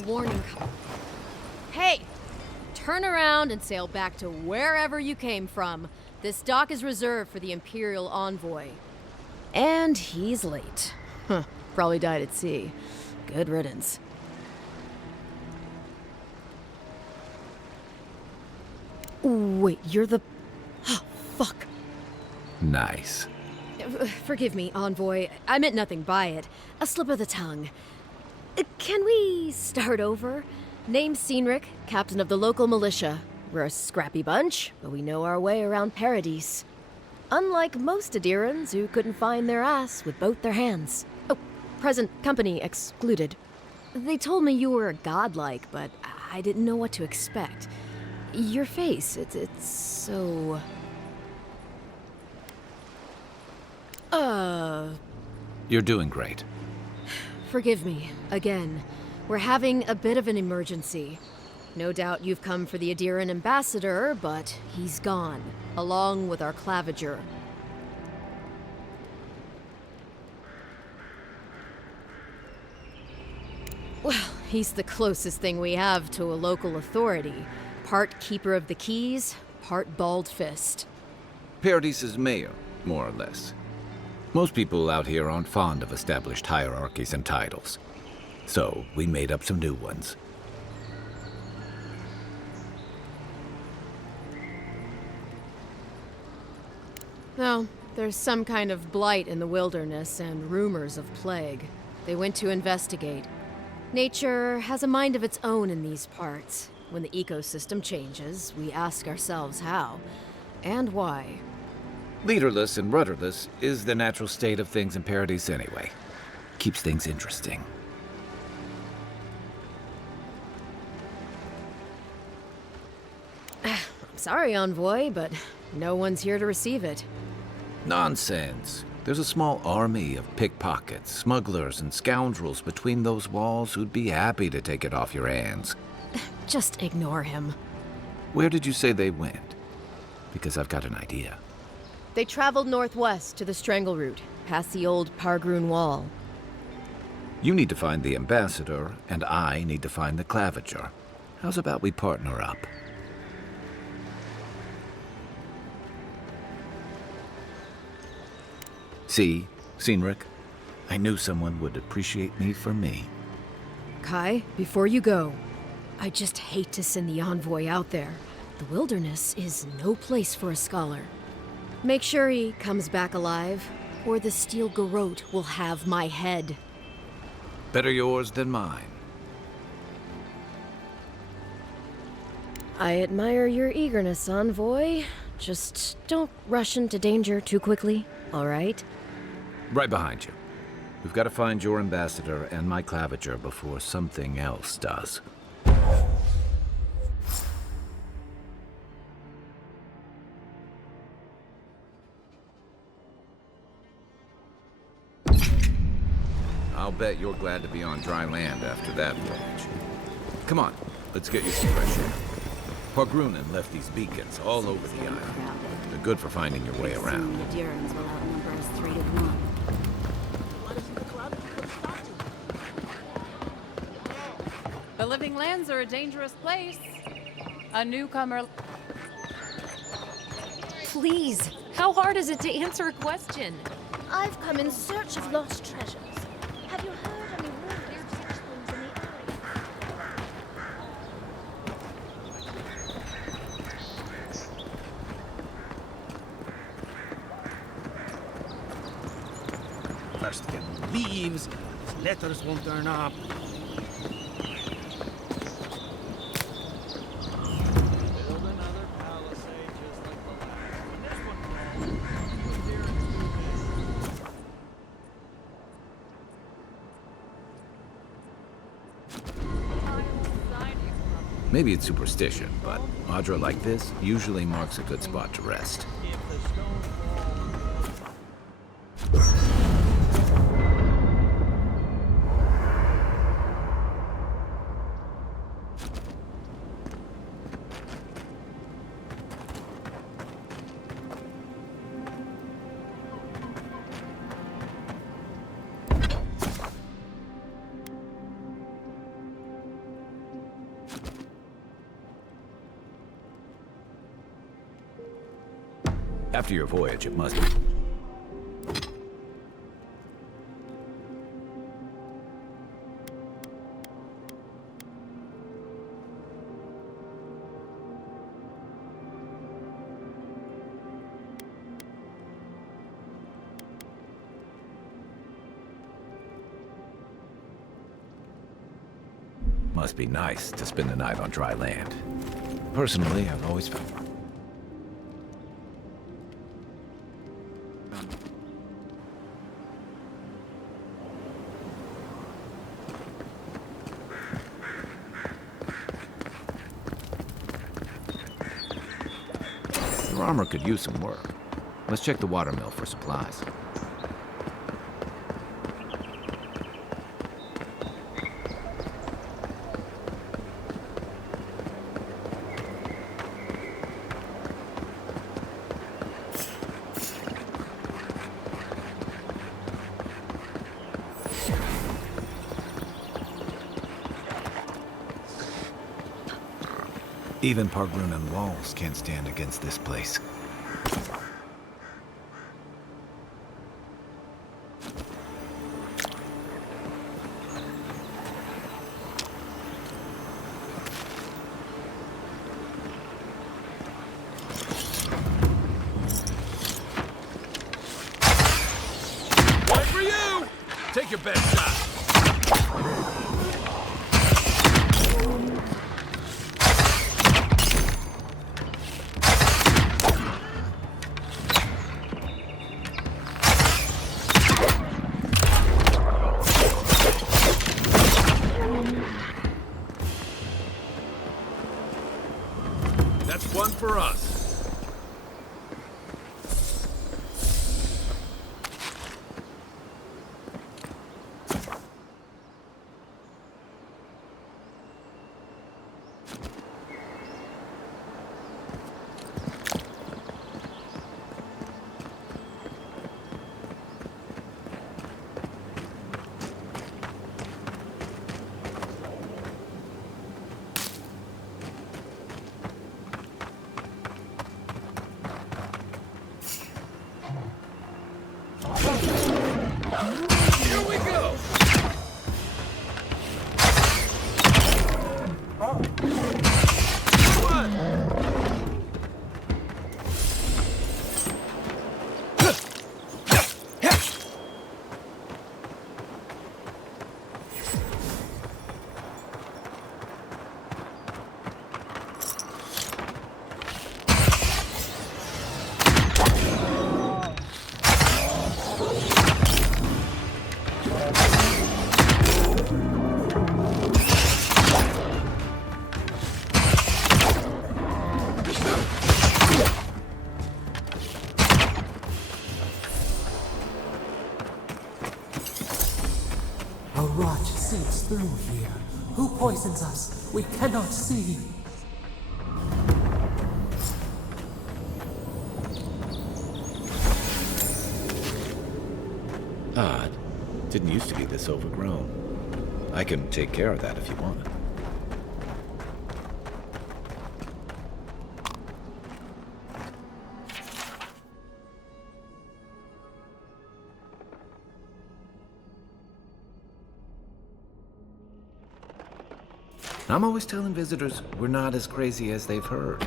warning. Hey! Turn around and sail back to wherever you came from. This dock is reserved for the Imperial Envoy. And he's late. Huh, probably died at sea. Good riddance. Wait, you're the... Oh, fuck. Nice. Forgive me, Envoy. I meant nothing by it. A slip of the tongue. Can we start over? Name's Cynric, captain of the local militia. We're a scrappy bunch, but we know our way around Paradise. Unlike most Adirans who couldn't find their ass with both their hands. Oh, present company excluded. They told me you were godlike, but I didn't know what to expect. Your face, it's so... You're doing great. Forgive me, again. We're having a bit of an emergency. No doubt you've come for the Adiran ambassador, but he's gone, along with our claviger. Well, he's the closest thing we have to a local authority. Part keeper of the keys, part bald fist. Paradise's mayor, more or less. Most people out here aren't fond of established hierarchies and titles. So, we made up some new ones. Well, there's some kind of blight in the wilderness and rumors of plague. They went to investigate. Nature has a mind of its own in these parts. When the ecosystem changes, we ask ourselves how and why. Leaderless and rudderless is the natural state of things in Paradise anyway. Keeps things interesting. I'm sorry, Envoy, but no one's here to receive it. Nonsense. There's a small army of pickpockets, smugglers, and scoundrels between those walls who'd be happy to take it off your hands. Just ignore him. Where did you say they went? Because I've got an idea. They traveled northwest to the Strangle Route, past the old Pargroon Wall. You need to find the ambassador, and I need to find the claviger. How's about we partner up? See, Cynric, I knew someone would appreciate me for me. Kai, before you go, I just hate to send the Envoy out there. The wilderness is no place for a scholar. Make sure he comes back alive, or the Steel Garrote will have my head. Better yours than mine. I admire your eagerness, Envoy. Just don't rush into danger too quickly, all right? Right behind you. We've got to find your ambassador and my claviger before something else does. I'll bet you're glad to be on dry land after that voyage. Come on, let's get you some fresh air. Pargrunen left these beacons all over the island. They're good for finding your way around. The Adirans will outnumber us 3-1. The Living Lands are a dangerous place. A newcomer... Please, how hard is it to answer a question? I've come in search of lost treasures. Have you heard any rumors of such things in the area? First get leaves, letters won't turn up. Build another palisade just like the last one. This one was here in 2 days. Maybe it's superstition, but Audra like this usually marks a good spot to rest. If the stone falls... After your voyage, it must... Must be nice to spend the night on dry land. Personally, I've always found... Your armor could use some work. Let's check the watermill for supplies. Even Pargrunan walls can't stand against this place. One for you! Take your best shot. That's one for us. Here we go! A rot seeps through here. Who poisons us? We cannot see. Odd. Didn't used to be this overgrown. I can take care of that if you want. I'm always telling visitors we're not as crazy as they've heard.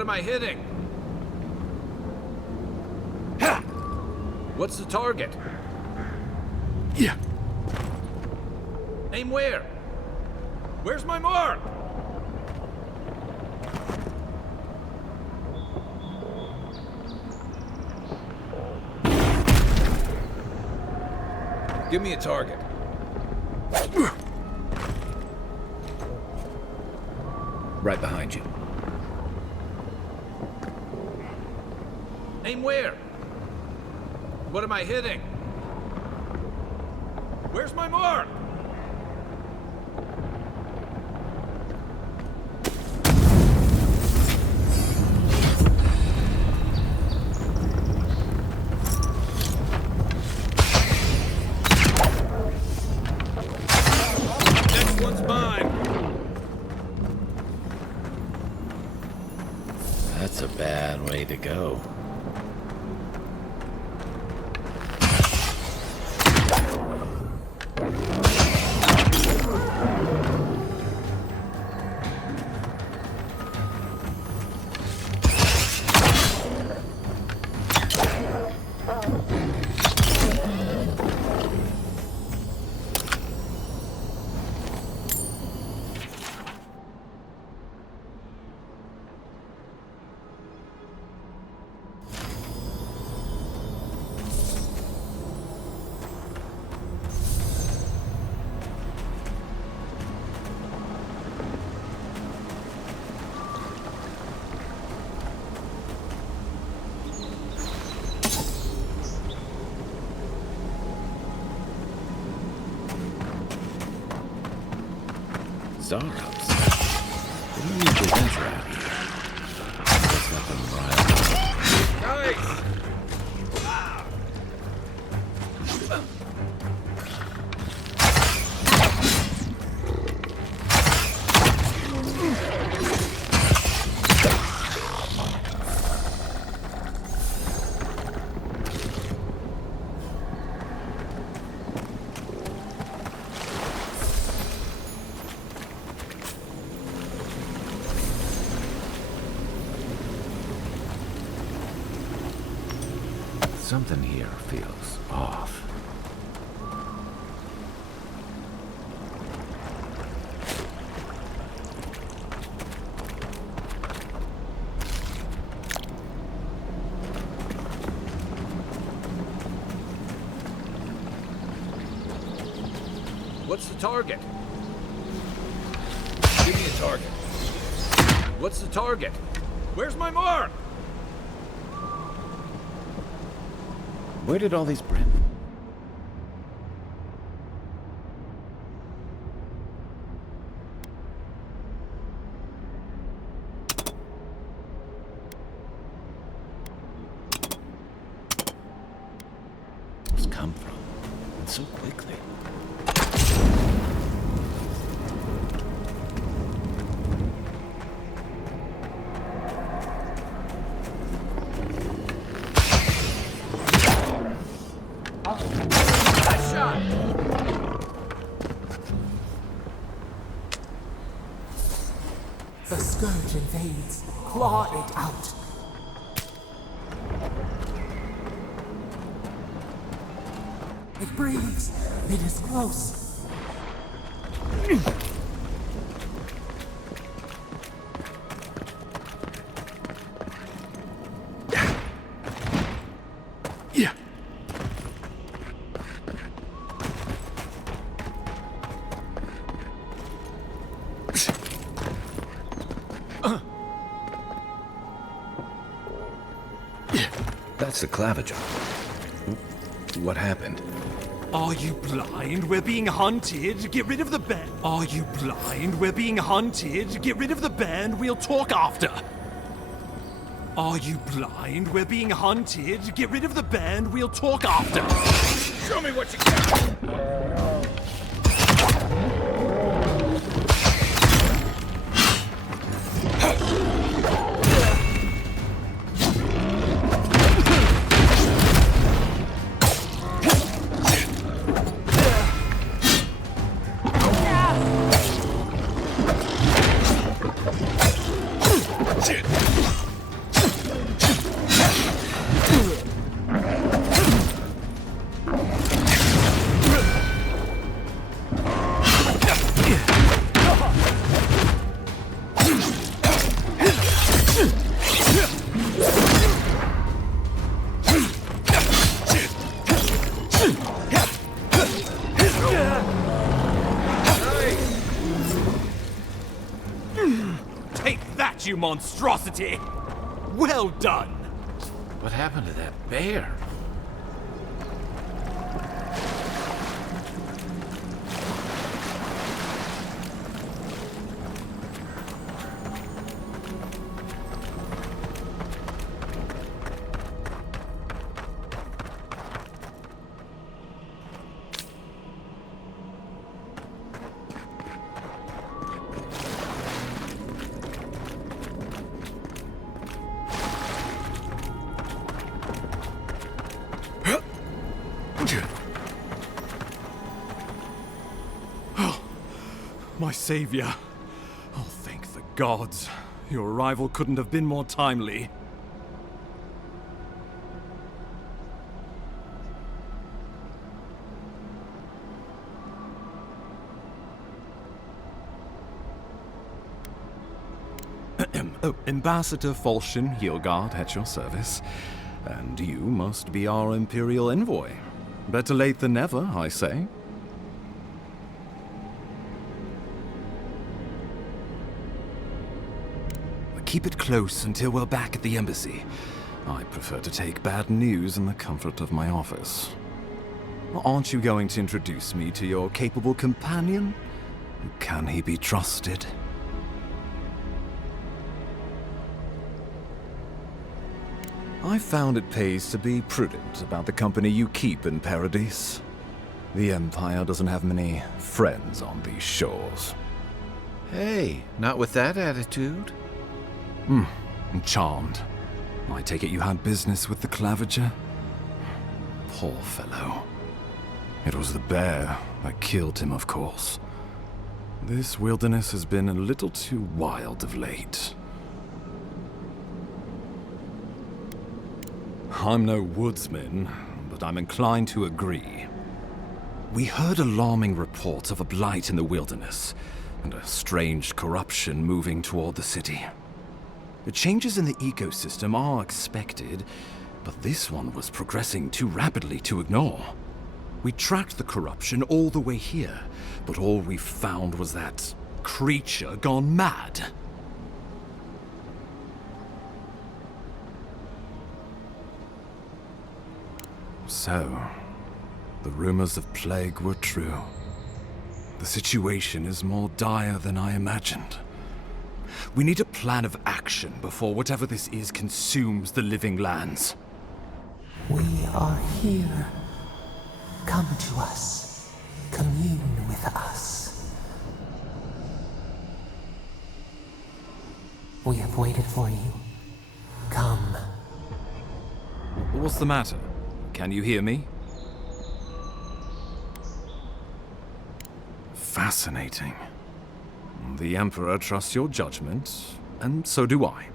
What am I hitting? What's the target? Yeah. Aim where? Where's my mark? Give me a target. Right behind you. Aim where? What am I hitting? Where's my mark? Next one's mine. That's a bad way to go. Startups. They don't usually venture out here. That's nothing wild. Nice! Something here feels off. What's the target? Give me a target. What's the target? Where's my mark? Where did all these bring? Come from? And so quickly. The scourge invades. Claw it out. It breathes. It is close. Yeah. That's the claviger. What happened? Are you blind? We're being hunted. Get rid of the band. Are you blind? We're being hunted. Get rid of the band. We'll talk after. Are you blind? We're being hunted. Get rid of the band. We'll talk after. Show me what you got! respect, you monstrosity! Well done! What happened to that bear? My savior. Oh, thank the gods. Your arrival couldn't have been more timely. Oh, Ambassador Falchion Hildgard at your service. And you must be our Imperial envoy. Better late than never, I say. Keep it close until we're back at the embassy. I prefer to take bad news in the comfort of my office. Aren't you going to introduce me to your capable companion? Can he be trusted? I found it pays to be prudent about the company you keep in Paradise. The Empire doesn't have many friends on these shores. Hey, not with that attitude. I'm charmed. I take it you had business with the Claviger? Poor fellow. It was the bear that killed him, of course. This wilderness has been a little too wild of late. I'm no woodsman, but I'm inclined to agree. We heard alarming reports of a blight in the wilderness, and a strange corruption moving toward the city. The changes in the ecosystem are expected, but this one was progressing too rapidly to ignore. We tracked the corruption all the way here, but all we found was that creature gone mad. So, the rumors of plague were true. The situation is more dire than I imagined. We need a plan of action before whatever this is consumes the living lands. We are here. Come to us. Commune with us. We have waited for you. Come. What's the matter? Can you hear me? Fascinating. The Emperor trusts your judgment, and so do I.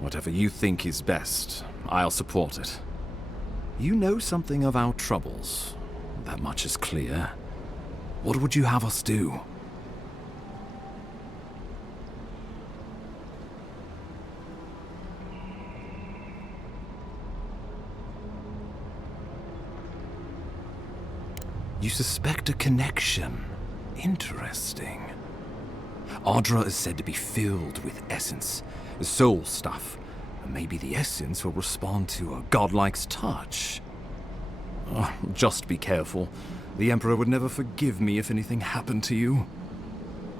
Whatever you think is best, I'll support it. You know something of our troubles. That much is clear. What would you have us do? You suspect a connection. Interesting. Ardra is said to be filled with essence, soul stuff. Maybe the essence will respond to a godlike's touch. Just be careful. The Emperor would never forgive me if anything happened to you.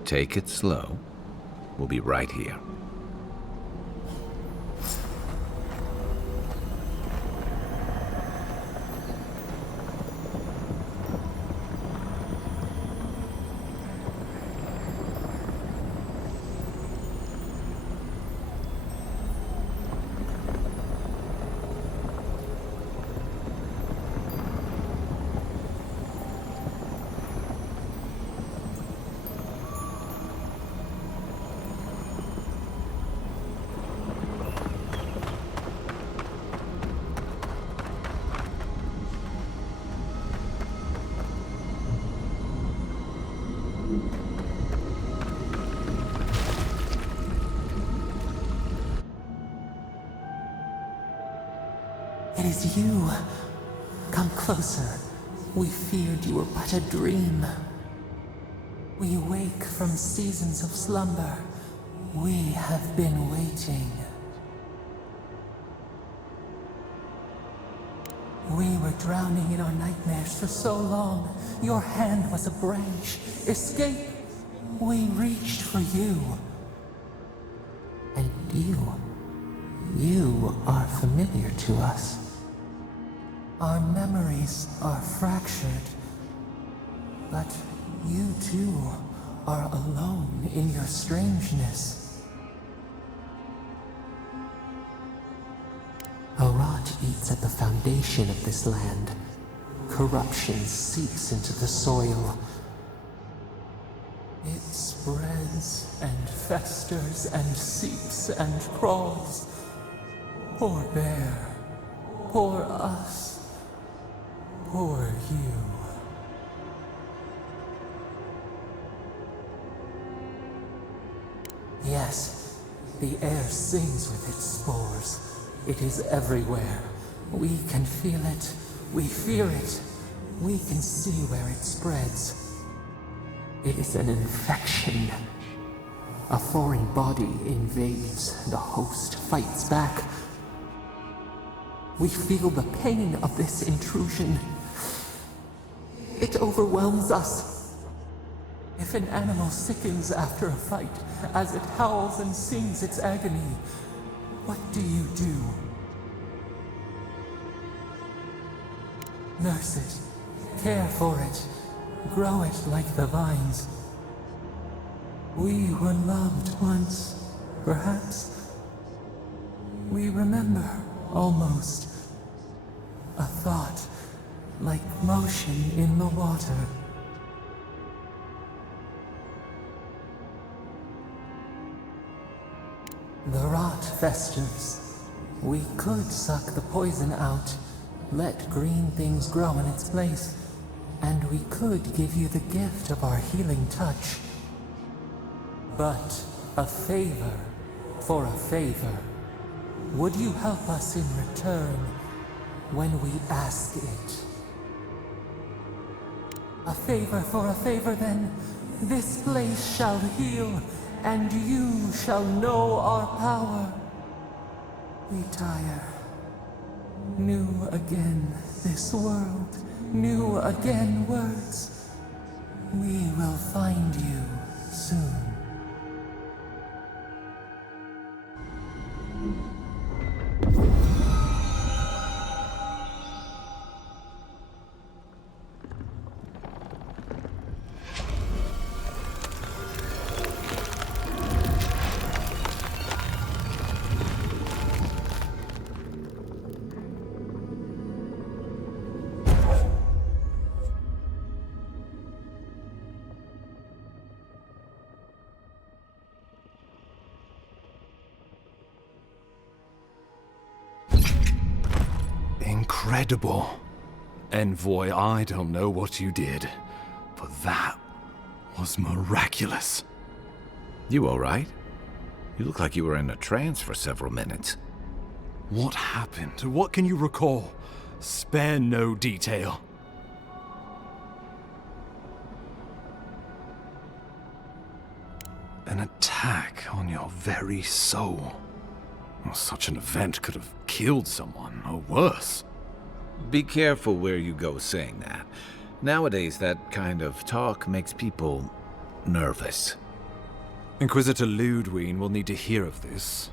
Take it slow. We'll be right here. It is you. Come closer. We feared you were but a dream. We wake from seasons of slumber. We have been waiting. We were drowning in our nightmares for so long. Your hand was a branch. Escape! We reached for you. And you are familiar to us. Our memories are fractured. But you too are alone in your strangeness. A rot eats at the foundation of this land. Corruption seeps into the soil. It spreads and festers and seeps and crawls. Poor bear. Poor us. Poor you. Yes, the air sings with its spores. It is everywhere. We can feel it. We fear it. We can see where it spreads. It is an infection. A foreign body invades. The host fights back. We feel the pain of this intrusion. It overwhelms us. If an animal sickens after a fight, as it howls and sings its agony, what do you do? Nurse it, care for it, grow it like the vines. We were loved once, perhaps. We remember, almost. A thought, like motion in the water. The rot festers. We could suck the poison out, let green things grow in its place, and we could give you the gift of our healing touch. But a favor for a favor. Would you help us in return when we ask it? A favor for a favor, then. This place shall heal, and you shall know our power. We tire. New again this world, new again words. We will find you soon. Incredible. Envoy, I don't know what you did, but that was miraculous. You all right? You look like you were in a trance for several minutes. What happened? What can you recall? Spare no detail. An attack on your very soul. Well, such an event could have killed someone, or worse. Be careful where you go saying that. Nowadays, that kind of talk makes people nervous. Inquisitor Ludwig will need to hear of this.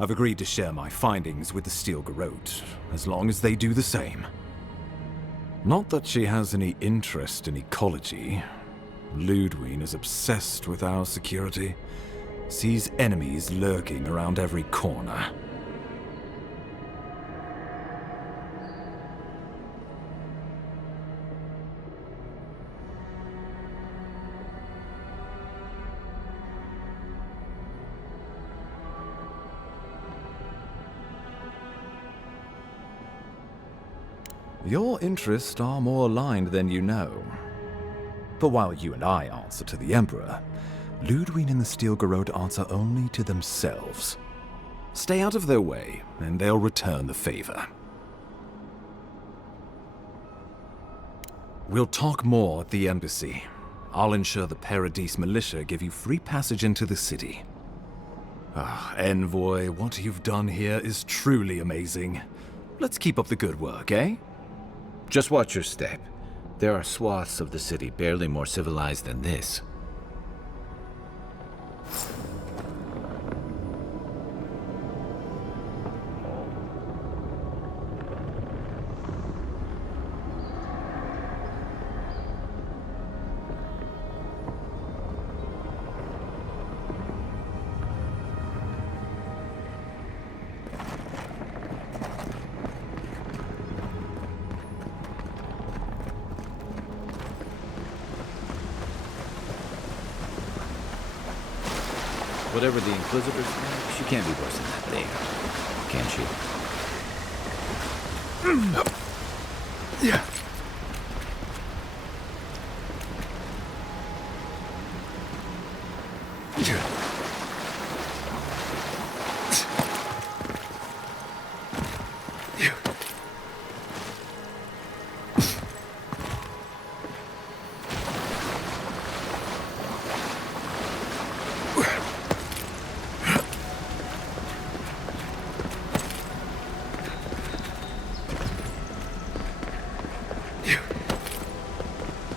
I've agreed to share my findings with the Steel Garrote, as long as they do the same. Not that she has any interest in ecology. Ludwig is obsessed with our security. Sees enemies lurking around every corner. Your interests are more aligned than you know. But while you and I answer to the Emperor, Ludwig and the Steel Garrote answer only to themselves. Stay out of their way, and they'll return the favor. We'll talk more at the embassy. I'll ensure the Paradise militia give you free passage into the city. Envoy, what you've done here is truly amazing. Let's keep up the good work, eh? Just watch your step. There are swaths of the city barely more civilized than this. Whatever the Inquisitors think, she can't be worse than that thing, can she? Yeah.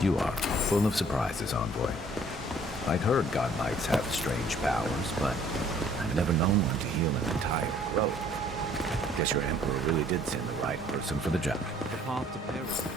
You are full of surprises, Envoy. I'd heard God Knights have strange powers, but I've never known one to heal an entire grove. Guess your Emperor really did send the right person for the job. The path to paradise.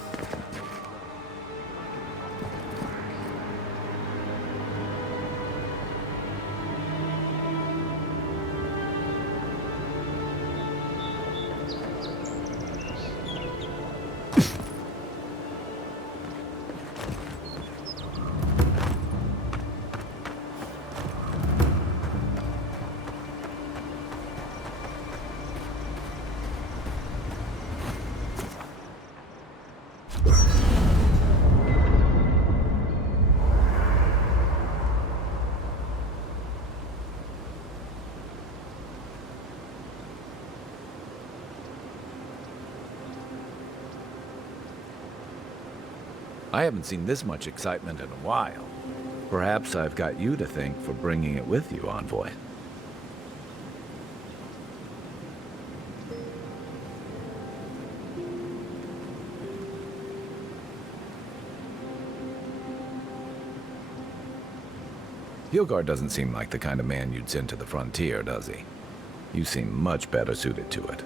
I haven't seen this much excitement in a while. Perhaps I've got you to thank for bringing it with you, Envoy. Hilgard doesn't seem like the kind of man you'd send to the frontier, does he? You seem much better suited to it.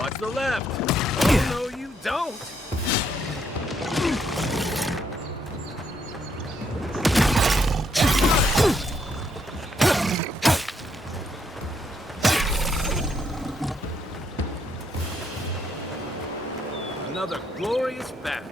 Watch the left. Oh, no, you don't. Another glorious battle.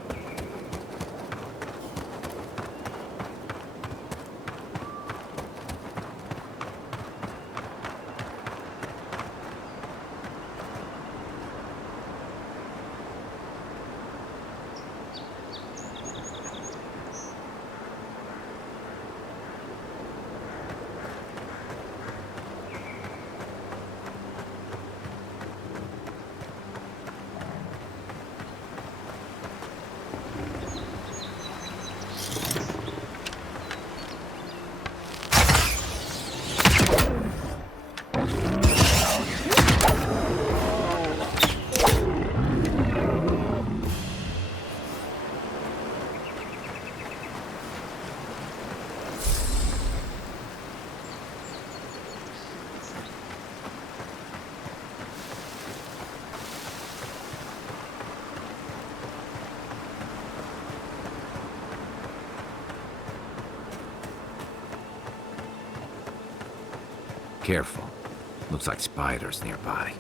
Careful. Looks like spiders nearby.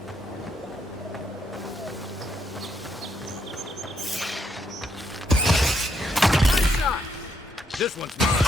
Nice shot! This one's mine.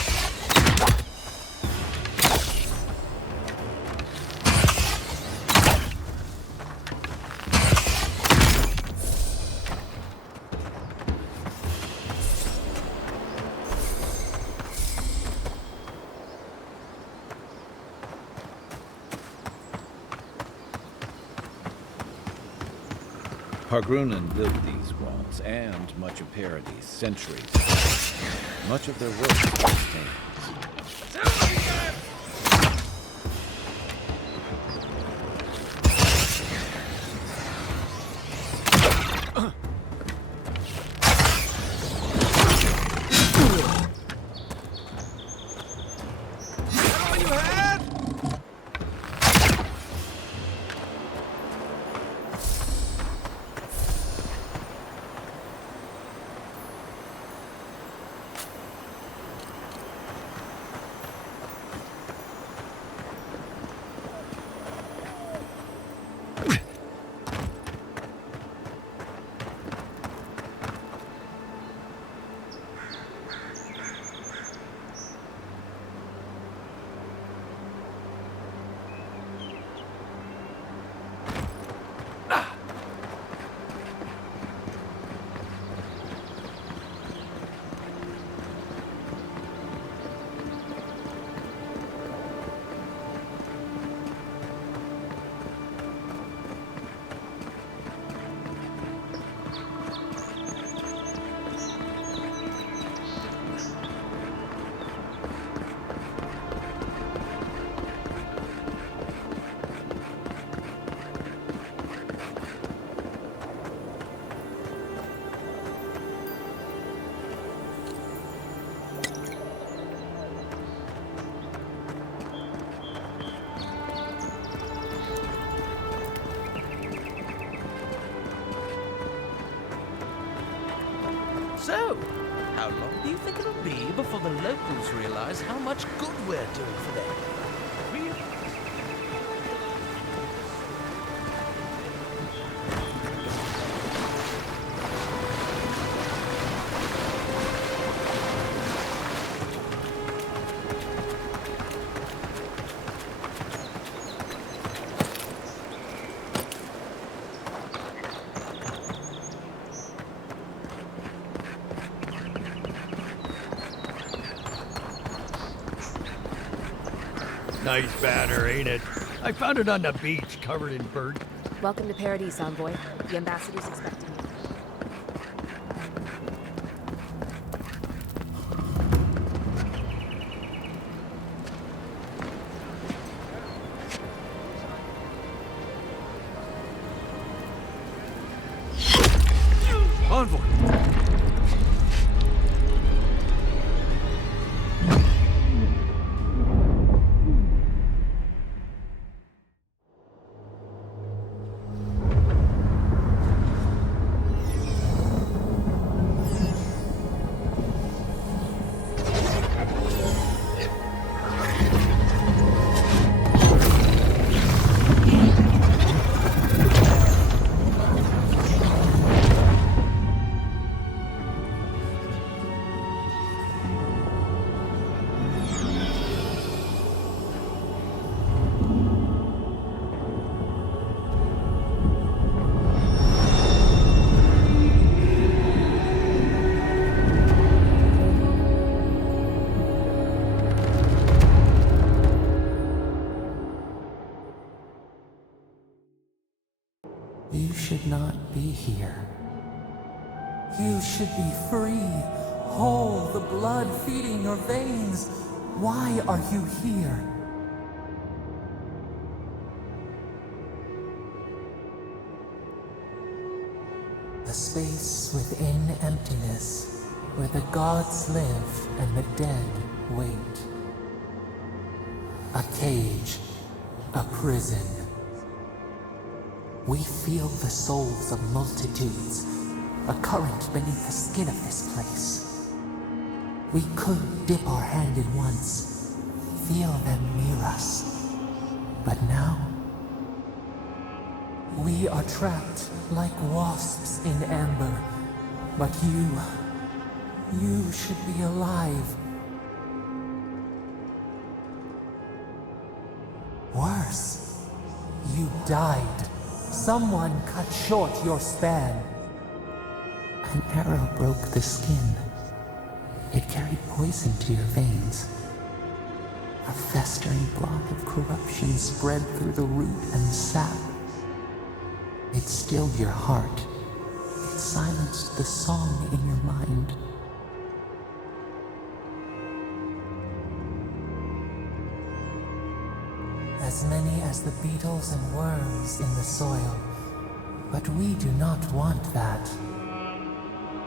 Hargrunen built these walls and much of Paradis centuries. Much of their work still stands. So, how long do you think it'll be before the locals realize how much good we're doing for them? Nice banner, ain't it? I found it on the beach, covered in bird. Welcome to Paradis, Envoy. The ambassador's expecting you. Envoy! You should not be here. You should be free, whole, the blood feeding your veins. Why are you here? A space within emptiness, where the gods live and the dead wait. A cage, a prison. We feel the souls of multitudes, a current beneath the skin of this place. We could dip our hand in once, feel them near us. But now, we are trapped like wasps in amber. But you should be alive. Worse, you died. Someone cut short your span. An arrow broke the skin. It carried poison to your veins. A festering blot of corruption spread through the root and sap. It stilled your heart. It silenced the song in your mind. As many as the beetles and worms in the soil. But we do not want that.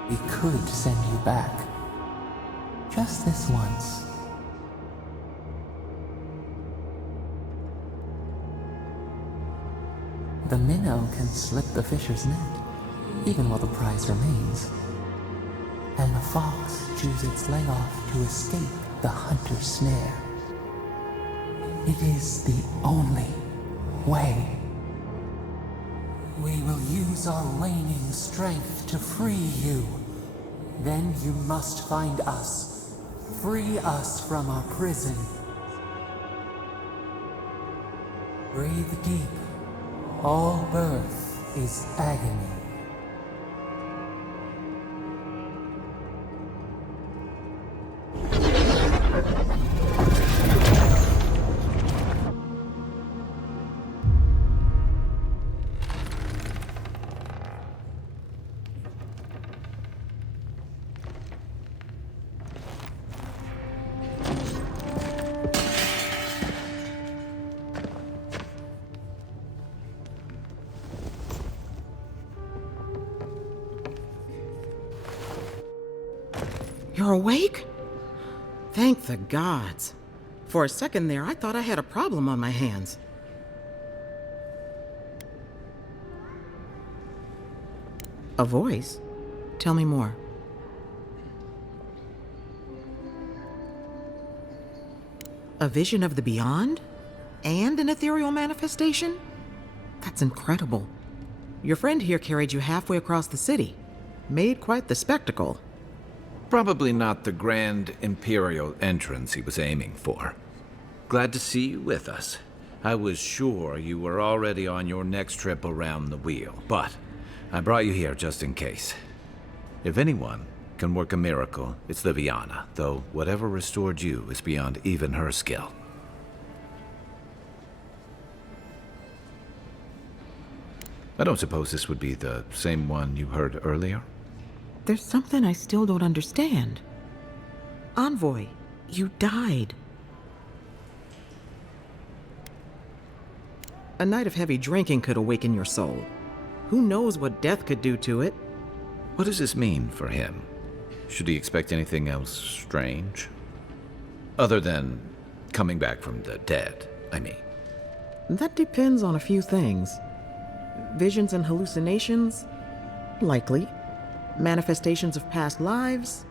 We could send you back. Just this once. The minnow can slip the fisher's net, even while the prize remains. And the fox chews its leg off to escape the hunter's snare. It is the only way. We will use our waning strength to free you. Then you must find us. Free us from our prison. Breathe deep. All birth is agony. You're awake? Thank the gods. For a second there, I thought I had a problem on my hands. A voice? Tell me more. A vision of the beyond? And an ethereal manifestation? That's incredible. Your friend here carried you halfway across the city. Made quite the spectacle. Probably not the grand imperial entrance he was aiming for. Glad to see you with us. I was sure you were already on your next trip around the wheel, but I brought you here just in case. If anyone can work a miracle, it's Liviana, though whatever restored you is beyond even her skill. I don't suppose this would be the same one you heard earlier? There's something I still don't understand. Envoy, you died. A night of heavy drinking could awaken your soul. Who knows what death could do to it? What does this mean for him? Should he expect anything else strange? Other than coming back from the dead, I mean. That depends on a few things. Visions and hallucinations? Likely. Manifestations of past lives?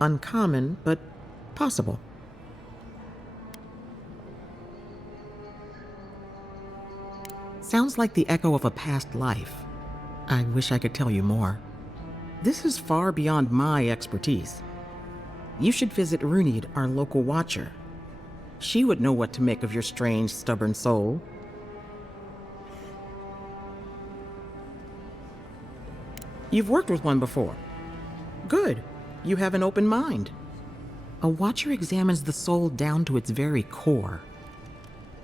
Uncommon, but possible. Sounds like the echo of a past life. I wish I could tell you more. This is far beyond my expertise. You should visit Runid, our local watcher. She would know what to make of your strange, stubborn soul. You've worked with one before. Good. You have an open mind. A watcher examines the soul down to its very core.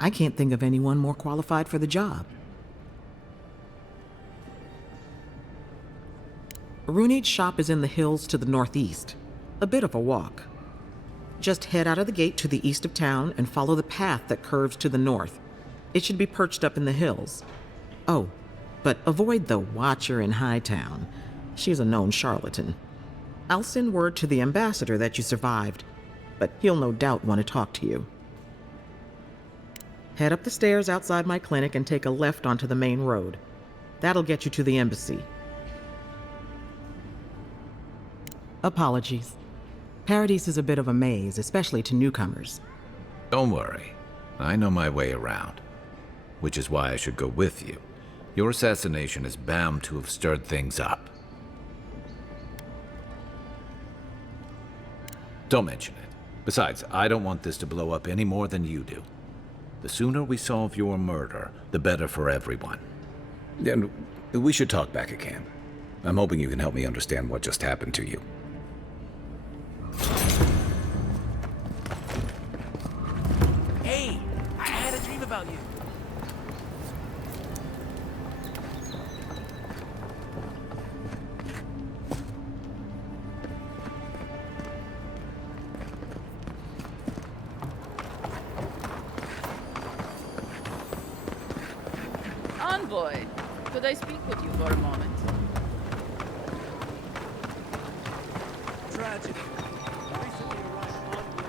I can't think of anyone more qualified for the job. Runeed's shop is in the hills to the northeast. A bit of a walk. Just head out of the gate to the east of town and follow the path that curves to the north. It should be perched up in the hills. Oh, but avoid the Watcher in Hightown. She's a known charlatan. I'll send word to the ambassador that you survived, but he'll no doubt want to talk to you. Head up the stairs outside my clinic and take a left onto the main road. That'll get you to the embassy. Apologies. Paradise is a bit of a maze, especially to newcomers. Don't worry. I know my way around. Which is why I should go with you. Your assassination is bound to have stirred things up. Don't mention it. Besides, I don't want this to blow up any more than you do. The sooner we solve your murder, the better for everyone. And we should talk back at camp. I'm hoping you can help me understand what just happened to you. Hey, I had a dream about you. Envoy, could I speak with you for a moment? Tragedy. Recently arrived envoy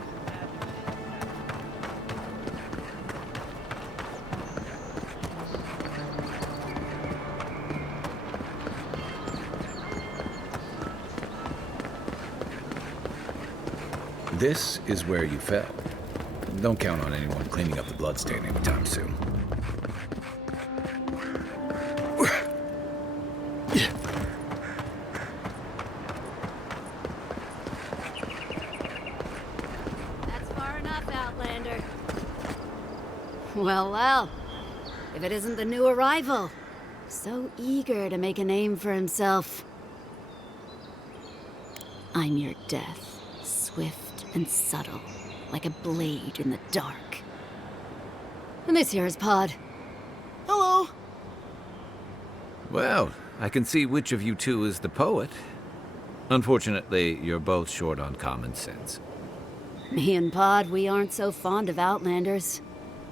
This is where you fell. Don't count on anyone cleaning up the bloodstain anytime soon. That's far enough, Outlander. Well, well. If it isn't the new arrival. So eager to make a name for himself. I'm your death, swift and subtle, like a blade in the dark. And this here is Pod. Hello. Well, I can see which of you two is the poet. Unfortunately, you're both short on common sense. Me and Pod, we aren't so fond of Outlanders.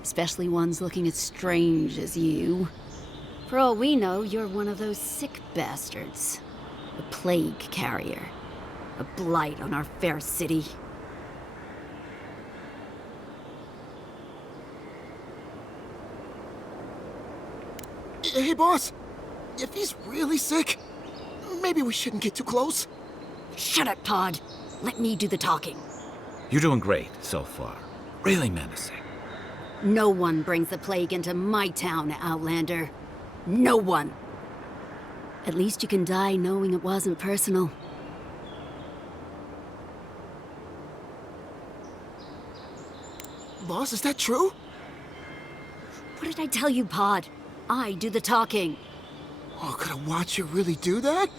Especially ones looking as strange as you. For all we know, you're one of those sick bastards. A plague carrier. A blight on our fair city. Hey, boss. If he's really sick, maybe we shouldn't get too close. Shut up, Pod. Let me do the talking. You're doing great so far. Really menacing. No one brings the plague into my town, Outlander. No one. At least you can die knowing it wasn't personal. Boss, is that true? What did I tell you, Pod? I do the talking. Oh, could a Watcher really do that?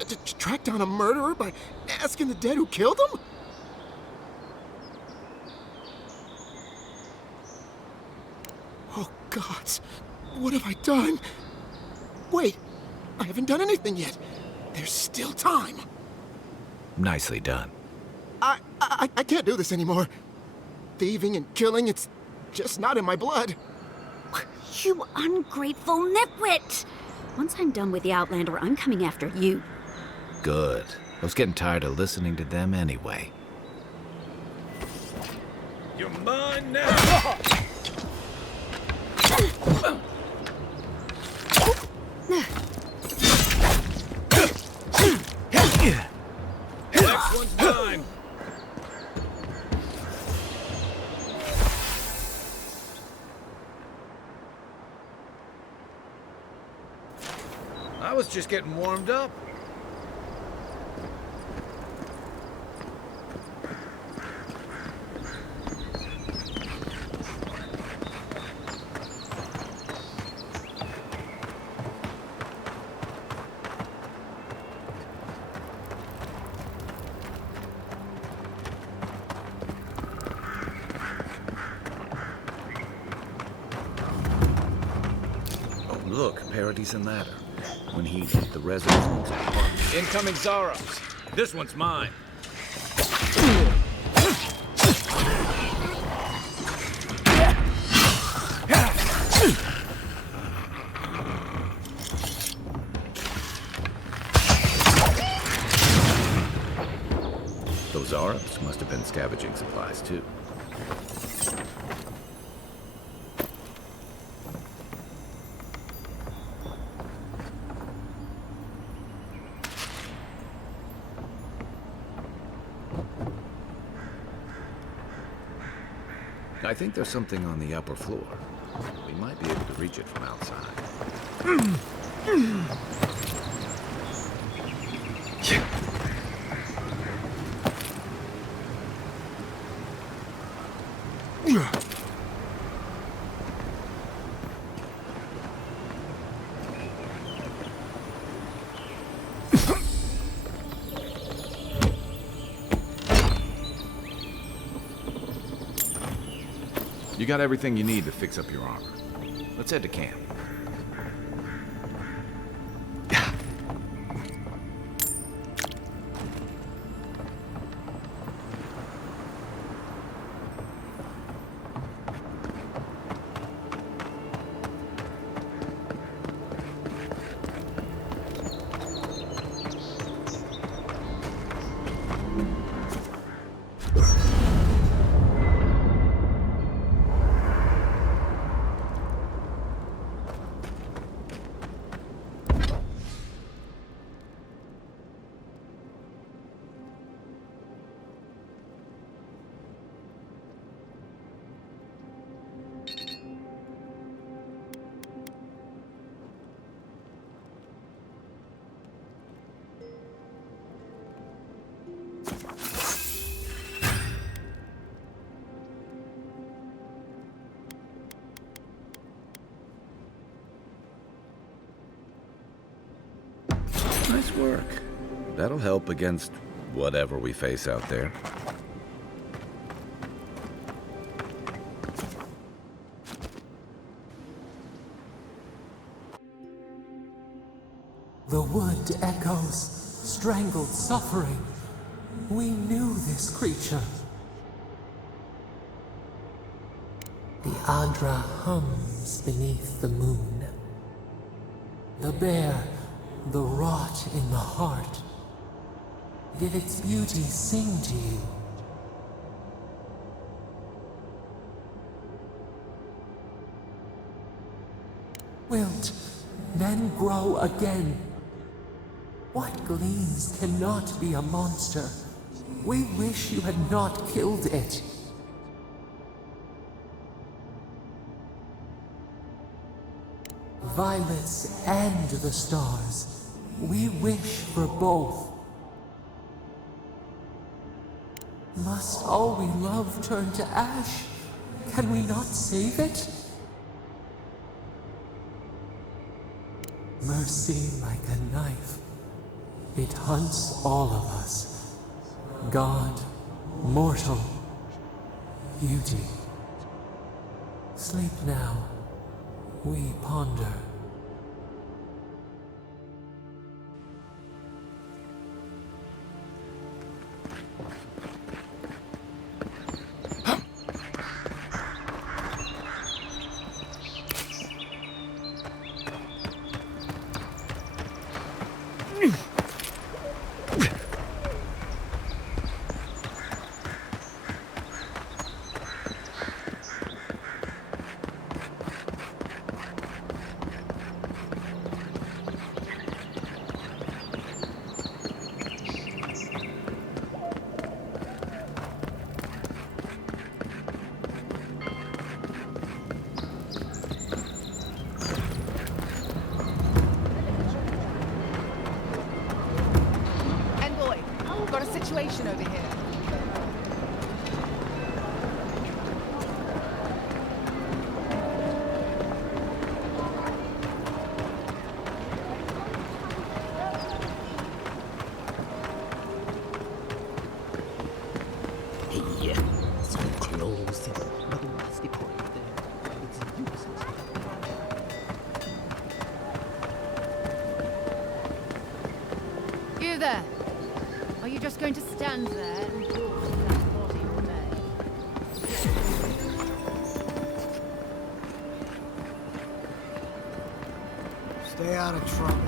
To track down a murderer by asking the dead who killed him? Oh, gods. What have I done? Wait, I haven't done anything yet. There's still time. Nicely done. I can't do this anymore. Thieving and killing, it's just not in my blood. You ungrateful nitwit! Once I'm done with the Outlander, I'm coming after you. Good. I was getting tired of listening to them anyway. You're mine now! Next one's mine! I was just getting warmed up. Oh, look, Paradise and Ladder. When heated, the resin forms a hard. Incoming Zaros! This one's mine! Those Zaros must have been scavenging supplies, too. I think there's something on the upper floor. We might be able to reach it from outside. You got everything you need to fix up your armor. Let's head to camp. Nice work. That'll help against whatever we face out there. The wood echoes, strangled suffering. We knew this creature. The Adra hums beneath the moon. The bear, the rot in the heart. Did its beauty sing to you? Wilt, then grow again. What gleams cannot be a monster? We wish you had not killed it. Violets and the stars. We wish for both. Must all we love turn to ash? Can we not save it? Mercy like a knife. It hunts all of us. God, mortal, beauty. Sleep now. We ponder. Situation over here. Hey, so close. Otherwise, the point there. It's useless. You there. Are you just going to stand there and watch that body remain? Stay out of trouble.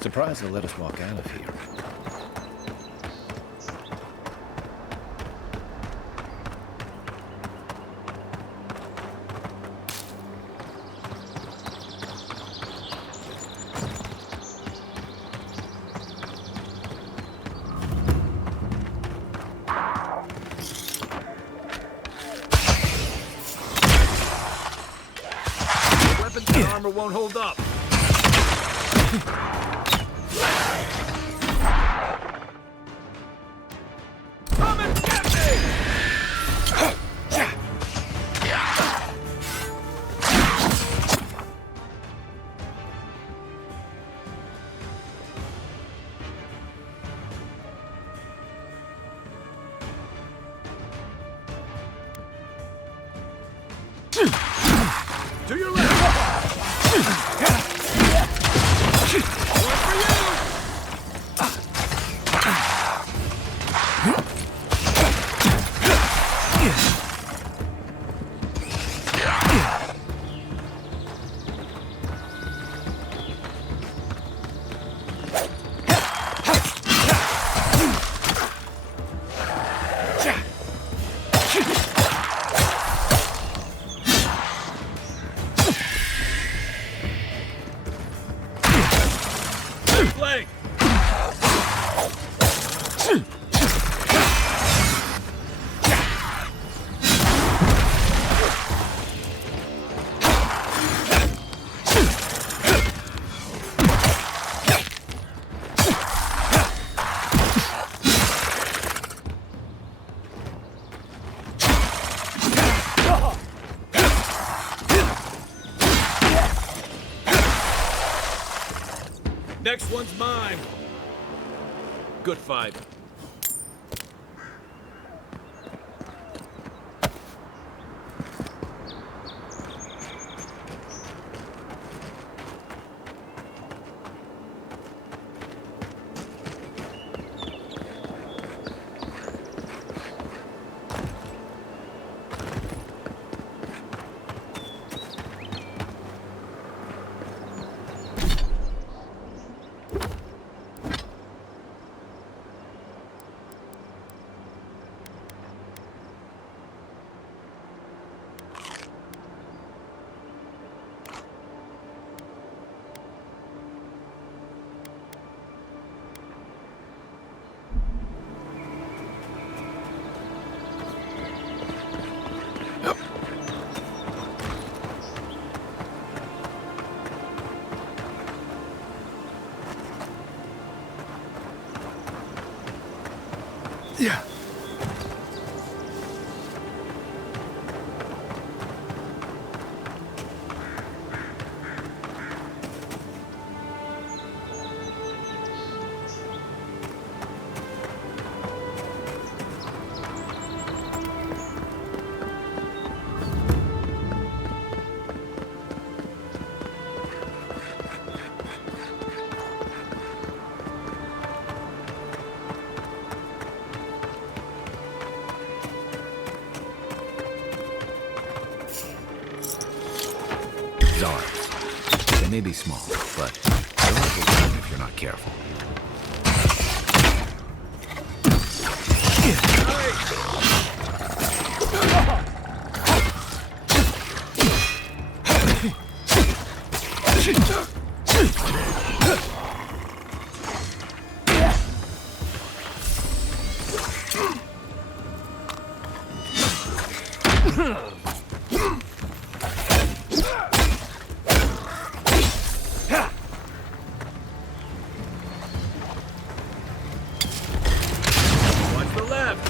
Surprised they'll let us walk out of here. Weapons and armor won't hold up. Come and get me! To your left! One for you! Flank! Next one's mine. Good fight. Yeah. Czars. They may be small, but they're awful good if you're not careful. Watch the left.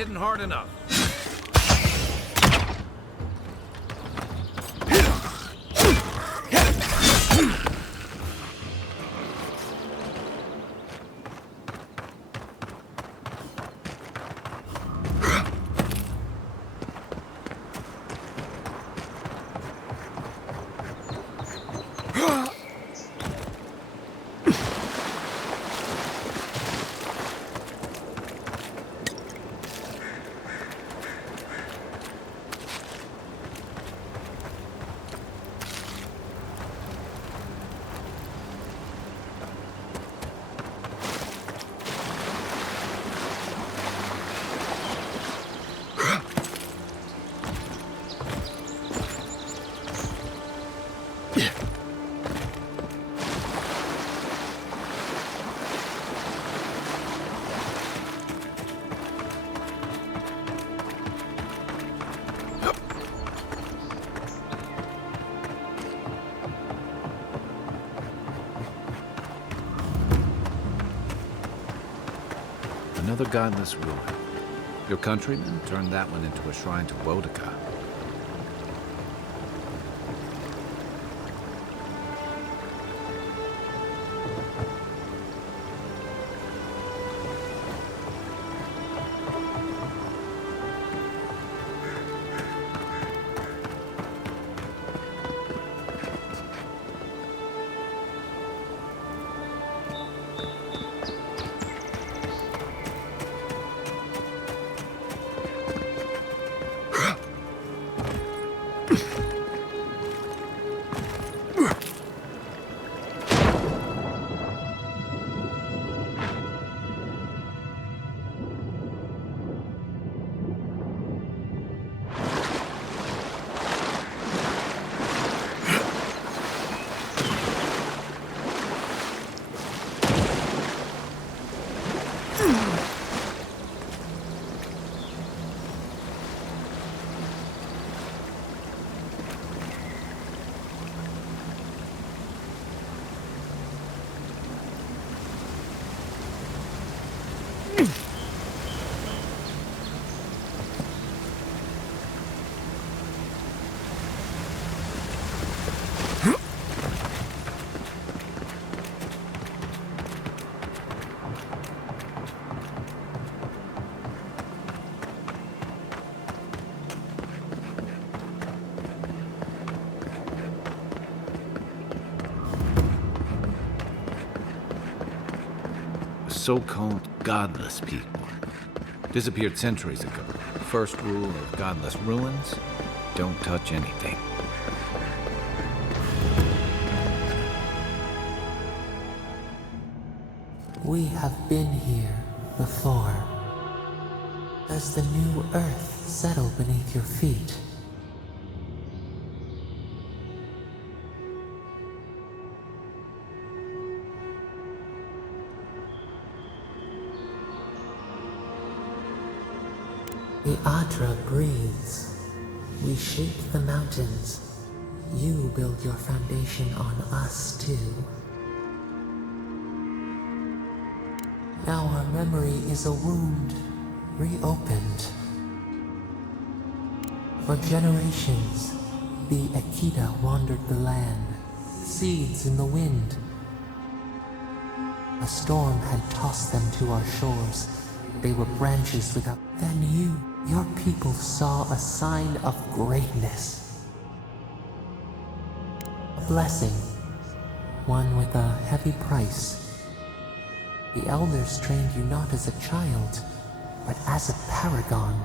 hitting hard enough. Another godless ruin. Your countrymen turned that one into a shrine to Wodaka. So-called godless people. Disappeared centuries ago. First rule of godless ruins, don't touch anything. We have been here before. Does the new earth settle beneath your feet? The Adra breathes. We shake the mountains. You build your foundation on us too. Now our memory is a wound, reopened. For generations, the Akita wandered the land, seeds in the wind. A storm had tossed them to our shores. They were branches without. Then you, your people saw a sign of greatness. A blessing, one with a heavy price. The elders trained you not as a child, but as a paragon.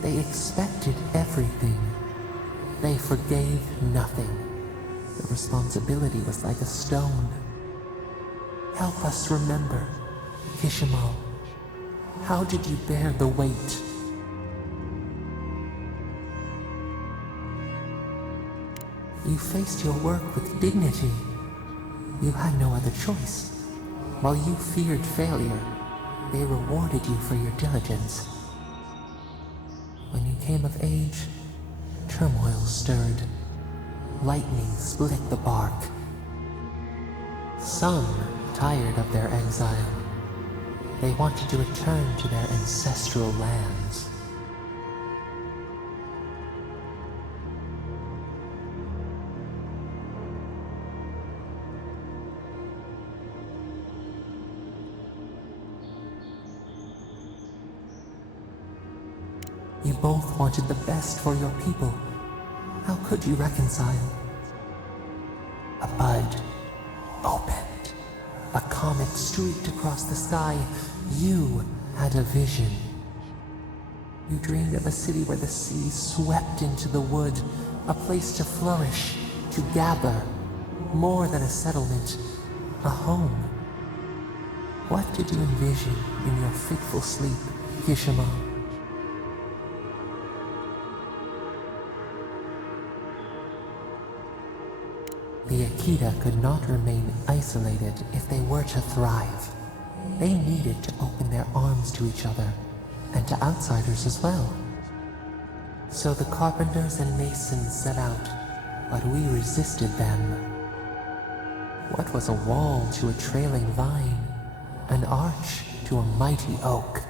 They expected everything. They forgave nothing. The responsibility was like a stone. Help us remember, Kishimo. How did you bear the weight? You faced your work with dignity. You had no other choice. While you feared failure, they rewarded you for your diligence. When you came of age, turmoil stirred. Lightning split the bark. Some, tired of their exile, They wanted to return to their ancestral lands. You both wanted the best for your people. How could you reconcile? A bud opened. A comet streaked across the sky. You had a vision. You dreamed of a city where the sea swept into the wood, a place to flourish, to gather, more than a settlement, a home. What did you envision in your fitful sleep, Kishima? The Akita could not remain isolated if they were to thrive. They needed to open their arms to each other, and to outsiders as well. So the carpenters and masons set out, but we resisted them. What was a wall to a trailing vine? An arch to a mighty oak?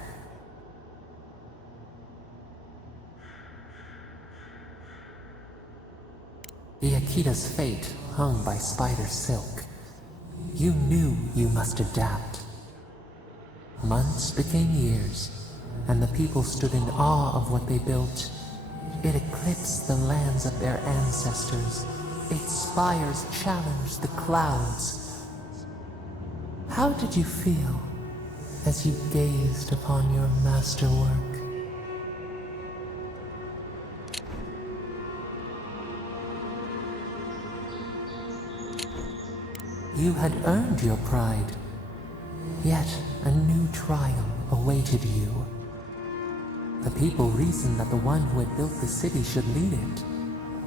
The Akita's fate hung by spider silk. You knew you must adapt. Months became years, and the people stood in awe of what they built. It eclipsed the lands of their ancestors. Its spires challenged the clouds. How did you feel as you gazed upon your masterwork? You had earned your pride, yet a new trial awaited you. The people reasoned that the one who had built the city should lead it.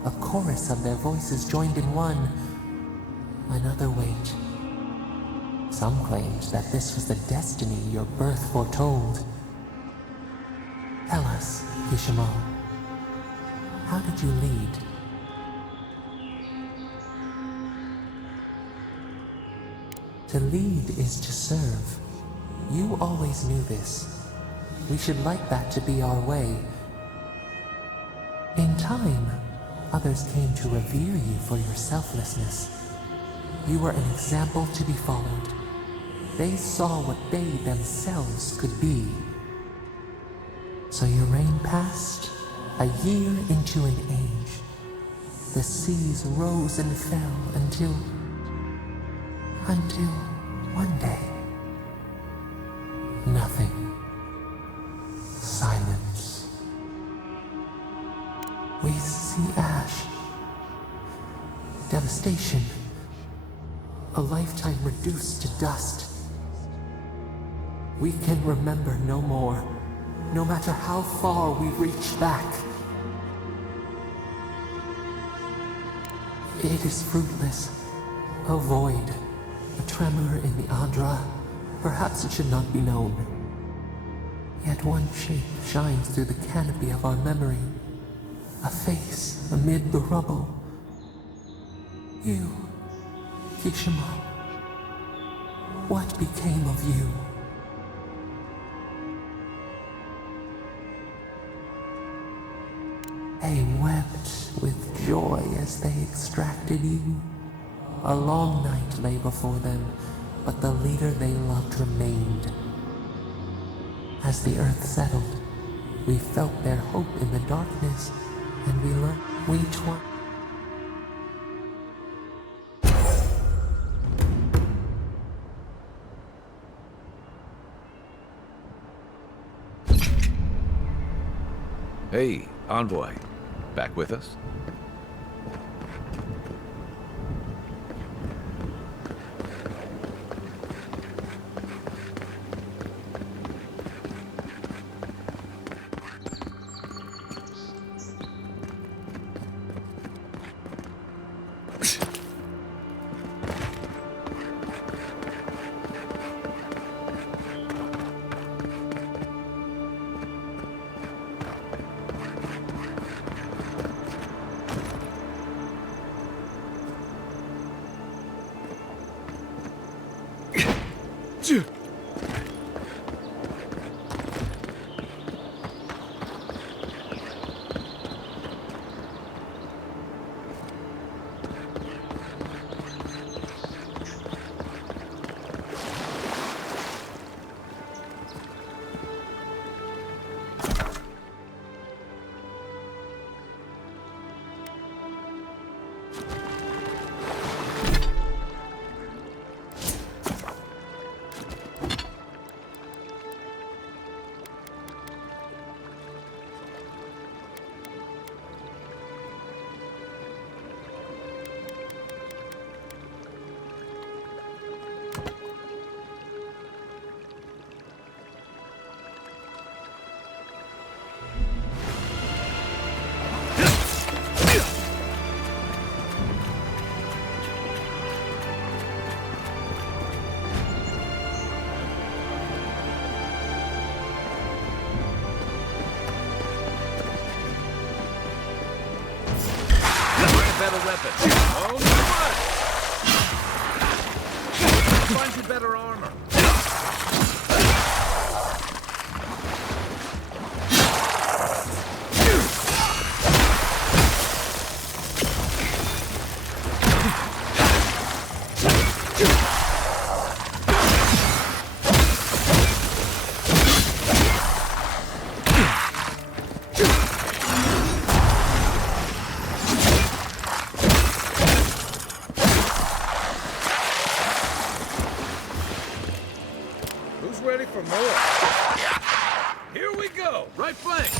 A chorus of their voices joined in one. Another wait. Some claimed that this was the destiny your birth foretold. Tell us, Kishimo, how did you lead? To lead is to serve. You always knew this. We should like that to be our way. In time, others came to revere you for your selflessness. You were an example to be followed. They saw what they themselves could be. So your reign passed, a year into an age. The seas rose and fell until one day, nothing. Silence. We see ash. Devastation. A lifetime reduced to dust. We can remember no more, no matter how far we reach back. It is fruitless. A void. A tremor in the Adra. Perhaps it should not be known. Yet one shape shines through the canopy of our memory. A face amid the rubble. You, Kishima. What became of you? They wept with joy as they extracted you. A long night lay before them, but the leader they loved remained. As the earth settled, we felt their hope in the darkness, and we learned we twined. Hey, Envoy. Back with us? better weapon. Oh, my word! Find you better armor. Ready for more. Here we go. Right flank.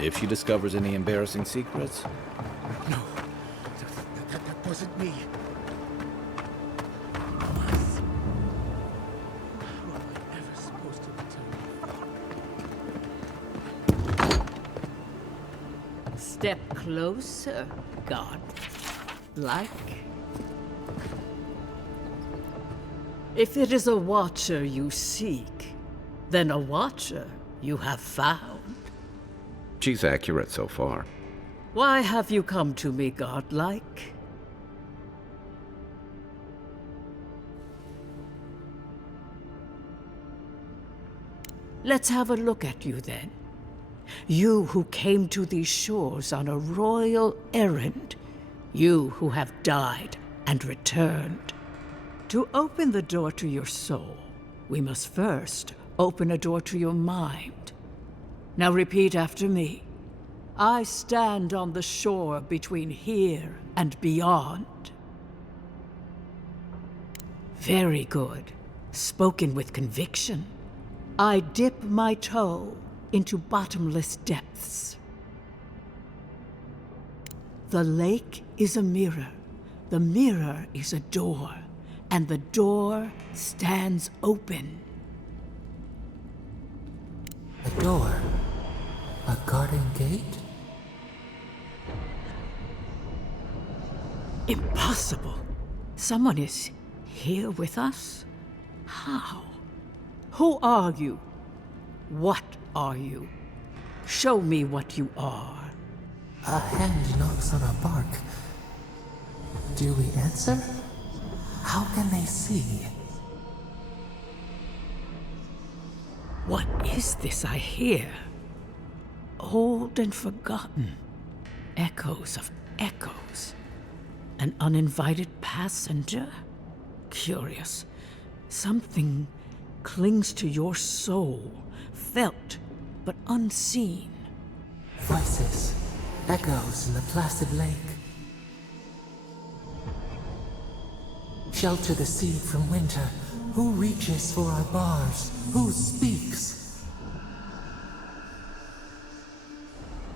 If she discovers any embarrassing secrets? No, that wasn't me. How am I ever supposed to return? Step closer, God. Like. If it is a watcher you seek, then a watcher you have found. She's accurate so far. Why have you come to me, godlike? Let's have a look at you then. You who came to these shores on a royal errand. You who have died and returned. To open the door to your soul, we must first open a door to your mind. Now repeat after me. I stand on the shore between here and beyond. Very good. Spoken with conviction. I dip my toe into bottomless depths. The lake is a mirror. The mirror is a door. And the door stands open. A door? A garden gate? Impossible. Someone is here with us? How? Who are you? What are you? Show me what you are. A hand knocks on our bark. Do we answer? How can they see? What is this I hear? Old and forgotten. Echoes of echoes. An uninvited passenger? Curious. Something clings to your soul, felt but unseen. Voices, echoes in the placid lake. Shelter the seed from winter. Who reaches for our bars? Who speaks?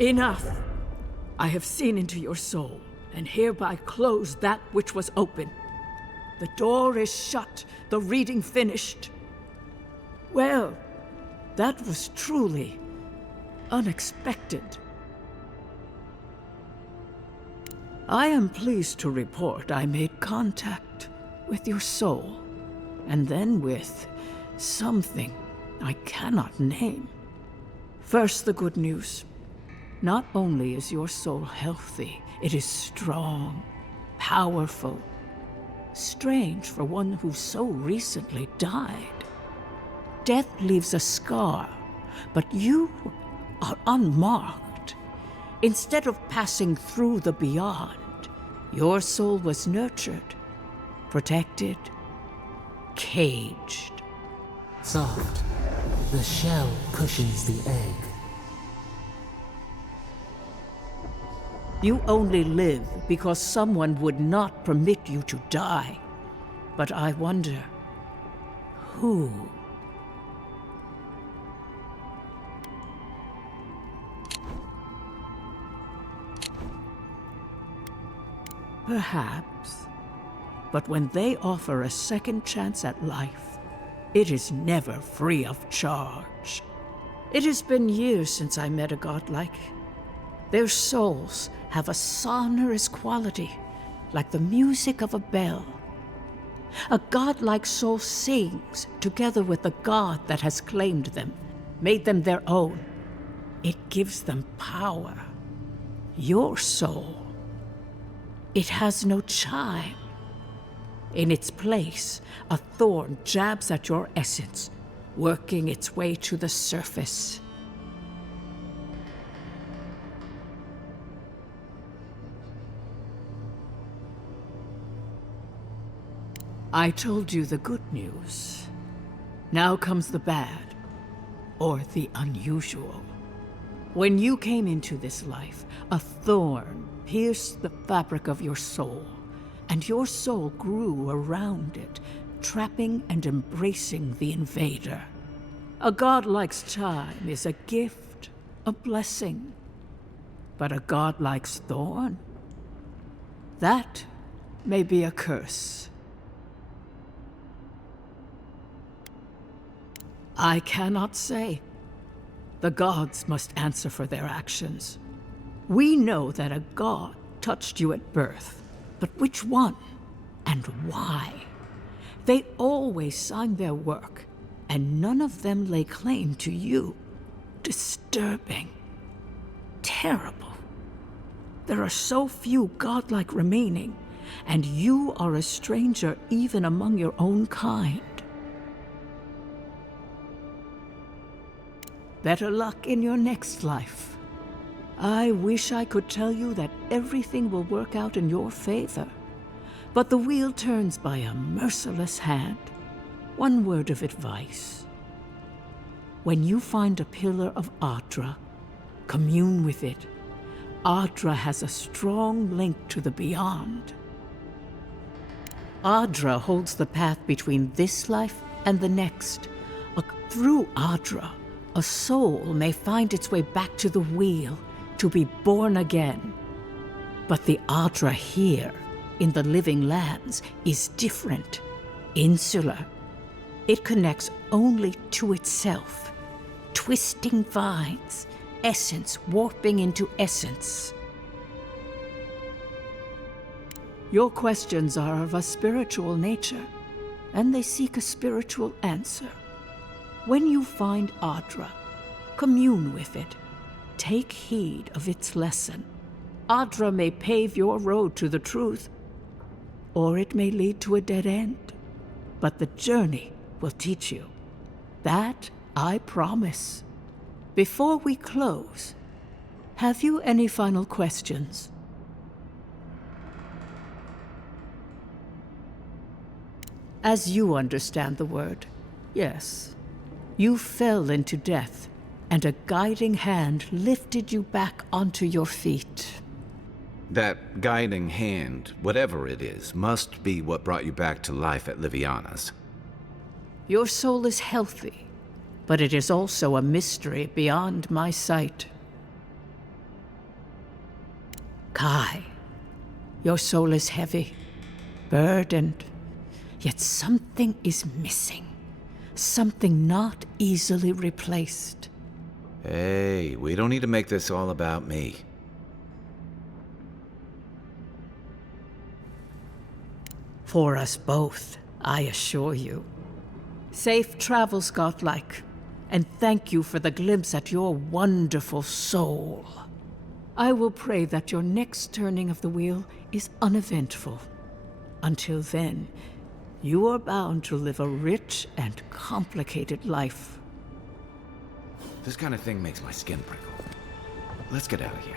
Enough! I have seen into your soul, and hereby close that which was open. The door is shut, the reading finished. Well, that was truly unexpected. I am pleased to report I made contact with your soul, and then with something I cannot name. First, the good news. Not only is your soul healthy, it is strong, powerful. Strange for one who so recently died. Death leaves a scar, but you are unmarked. Instead of passing through the beyond, your soul was nurtured, protected, caged. Soft. The shell cushions the egg. You only live because someone would not permit you to die. But I wonder, who? Perhaps. But when they offer a second chance at life, it is never free of charge. It has been years since I met a godlike. Their souls have a sonorous quality, like the music of a bell. A godlike soul sings together with the god that has claimed them, made them their own. It gives them power. Your soul, it has no chime. In its place, a thorn jabs at your essence, working its way to the surface. I told you the good news. Now comes the bad, or the unusual. When you came into this life, a thorn pierced the fabric of your soul, and your soul grew around it, trapping and embracing the invader. A godlike's time is a gift, a blessing. But a godlike's thorn? That may be a curse. I cannot say. The gods must answer for their actions. We know that a god touched you at birth, but which one and why? They always sign their work, and none of them lay claim to you. Disturbing. Terrible. There are so few godlike remaining, and you are a stranger even among your own kind. Better luck in your next life. I wish I could tell you that everything will work out in your favor, but the wheel turns by a merciless hand. One word of advice. When you find a pillar of Ardra, commune with it. Ardra has a strong link to the beyond. Ardra holds the path between this life and the next. Through Ardra, a soul may find its way back to the wheel, to be born again. But the Ardra here, in the living lands, is different, insular. It connects only to itself, twisting vines, essence warping into essence. Your questions are of a spiritual nature, and they seek a spiritual answer. When you find Ardra, commune with it. Take heed of its lesson. Ardra may pave your road to the truth, or it may lead to a dead end. But the journey will teach you. That I promise. Before we close, have you any final questions? As you understand the word, yes. You fell into death, and a guiding hand lifted you back onto your feet. That guiding hand, whatever it is, must be what brought you back to life at Liviana's. Your soul is healthy, but it is also a mystery beyond my sight. Kai, your soul is heavy, burdened, yet something is missing. Something not easily replaced. Hey, we don't need to make this all about me. For us both, I assure you. Safe travels, godlike, and thank you for the glimpse at your wonderful soul. I will pray that your next turning of the wheel is uneventful. Until then, you are bound to live a rich and complicated life. This kind of thing makes my skin prickle. Let's get out of here.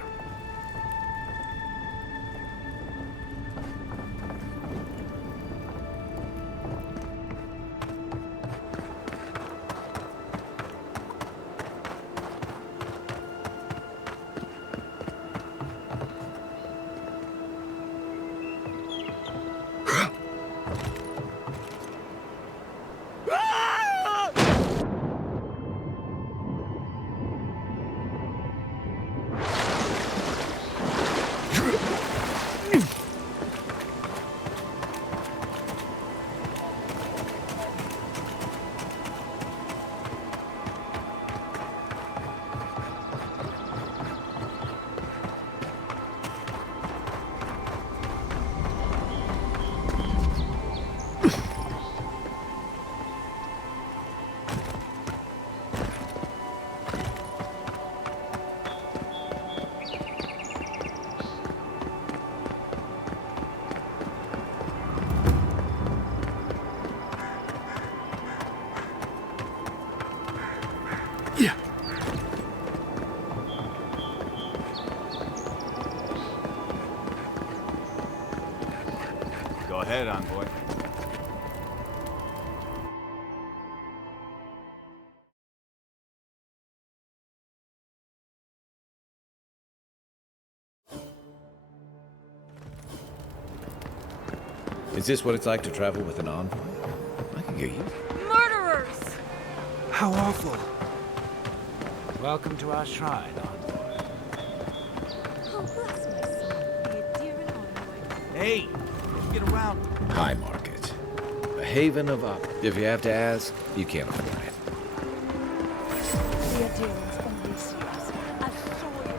Go ahead, Envoy. Is this what it's like to travel with an envoy? I can get you. Murderers! How awful. Welcome to our shrine, Envoy. Oh, bless my soul. Be a dear and envoy. Hey, get around. High Market. A haven of up. If you have to ask, you can't afford it. The adherents of Lucius. I saw you.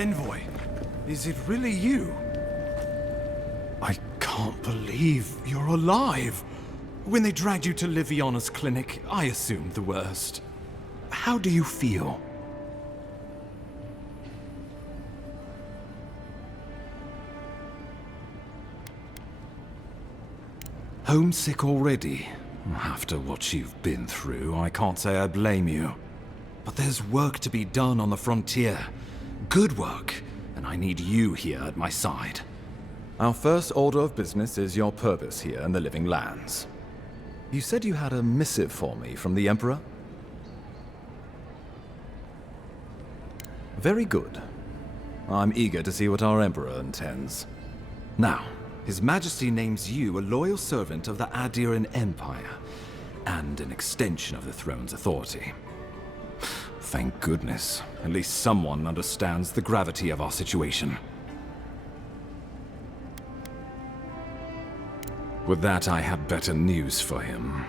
Envoy, is it really you? I can't believe you're alive. When they dragged you to Liviana's clinic, I assumed the worst. How do you feel? Homesick already? After what you've been through, I can't say I blame you. But there's work to be done on the frontier. Good work, and I need you here at my side. Our first order of business is your purpose here in the Living Lands. You said you had a missive for me from the Emperor? Very good. I'm eager to see what our Emperor intends. Now, His Majesty names you a loyal servant of the Adiran Empire, and an extension of the throne's authority. Thank goodness. At least someone understands the gravity of our situation. With that, I have better news for him.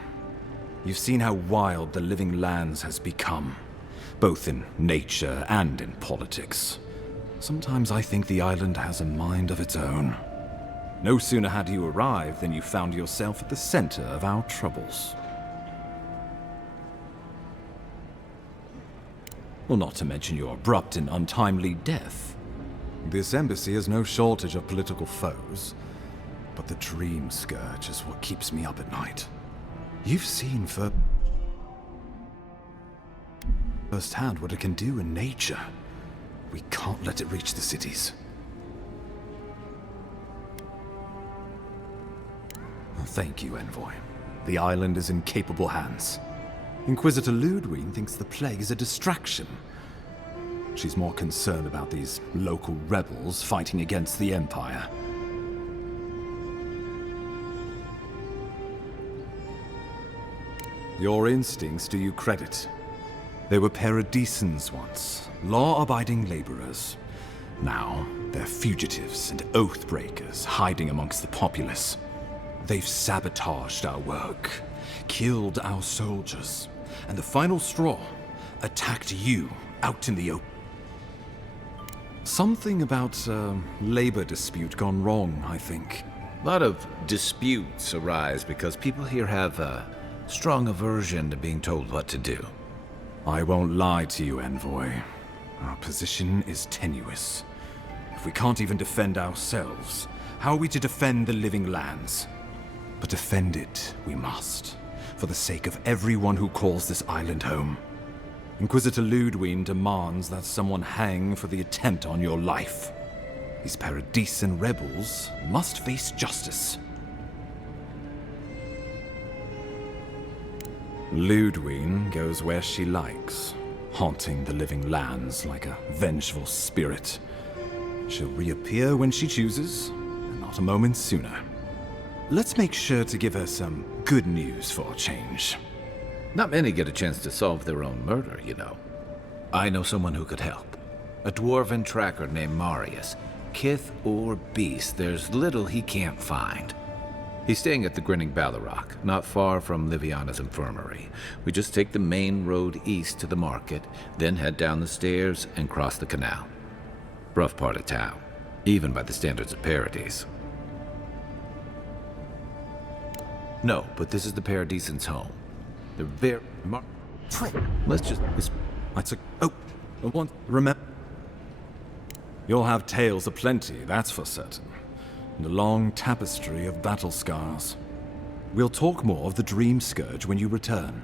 You've seen how wild the Living Lands has become, both in nature and in politics. Sometimes I think the island has a mind of its own. No sooner had you arrived than you found yourself at the center of our troubles. Well, not to mention your abrupt and untimely death. This embassy has no shortage of political foes, but the Dream Scourge is what keeps me up at night. You've seen firsthand what it can do in nature. We can't let it reach the cities. Thank you, Envoy. The island is in capable hands. Inquisitor Ludwig thinks the plague is a distraction. She's more concerned about these local rebels fighting against the Empire. Your instincts do you credit. They were paradisans once, law-abiding laborers. Now, they're fugitives and oath-breakers hiding amongst the populace. They've sabotaged our work, killed our soldiers, and the final straw, attacked you out in the open. Something about a labor dispute gone wrong, I think. A lot of disputes arise because people here have a strong aversion to being told what to do. I won't lie to you, Envoy. Our position is tenuous. If we can't even defend ourselves, how are we to defend the Living Lands? But defend it we must, for the sake of everyone who calls this island home. Inquisitor Ludwig demands that someone hang for the attempt on your life. These Paradisan rebels must face justice. Ludwig goes where she likes, haunting the Living Lands like a vengeful spirit. She'll reappear when she chooses, and not a moment sooner. Let's make sure to give her some good news for a change. Not many get a chance to solve their own murder, you know. I know someone who could help. A dwarven tracker named Marius. Kith or beast, there's little he can't find. He's staying at the Grinning Ballarrock, not far from Liviana's infirmary. We just take the main road east to the market, then head down the stairs and cross the canal. Rough part of town, even by the standards of Paradis. No, but this is the Paradisans' home. They're very... Let's just... remember... You'll have tales aplenty, that's for certain. And a long tapestry of battle scars. We'll talk more of the Dream Scourge when you return.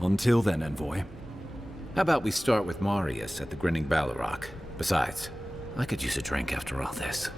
Until then, Envoy. How about we start with Marius at the Grinning Ballarrock? Besides, I could use a drink after all this.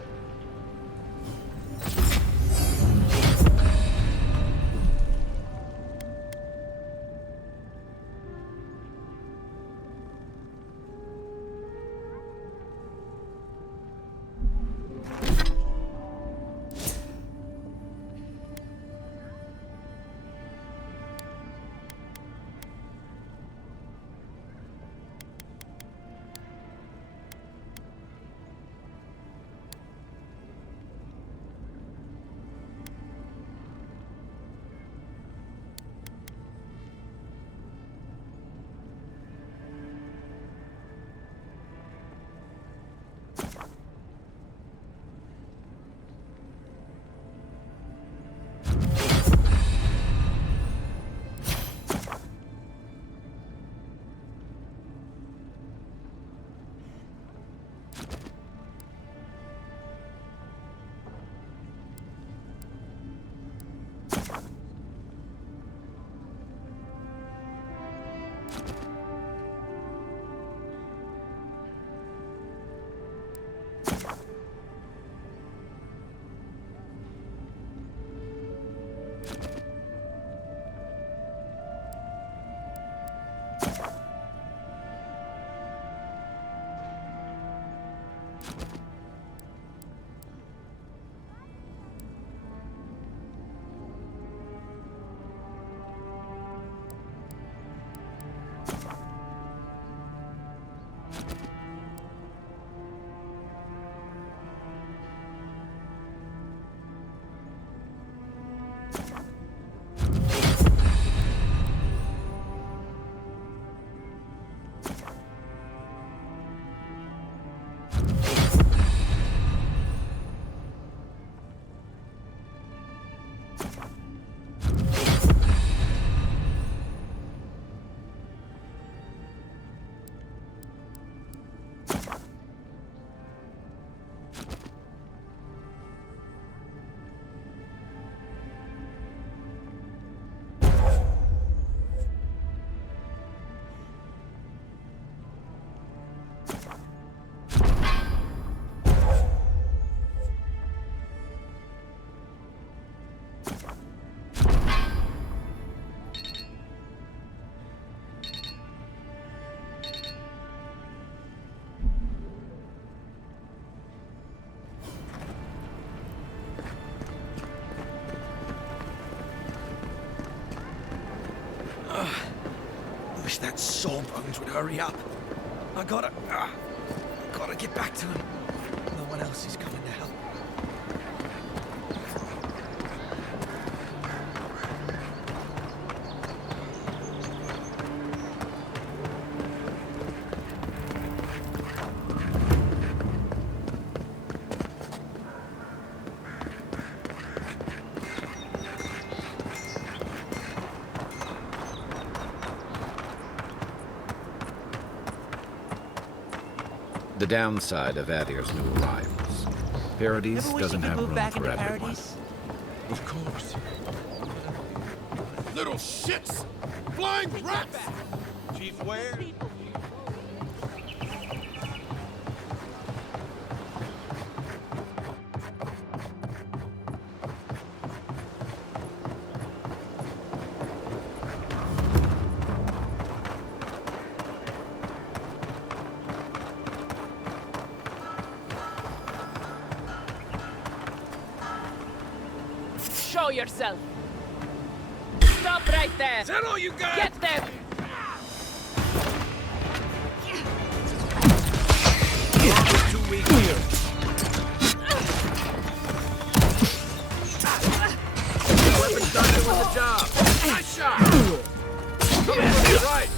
that sawbones would hurry up. I gotta get back to him. No one else is coming to help. The downside of Adir's new arrivals. Paradise doesn't have room for everyone. Of course. Little shits! Flying rats! Chief where? Show yourself! Stop right there! Is that all you got? Get them! Too weak here. Weapon's done doing the job. Nice shot! Coming from your right.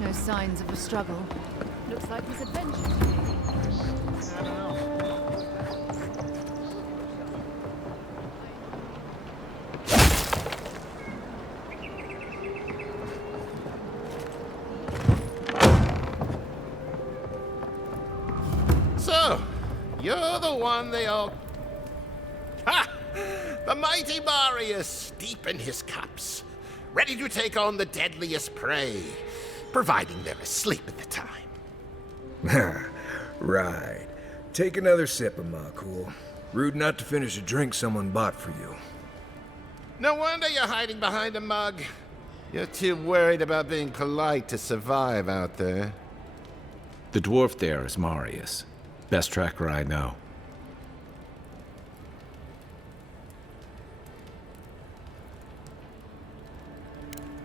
No signs of a struggle. Looks like his adventure. I don't know. So, you're the one they all... Ha! The mighty Marius, deep in his cups, ready to take on the deadliest prey, providing they're asleep at the time. Right. Take another sip of my cool. Rude not to finish a drink someone bought for you. No wonder you're hiding behind a mug. You're too worried about being polite to survive out there. The dwarf there is Marius. Best tracker I know.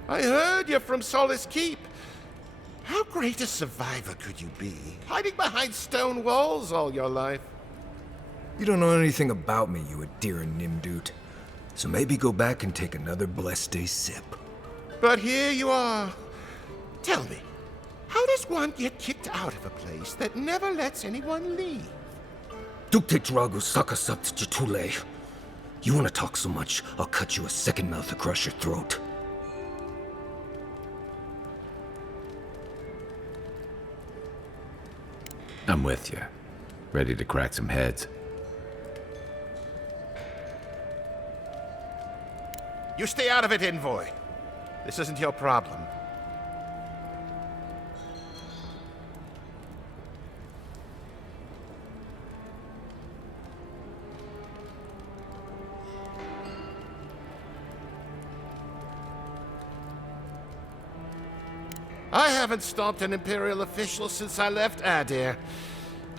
I heard you're from Solace Keep. How great a survivor could you be, hiding behind stone walls all your life? You don't know anything about me, you Adiran Nimdut. So maybe go back and take another blessed day sip. But here you are. Tell me, how does one get kicked out of a place that never lets anyone leave? Duktetragu Sakasapt Jatule. You wanna talk so much, I'll cut you a second mouth across your throat. I'm with you. Ready to crack some heads. You stay out of it, Envoy. This isn't your problem. I haven't stopped an Imperial official since I left Adir.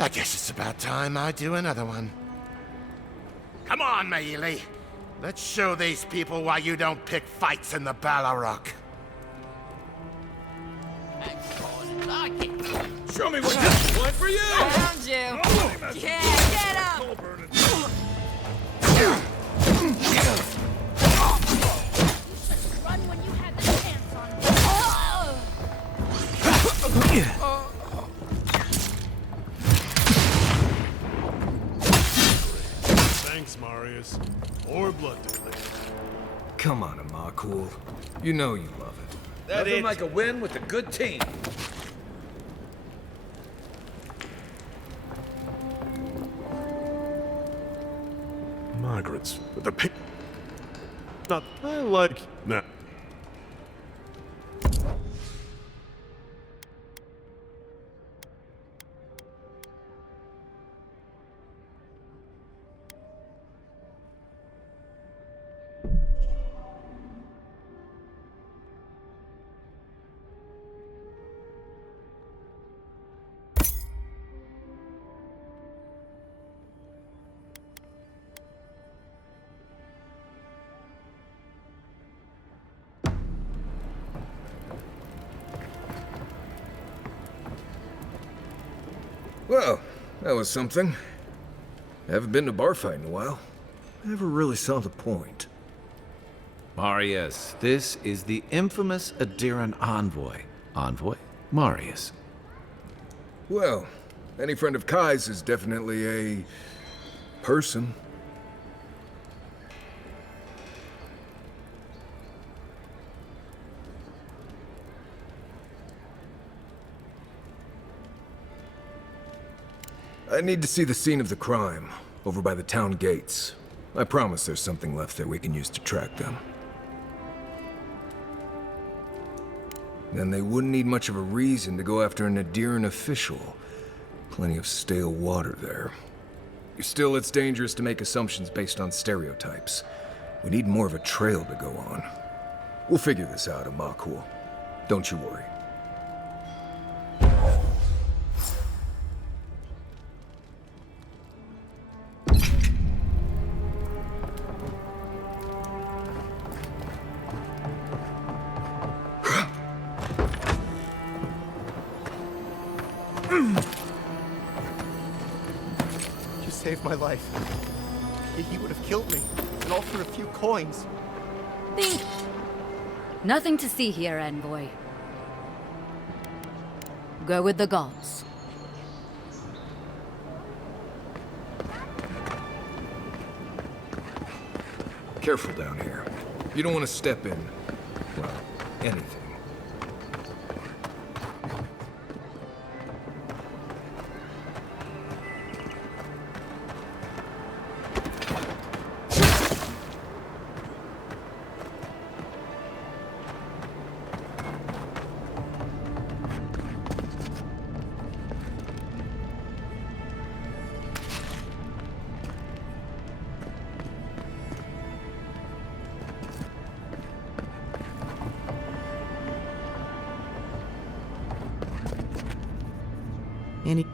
I guess it's about time I do another one. Come on, Maili. Let's show these people why you don't pick fights in the Ballarok. Show me what you want for you! Found you! Yeah, get him! Run when you had the chance on me. Thanks, Marius. More blood to clear. Come on, Amakul. You know you love it. Nothing like a win with a good team. Margaret's with the pic. Not I like. Nah. Well, that was something. Haven't been to bar fight in a while. Never really saw the point. Marius, this is the infamous Adiran envoy. Envoy? Marius. Well, any friend of Kai's is definitely a person. I need to see the scene of the crime, over by the town gates. I promise there's something left there we can use to track them. Then they wouldn't need much of a reason to go after an Adiran official. Plenty of stale water there. Still, it's dangerous to make assumptions based on stereotypes. We need more of a trail to go on. We'll figure this out, Amakul. Don't you worry. You saved my life. He would have killed me, and all for a few coins. Think. Nothing to see here, envoy. Go with the gods. Careful down here. You don't want to step in, well, anything. Any...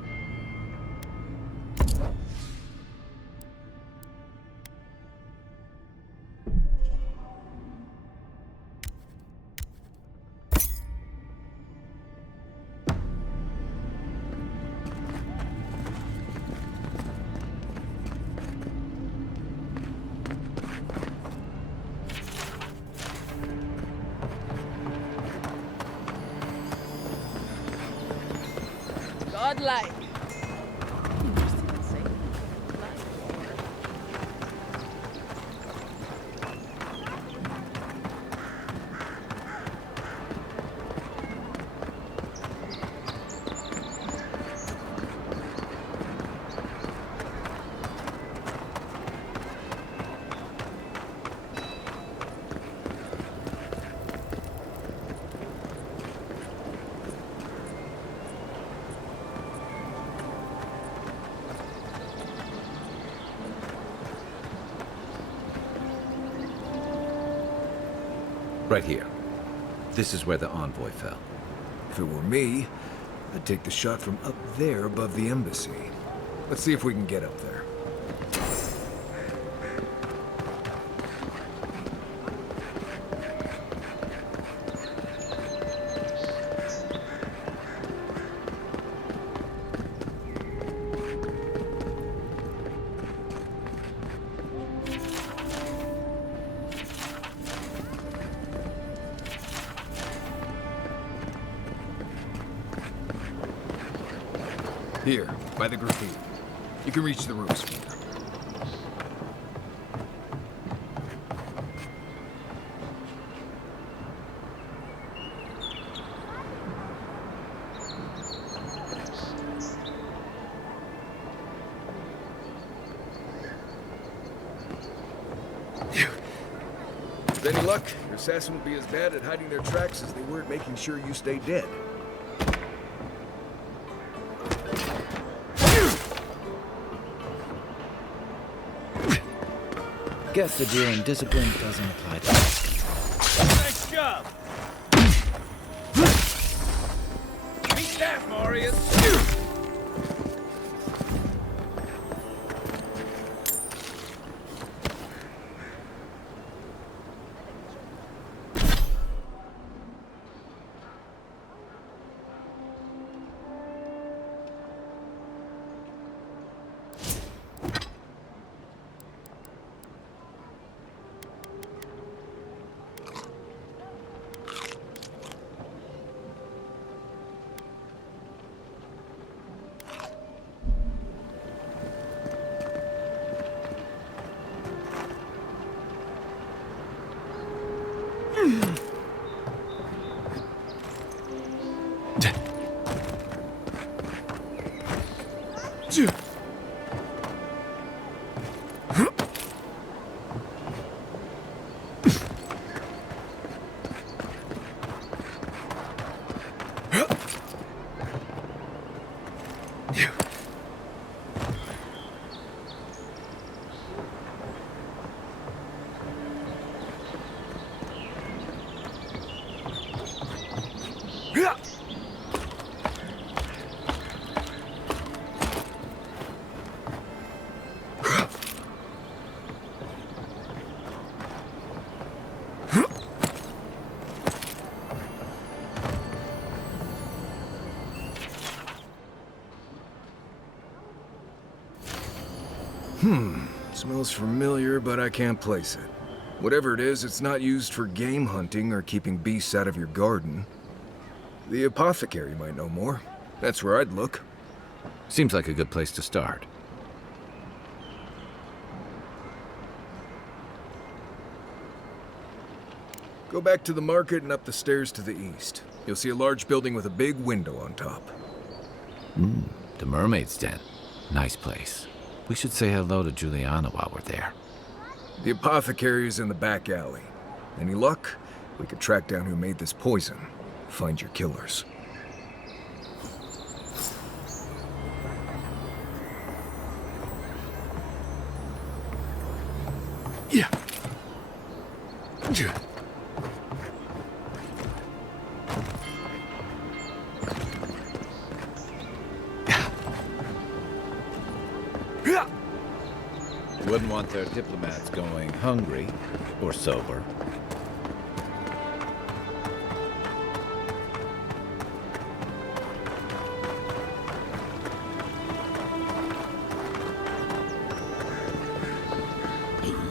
Godlike. Right here. This is where the envoy fell. If it were me, I'd take the shot from up there above the embassy. Let's see if we can get up there. Here, by the graffiti. You can reach the roofs from here. With any luck, your assassin will be as bad at hiding their tracks as they were at making sure you stay dead. Guess the Duran discipline doesn't apply to us. Nice job! Beat that, Marius! Smells familiar, but I can't place it. Whatever it is, it's not used for game hunting or keeping beasts out of your garden. The apothecary might know more. That's where I'd look. Seems like a good place to start. Go back to the market and up the stairs to the east. You'll see a large building with a big window on top. The Mermaid's Den. Nice place. We should say hello to Juliana while we're there. The apothecary is in the back alley. Any luck? We could track down who made this poison. Find your killers. Yeah. Wouldn't want their diplomats going hungry or sober.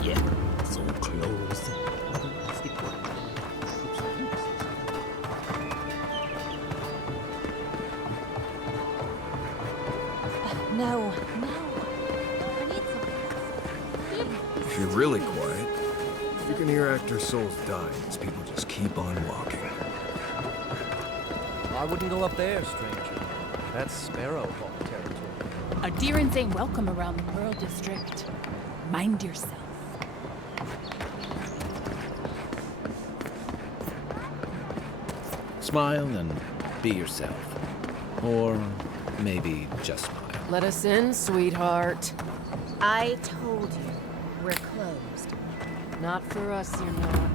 Yeah, so close. No. If you're really quiet, you can hear actors' souls die as people just keep on walking. I wouldn't go up there, stranger. That's Sparrowhawk territory. Adherents ain't welcome around the Pearl District. Mind yourself. Smile and be yourself. Or maybe just smile. Let us in, sweetheart. I told you, we're closed. Not for us, you're not.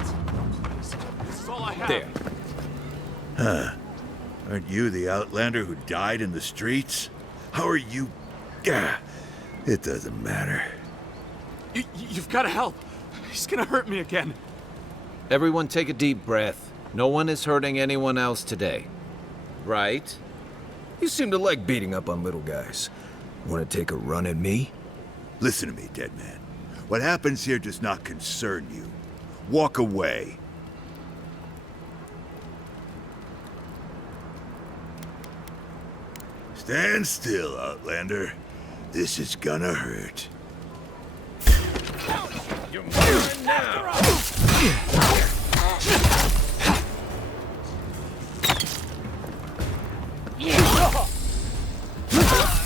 This is all I have. There. Huh. Aren't you the outlander who died in the streets? How are you... Gah, it doesn't matter. You've got to help. He's gonna hurt me again. Everyone take a deep breath. No one is hurting anyone else today. Right? You seem to like beating up on little guys. Want to take a run at me? Listen to me, dead man. What happens here does not concern you. Walk away. Stand still, Outlander. This is gonna hurt. You're mine now!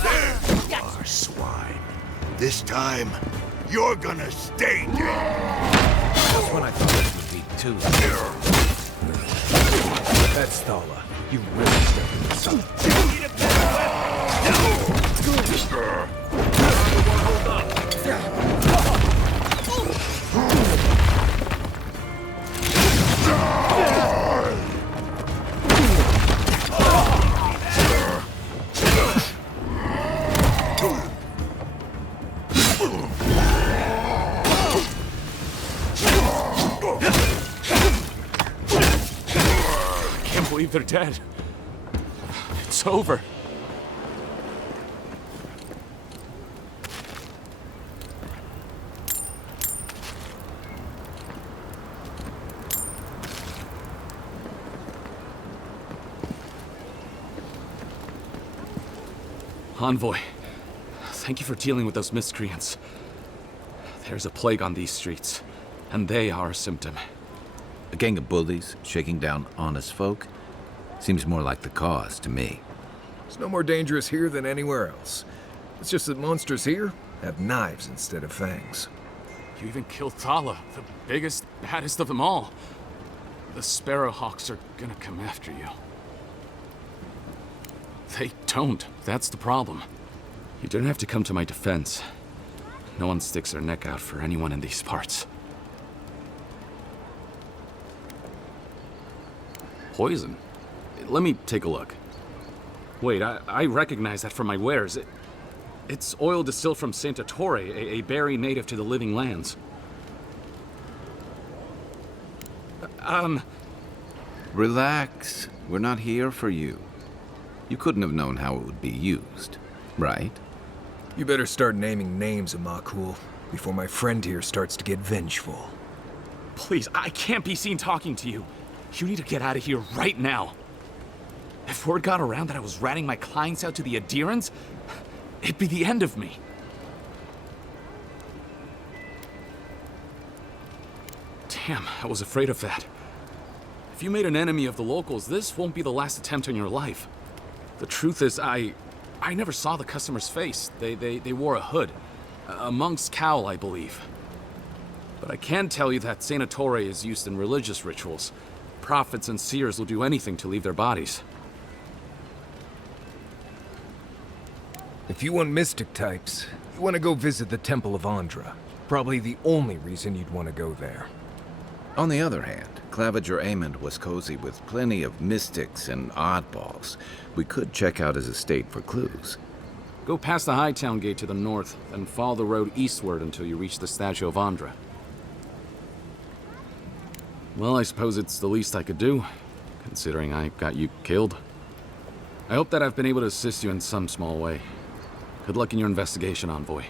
There you are, swine. This time, you're gonna stay dead. That's when I thought it would be too. That's Thala. You really stepped this up. I can't believe they're dead. It's over. Envoy, thank you for dealing with those miscreants. There's a plague on these streets, and they are a symptom. A gang of bullies shaking down honest folk? Seems more like the cause to me. It's no more dangerous here than anywhere else. It's just that monsters here have knives instead of fangs. You even killed Thala, the biggest, baddest of them all. The Sparrowhawks are gonna come after you. They don't. That's the problem. You don't have to come to my defense. No one sticks their neck out for anyone in these parts. Poison? Let me take a look. Wait, I recognize that from my wares. It's oil distilled from Santa Torre, a berry native to the Living Lands. Relax. We're not here for you. You couldn't have known how it would be used, right? You better start naming names, Amakul, before my friend here starts to get vengeful. Please, I can't be seen talking to you. You need to get out of here right now. If word got around that I was ratting my clients out to the adherents, it'd be the end of me. Damn, I was afraid of that. If you made an enemy of the locals, this won't be the last attempt on your life. The truth is, I never saw the customer's face. They wore a hood. A monk's cowl, I believe. But I can tell you that Santa Torre is used in religious rituals. Prophets and seers will do anything to leave their bodies. If you want mystic types, you want to go visit the Temple of Andra. Probably the only reason you'd want to go there. On the other hand, Claviger Amond was cozy with plenty of mystics and oddballs. We could check out his estate for clues. Go past the Hightown Gate to the north, then follow the road eastward until you reach the statue of Andra. Well, I suppose it's the least I could do, considering I got you killed. I hope that I've been able to assist you in some small way. Good luck in your investigation, Envoy.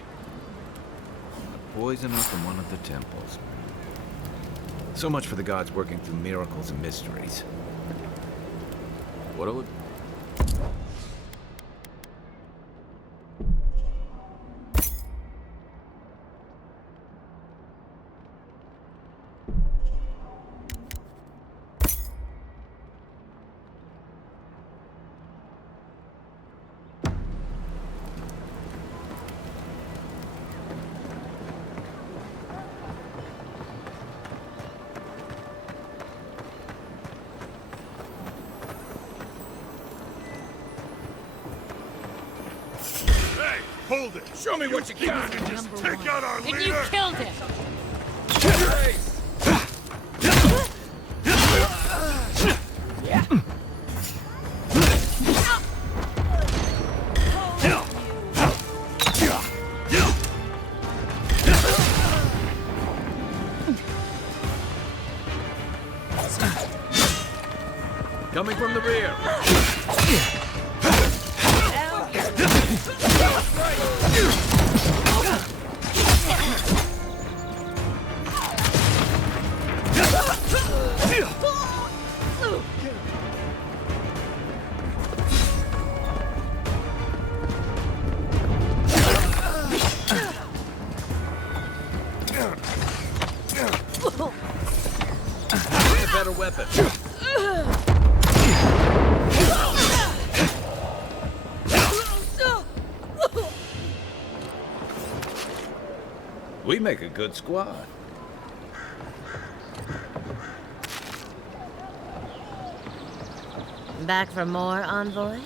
Poison up in one of the temples. So much for the gods working through miracles and mysteries. What'll it... Hold it! Show me what you got! Just take out our leader! And you killed him! Coming from the rear! We make a good squad. Back for more, Envoy?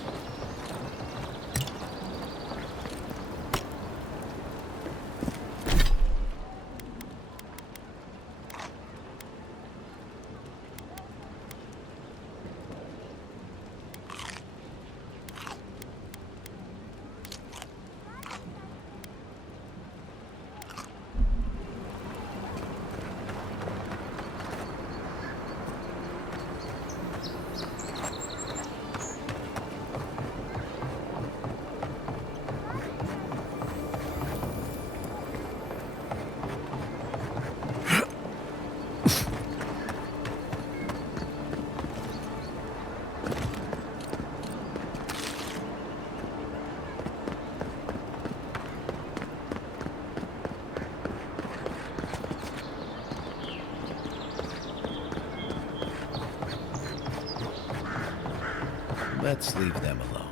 Let's leave them alone.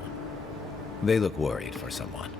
They look worried for someone.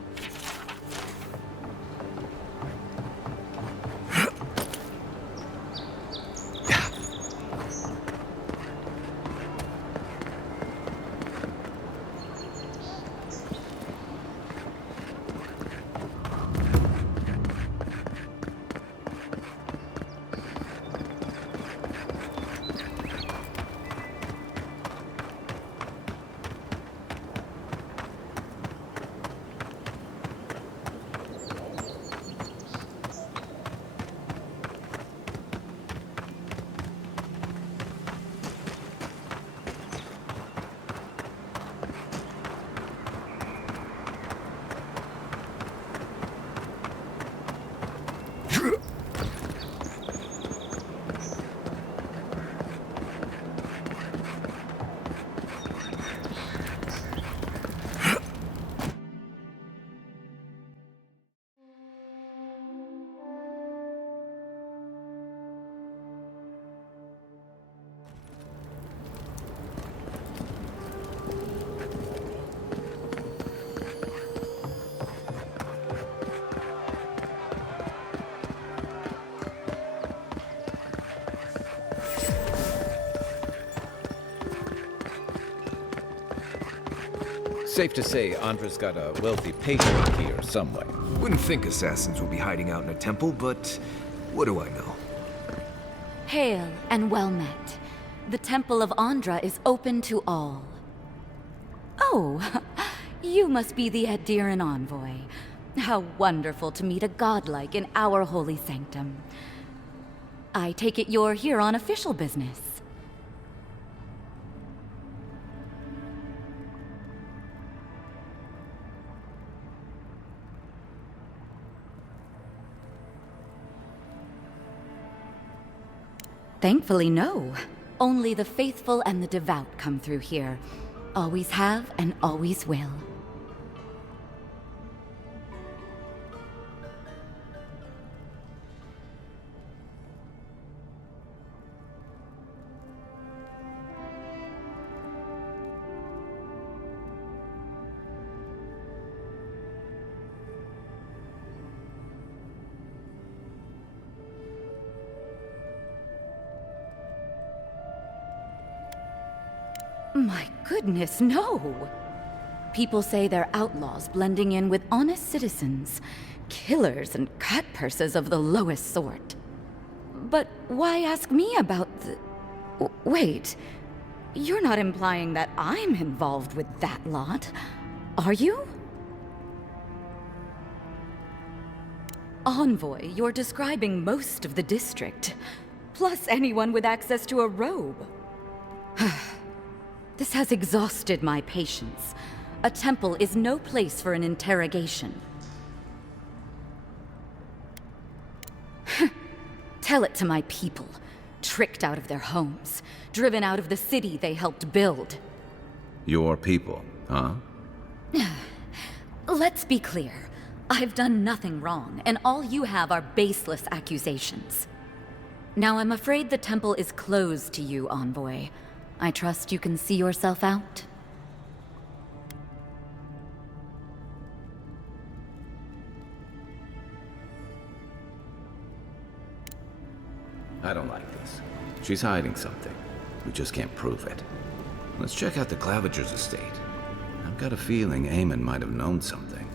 Safe to say, Andra's got a wealthy patron here somewhere. Wouldn't think assassins would be hiding out in a temple, but what do I know? Hail and well met. The Temple of Andra is open to all. Oh, you must be the Adiran envoy. How wonderful to meet a godlike in our holy sanctum. I take it you're here on official business. Thankfully, no. Only the faithful and the devout come through here. Always have and always will. My goodness, no! People say they're outlaws blending in with honest citizens, killers and cutpurses of the lowest sort. But why ask me about the... Wait, you're not implying that I'm involved with that lot, are you? Envoy, you're describing most of the district, plus anyone with access to a robe. This has exhausted my patience. A temple is no place for an interrogation. Tell it to my people. Tricked out of their homes. Driven out of the city they helped build. Your people, huh? Let's be clear. I've done nothing wrong, and all you have are baseless accusations. Now I'm afraid the temple is closed to you, Envoy. I trust you can see yourself out? She's hiding something. We just can't prove it. Let's check out the Clavigers' estate. I've got a feeling Eamon might have known something.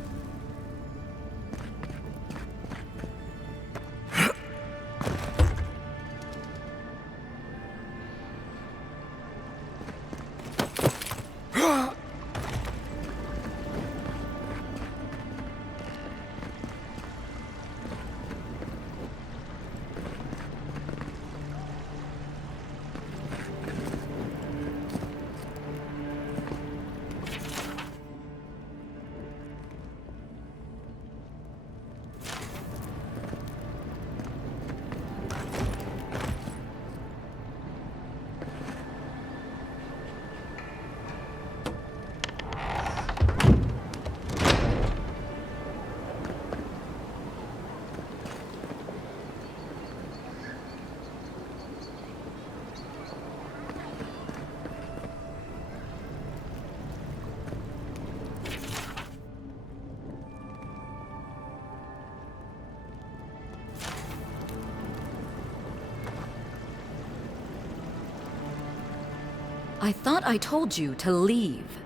I thought I told you to leave.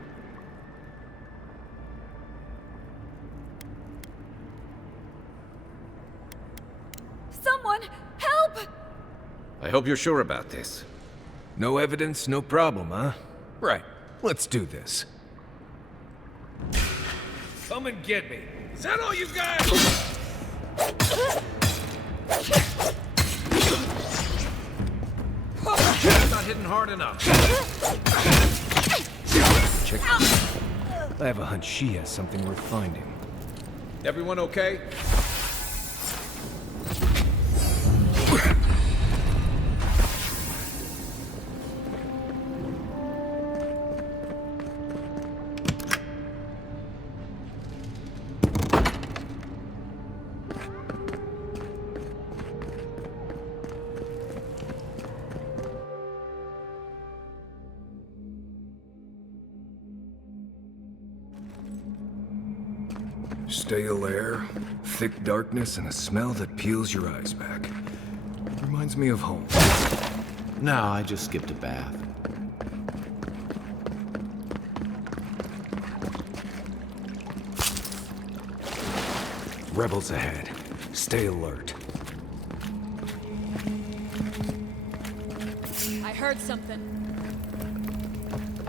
Someone, help! I hope you're sure about this. No evidence, no problem, huh? Right. Let's do this. Come and get me. Is that all you got? Not hitting hard enough. Check. I have a hunch she has something worth finding. Everyone okay? Stale air, thick darkness, and a smell that peels your eyes back. Reminds me of home. No, I just skipped a bath. Rebels ahead. Stay alert. I heard something.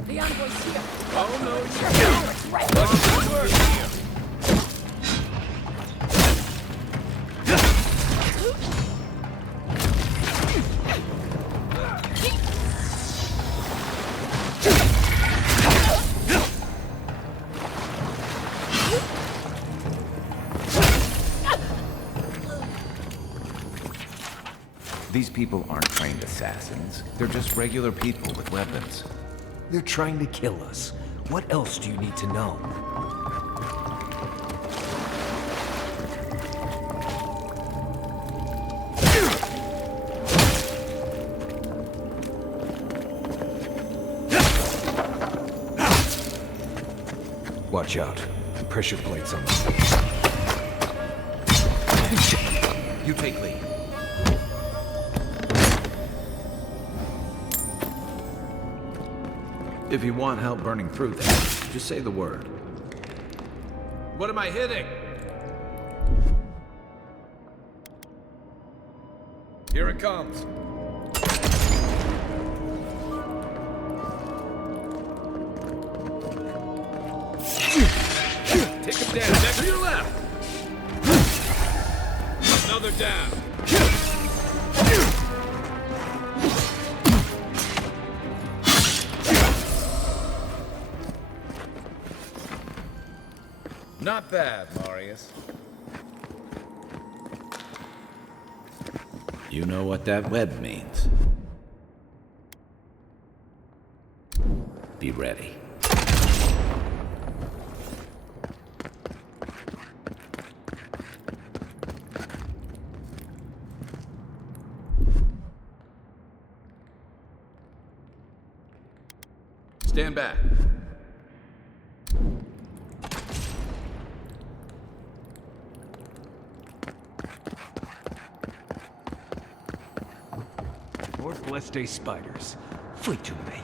The envoy's here. Oh no, It's right. These people aren't trained assassins. They're just regular people with weapons. They're trying to kill us. What else do you need to know? Watch out. Pressure plates on them. You take lead. If you want help burning through them, just say the word. What am I hitting? Here it comes. Take him down. Next to your left. Another down. Not bad, Marius. You know what that web means. Be ready. Stand back. Lord bless Blessed Day spiders. Flee to may you.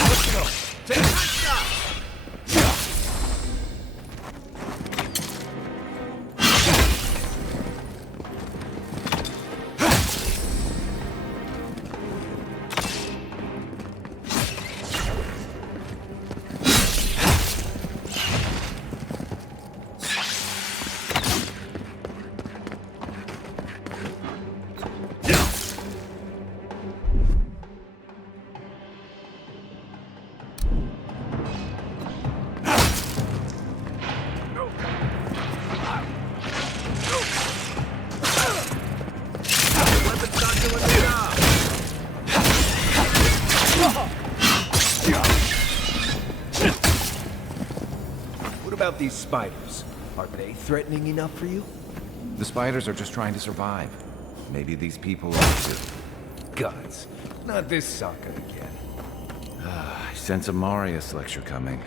Let's go. Take a shot. What about these spiders? Are they threatening enough for you? The spiders are just trying to survive. Maybe these people are too. Gods, not this sucker again. I sense a Marius lecture coming.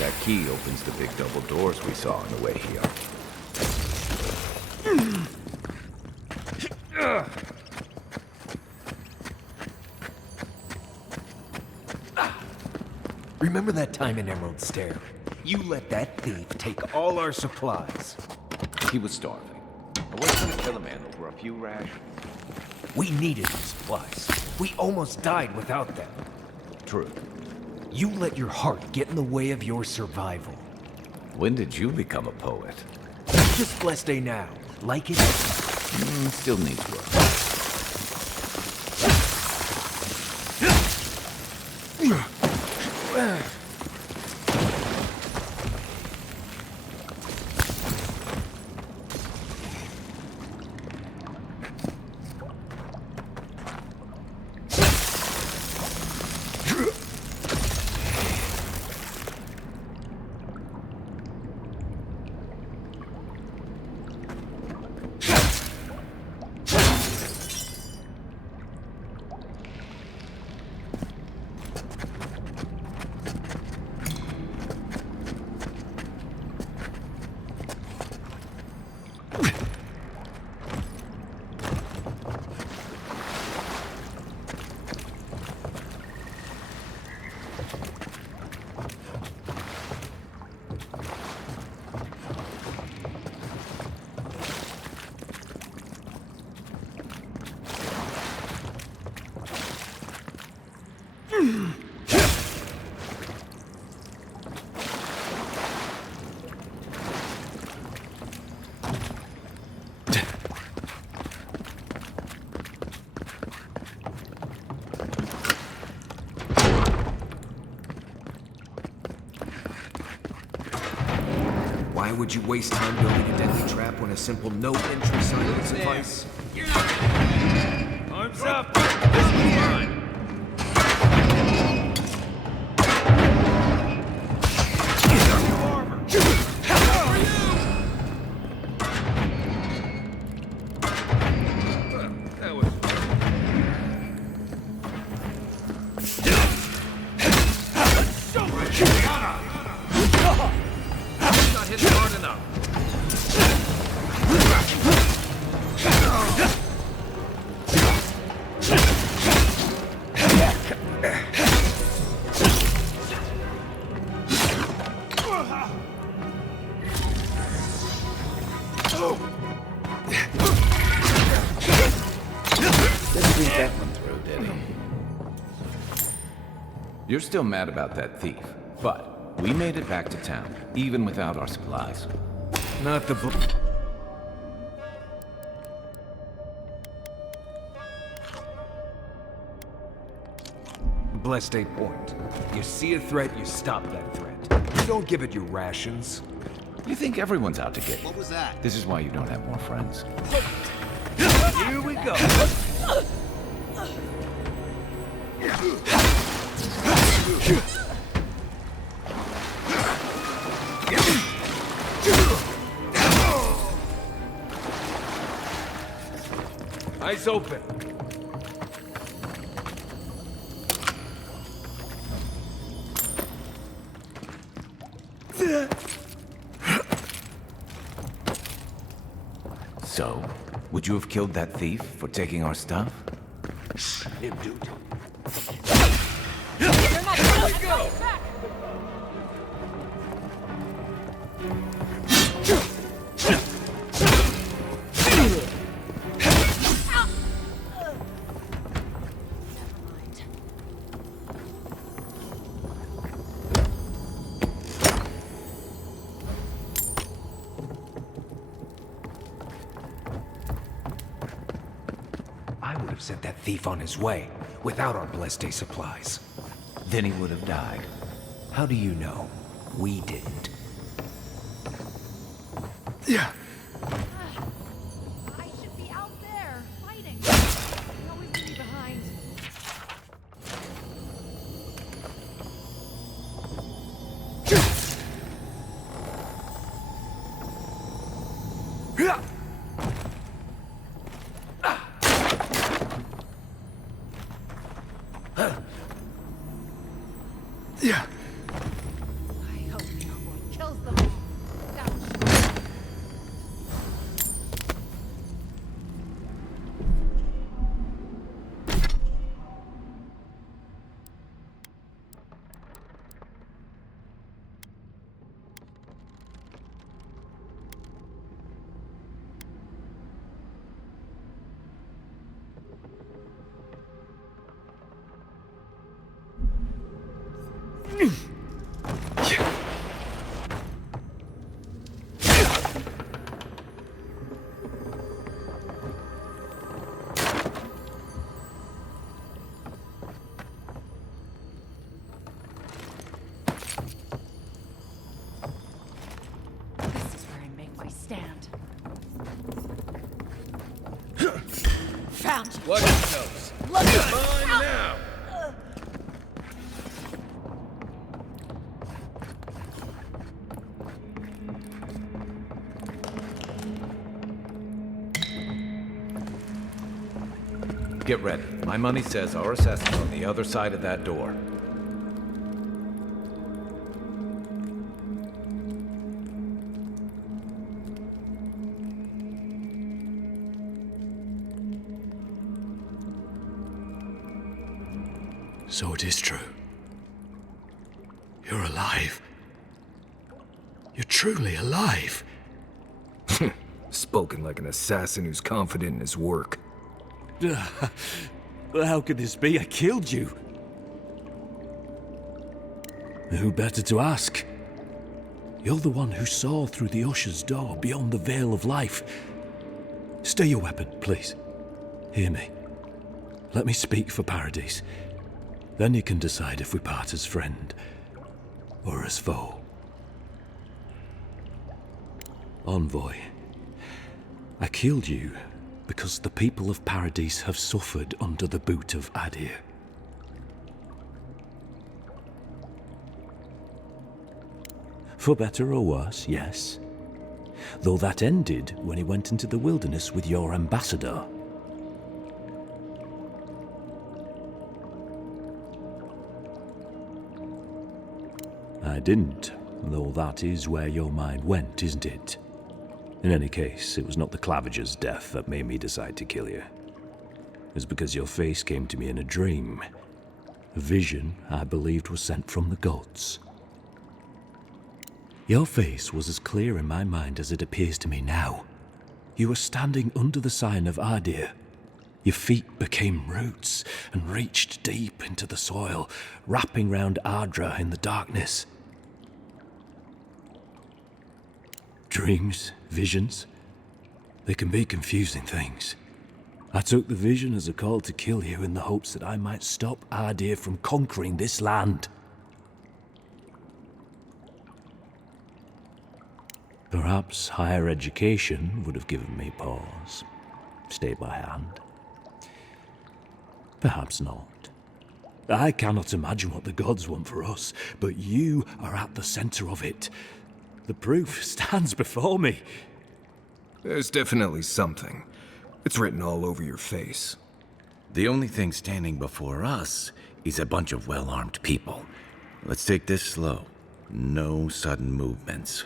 That key opens the big double doors we saw on the way here. Remember that time in Emerald Stair? You let that thief take all our supplies. He was starving. I wasn't gonna kill a man over a few rations. We needed the supplies. We almost died without them. True. You let your heart get in the way of your survival. When did you become a poet? Just Blessed Day now. Like it? Still needs work. Why would you waste time building a deadly trap when a simple no entry sign would suffice? Arms up! This one's mine! Not hitting hard enough. You're still mad about that thief, but we made it back to town, even without our supplies. Not the Blessed a point. You see a threat, you stop that threat. You don't give it your rations. You think everyone's out to get you. What was that? This is why you don't have more friends. Here we go. Eyes open. So, would you have killed that thief for taking our stuff? Him, dude. You're not Here we go. I would have sent that thief on his way without our blessed day supplies. Then he would have died. How do you know? We didn't. Yeah. I should be out there, fighting. You always leave me behind. Yeah. I hope no one kills them all. Deustch. This is where I make my stand. Found you. Watch yourselves. Look at Mine now. Get ready. My money says our assassin's on the other side of that door. So it is true. You're alive. You're truly alive. Spoken like an assassin who's confident in his work. But how could this be? I killed you. Who better to ask? You're the one who saw through the usher's door beyond the veil of life. Stay your weapon, please. Hear me. Let me speak for Paradise. Then you can decide if we part as friend or as foe. Envoy, I killed you because the people of Paradise have suffered under the boot of Adir. For better or worse, yes. Though that ended when he went into the wilderness with your ambassador. I didn't, though that is where your mind went, isn't it? In any case, it was not the Clavager's death that made me decide to kill you. It was because your face came to me in a dream. A vision I believed was sent from the gods. Your face was as clear in my mind as it appears to me now. You were standing under the sign of Adir, Your feet became roots and reached deep into the soil, wrapping round Ardra in the darkness. Dreams, visions, they can be confusing things. I took the vision as a call to kill you in the hopes that I might stop Ardra from conquering this land. Perhaps higher education would have given me pause. Stay by hand. Perhaps not. I cannot imagine what the gods want for us, but you are at the center of it. The proof stands before me. There's definitely something. It's written all over your face. The only thing standing before us is a bunch of well-armed people. Let's take this slow. No sudden movements.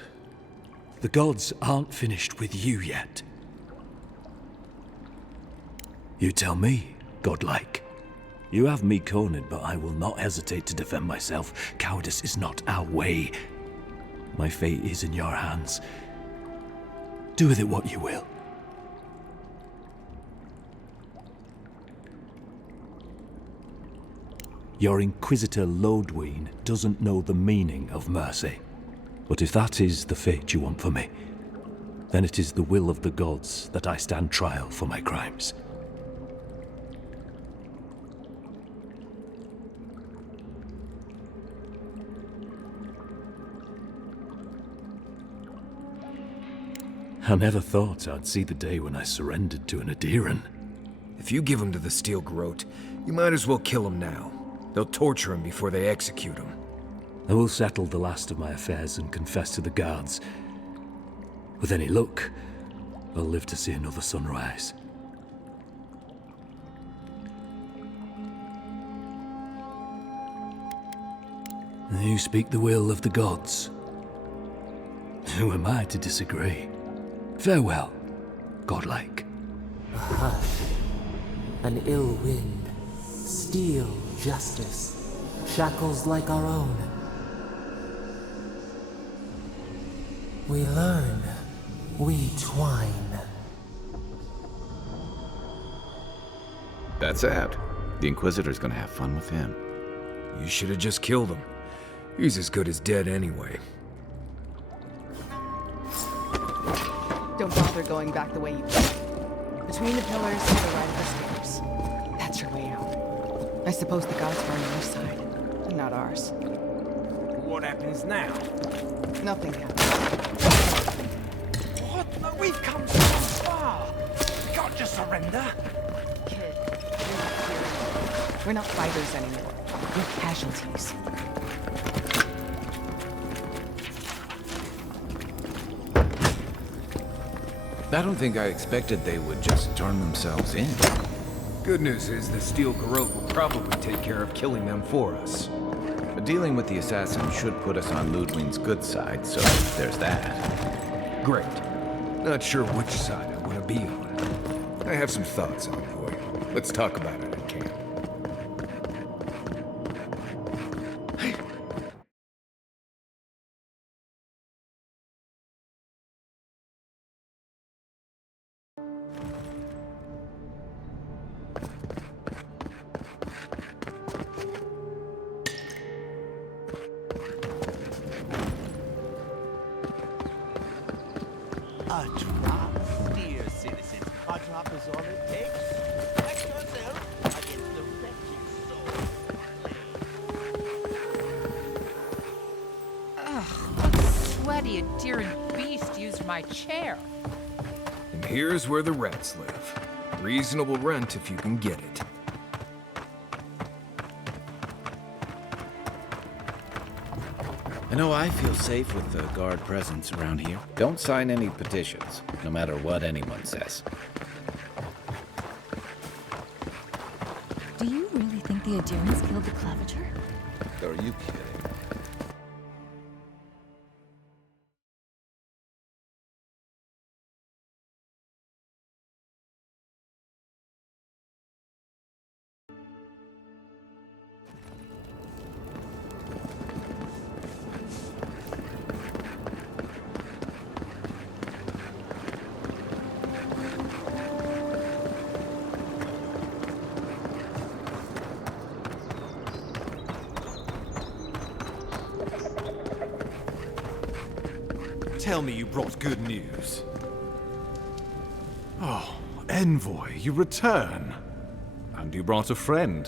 The gods aren't finished with you yet. You tell me, godlike. You have me cornered, but I will not hesitate to defend myself. Cowardice is not our way. My fate is in your hands. Do with it what you will. Your Inquisitor Lodwyn doesn't know the meaning of mercy. But if that is the fate you want for me, then it is the will of the gods that I stand trial for my crimes. I never thought I'd see the day when I surrendered to an Adiran. If you give him to the Steel Garrote, you might as well kill him now. They'll torture him before they execute him. I will settle the last of my affairs and confess to the guards. With any luck, I'll live to see another sunrise. You speak the will of the gods. Who am I to disagree? Farewell, godlike. A hush, an ill wind, steel justice, shackles like our own. We learn, we twine. That's sad. The Inquisitor's gonna have fun with him. You should have just killed him. He's as good as dead anyway. Don't bother going back the way you came. Between the pillars to the right of the stairs. That's your way out. I suppose the gods were on your side, not ours. What happens now? Nothing happens. What? No, we've come so far. We can't just surrender. Kid, you're not hearing. We're not fighters anymore. We're casualties. I don't think I expected they would just turn themselves in. Good news is the Steel Garrote will probably take care of killing them for us. Dealing with the assassin should put us on Ludwig's good side, so there's that. Great. Not sure which side I want to be on. I have some thoughts, Envoy. Let's talk about it in camp. A drop, dear citizens. A drop is all it takes. Protect yourself against the wretched soul. Ugh, what sweaty Adiran beast used my chair. And here's where the rats live. Reasonable rent if you can get it. I know I feel safe with the guard presence around here. Don't sign any petitions, no matter what anyone says. Do you really think the Adirans killed the Claviger? Are you kidding? tell me you brought good news. Oh, Envoy, you return. And you brought a friend.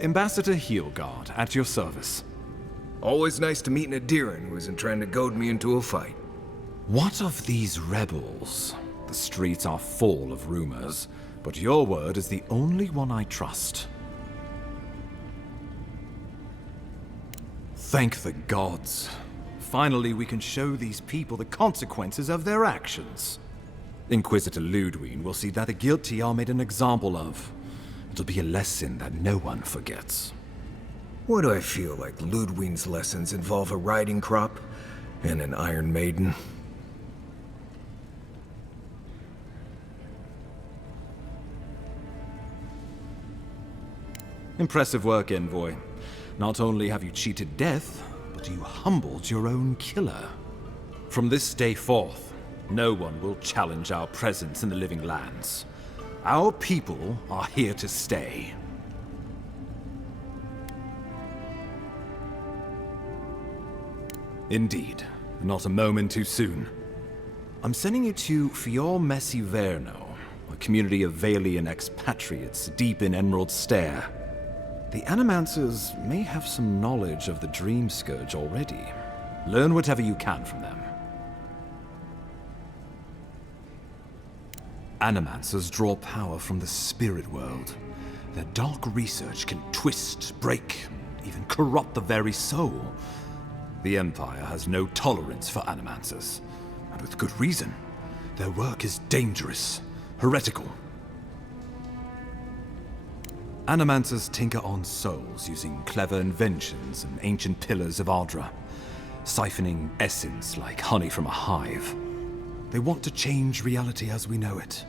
Ambassador Heelguard, at your service. Always nice to meet an Adiran who isn't trying to goad me into a fight. What of these rebels? The streets are full of rumors, but your word is the only one I trust. Thank the gods. Finally, we can show these people the consequences of their actions. Inquisitor Ludwig will see that the guilty are made an example of. It'll be a lesson that no one forgets. Why do I feel like Ludwig's lessons involve a riding crop and an Iron Maiden? Impressive work, Envoy. Not only have you cheated death, but you humbled your own killer. From this day forth, no one will challenge our presence in the Living Lands. Our people are here to stay. Indeed, not a moment too soon. I'm sending you to Fior Messiverno, a community of Valian expatriates deep in Emerald Stair. The Animancers may have some knowledge of the Dream Scourge already. Learn whatever you can from them. Animancers draw power from the spirit world. Their dark research can twist, break, even corrupt the very soul. The Empire has no tolerance for Animancers, and with good reason. Their work is dangerous, heretical. Animancers tinker on souls using clever inventions and ancient pillars of Ardra, siphoning essence like honey from a hive. They want to change reality as we know it,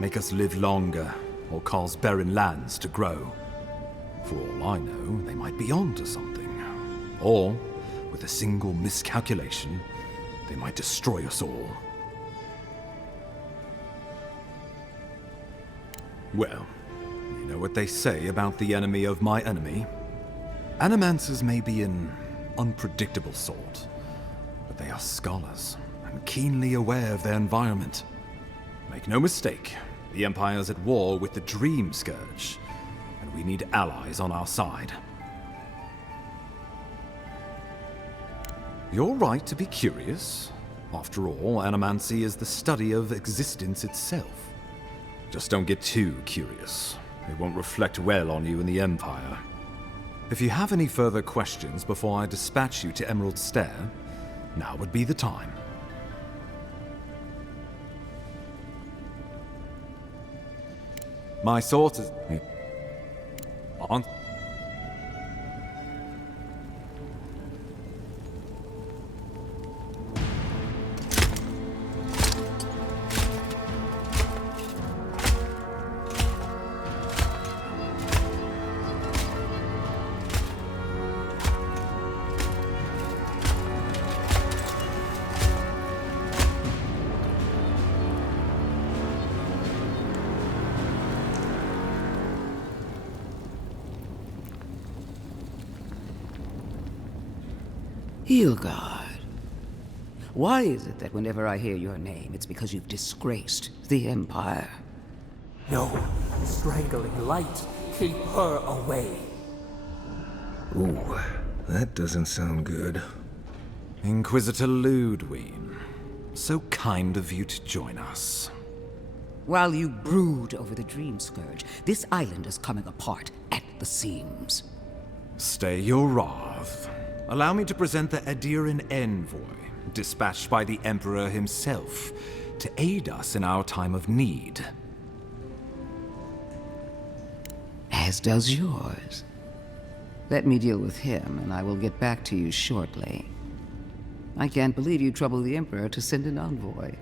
make us live longer, or cause barren lands to grow. For all I know, they might be onto something. Or, with a single miscalculation, they might destroy us all. Well, you know what they say about the enemy of my enemy? Animancers may be an unpredictable sort, but they are scholars and keenly aware of their environment. Make no mistake, the Empire's at war with the Dream Scourge, and we need allies on our side. You're right to be curious. After all, animancy is the study of existence itself. Just don't get too curious. It won't reflect well on you in the Empire. If you have any further questions before I dispatch you to Emerald Stair, now would be the time. My source is... on... Heelguard. Why is it that whenever I hear your name, it's because you've disgraced the Empire? No, strangling light. Keep her away. Ooh, that doesn't sound good. Inquisitor Ludwig, so kind of you to join us. While you brood over the Dream Scourge, this island is coming apart at the seams. Stay your wrath. Allow me to present the Adiran Envoy, dispatched by the Emperor himself, to aid us in our time of need. As does yours. Let me deal with him, and I will get back to you shortly. I can't believe you troubled the Emperor to send an envoy.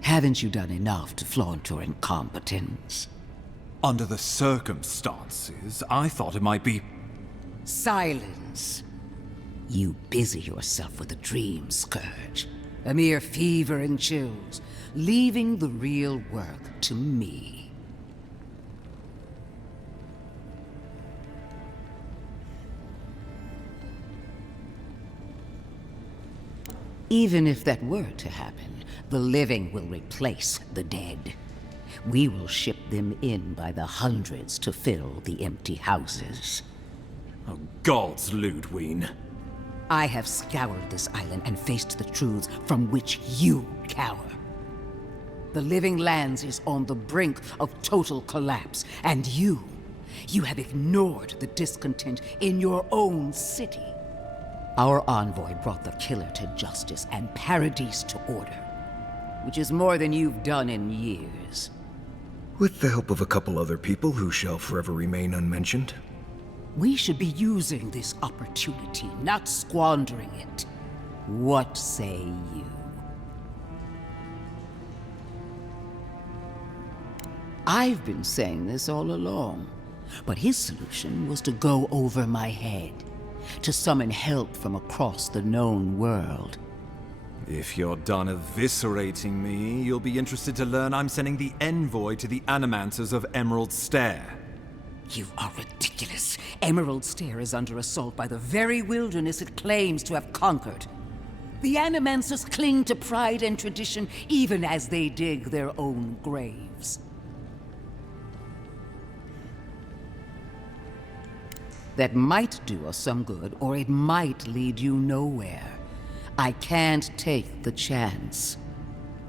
Haven't you done enough to flaunt your incompetence? Under the circumstances, I thought it might be... Silence! You busy yourself with the Dream Scourge. A mere fever and chills, leaving the real work to me. Even if that were to happen, the living will replace the dead. We will ship them in by the hundreds to fill the empty houses. Oh, gods, Ludwig. I have scoured this island and faced the truths from which you cower. The Living Lands is on the brink of total collapse, and you have ignored the discontent in your own city. Our envoy brought the killer to justice and Paradise to order, which is more than you've done in years. With the help of a couple other people who shall forever remain unmentioned. We should be using this opportunity, not squandering it. What say you? I've been saying this all along, but his solution was to go over my head, to summon help from across the known world. If you're done eviscerating me, you'll be interested to learn I'm sending the envoy to the Animancers of Emerald Stair. You are ridiculous. Emerald Stair is under assault by the very wilderness it claims to have conquered. The Animancers cling to pride and tradition even as they dig their own graves. That might do us some good, or it might lead you nowhere. I can't take the chance.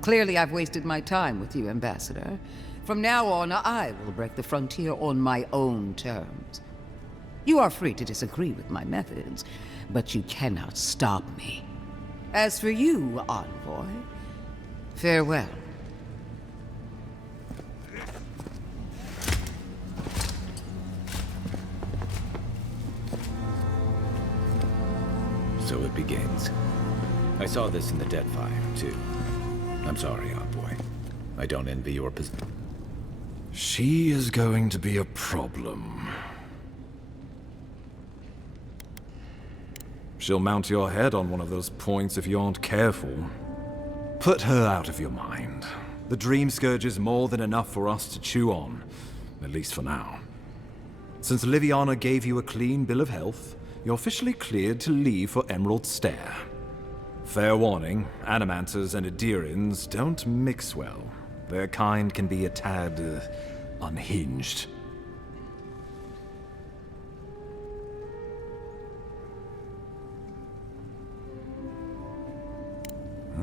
Clearly, I've wasted my time with you, Ambassador. From now on, I will break the frontier on my own terms. You are free to disagree with my methods, but you cannot stop me. As for you, Envoy, farewell. So it begins. I saw this in the Deadfire, too. I'm sorry, Envoy. I don't envy your position. She is going to be a problem. She'll mount your head on one of those points if you aren't careful. Put her out of your mind. The Dream Scourge is more than enough for us to chew on, at least for now. Since Liviana gave you a clean bill of health, you're officially cleared to leave for Emerald Stair. Fair warning, Animancers and Adirians don't mix well. Their kind can be a tad, unhinged.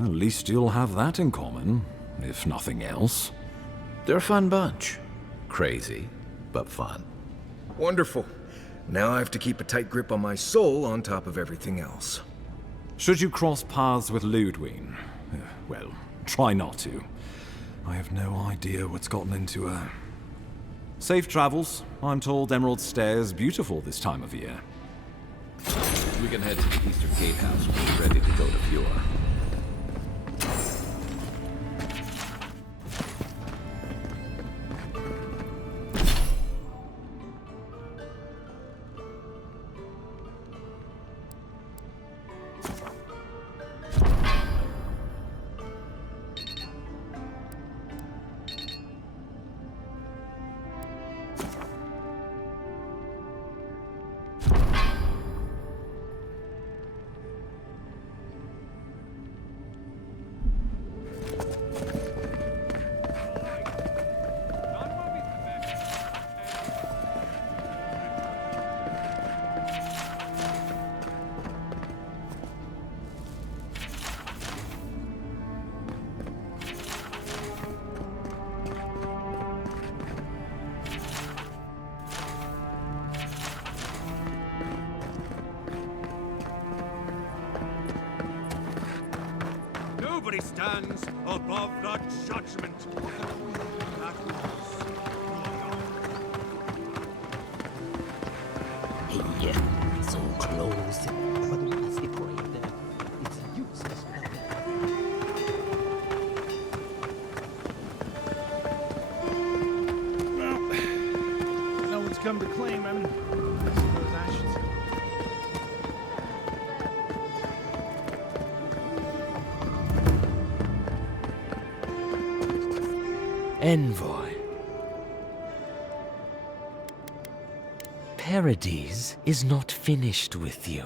At least you'll have that in common, if nothing else. They're a fun bunch. Crazy, but fun. Wonderful. Now I have to keep a tight grip on my soul on top of everything else. Should you cross paths with Ludwig, well, try not to. I have no idea what's gotten into her. Safe travels. I'm told Emerald Stair is beautiful this time of year. We can head to the Eastern Gatehouse when we're ready to go to Fjord. Nobody stands above the judgment. That Hey, so close. But we must deploy there. It's useless Well, no one's come to claim him. Those ashes. Envoy. Paradise is not finished with you.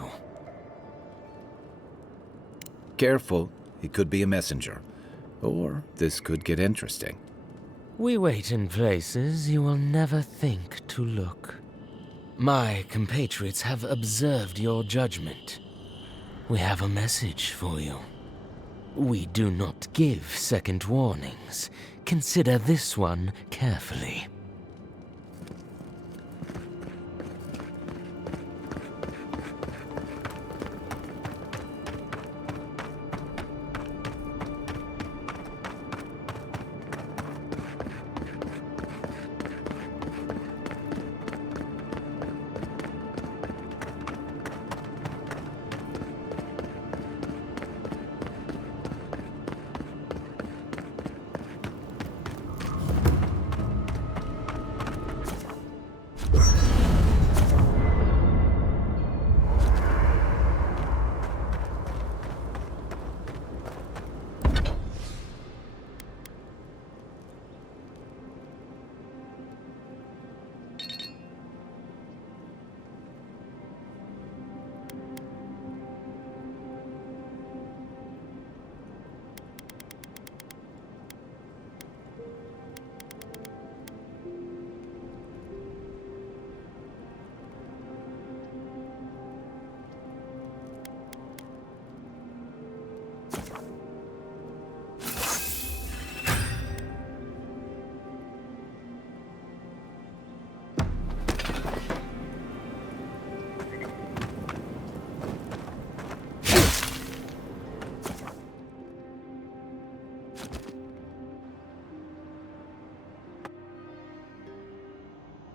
careful. He could be a messenger. Or this could get interesting. We wait in places you will never think to look. My compatriots have observed your judgment. We have a message for you. We do not give second warnings. Consider this one carefully.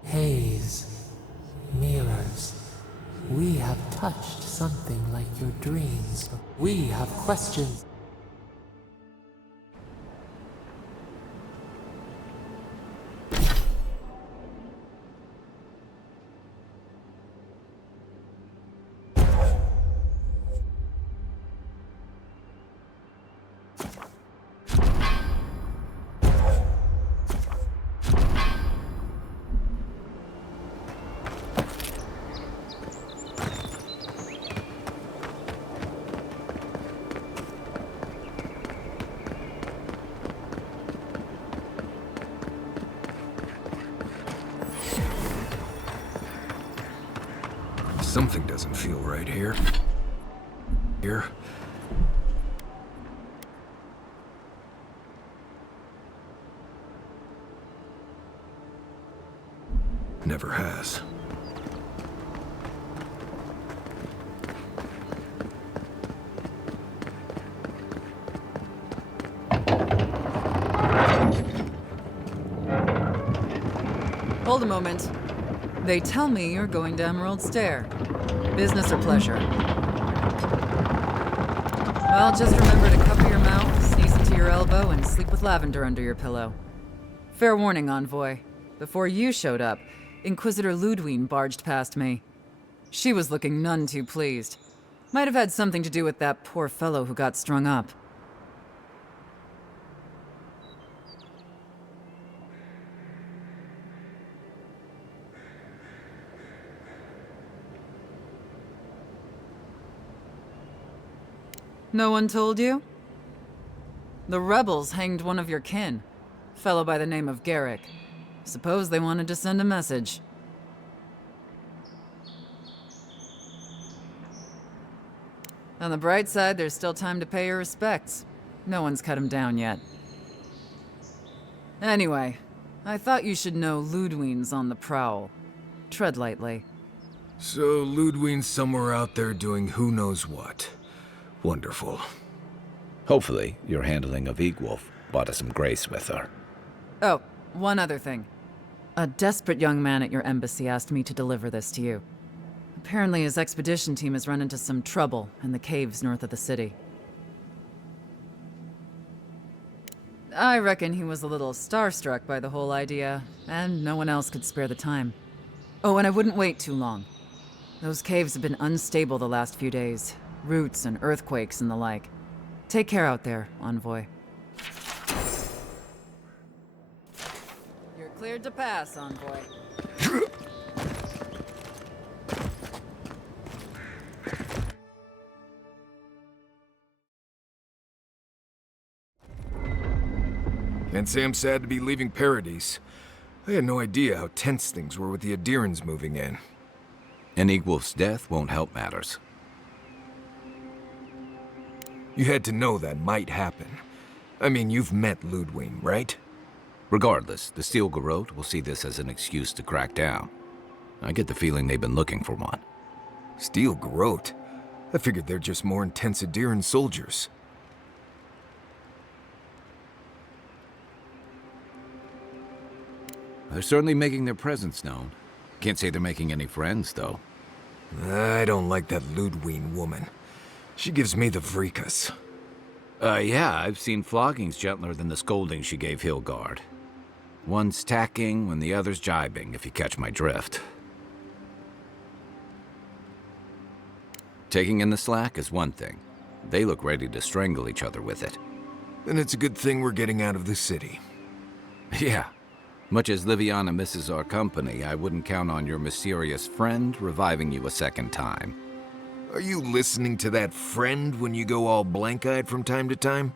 Haze, mirrors. We have touched something like your dreams. We have questions. Something doesn't feel right here. Here. Never has. Hold a moment. They tell me you're going to Emerald Stair. Business or pleasure? Well, just remember to cover your mouth, sneeze into your elbow, and sleep with lavender under your pillow. Fair warning, Envoy. Before you showed up, Inquisitor Ludwine barged past me. She was looking none too pleased. Might have had something to do with that poor fellow who got strung up. No one told you? The rebels hanged one of your kin. Fellow by the name of Garrick. Suppose they wanted to send a message. On the bright side, there's still time to pay your respects. No one's cut him down yet. Anyway, I thought you should know Ludwine's on the prowl. Tread lightly. So Ludwine's somewhere out there doing who knows what. Wonderful. Hopefully, your handling of Egwolf brought us some grace with her. Oh, one other thing. A desperate young man at your embassy asked me to deliver this to you. Apparently his expedition team has run into some trouble in the caves north of the city. I reckon he was a little starstruck by the whole idea, and no one else could spare the time. Oh, and I wouldn't wait too long. Those caves have been unstable the last few days. Roots and earthquakes and the like. Take care out there, Envoy. You're cleared to pass, Envoy. Can't say I'm sad to be leaving Paradise. I had no idea how tense things were with the Adirans moving in. An Eagwolf's death won't help matters. You had to know that might happen. I mean, you've met Ludwig, right? Regardless, the Steel Garrote will see this as an excuse to crack down. I get the feeling they've been looking for one. Steel Garrote? I figured they're just more intense Adiran soldiers. They're certainly making their presence known. Can't say they're making any friends, though. I don't like that Ludwig woman. She gives me the vreekas. Yeah, I've seen floggings gentler than the scolding she gave Hilgard. One's tacking when the other's jibing, if you catch my drift. Taking in the slack is one thing. They look ready to strangle each other with it. Then it's a good thing we're getting out of the city. Yeah. Much as Liviana misses our company, I wouldn't count on your mysterious friend reviving you a second time. Are you listening to that friend when you go all blank-eyed from time to time?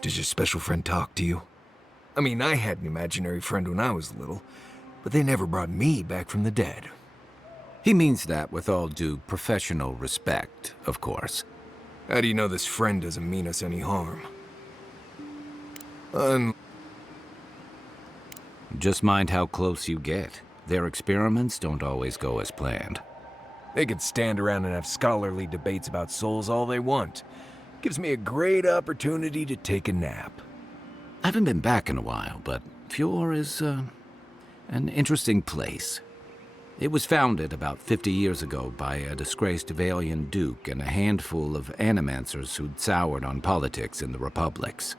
Does your special friend talk to you? I mean, I had an imaginary friend when I was little, but they never brought me back from the dead. He means that with all due professional respect, of course. How do you know this friend doesn't mean us any harm? Just mind how close you get. Their experiments don't always go as planned. They could stand around and have scholarly debates about souls all they want. Gives me a great opportunity to take a nap. I haven't been back in a while, but Fjord is, an interesting place. It was founded about 50 years ago by a disgraced Valian duke and a handful of animancers who'd soured on politics in the republics.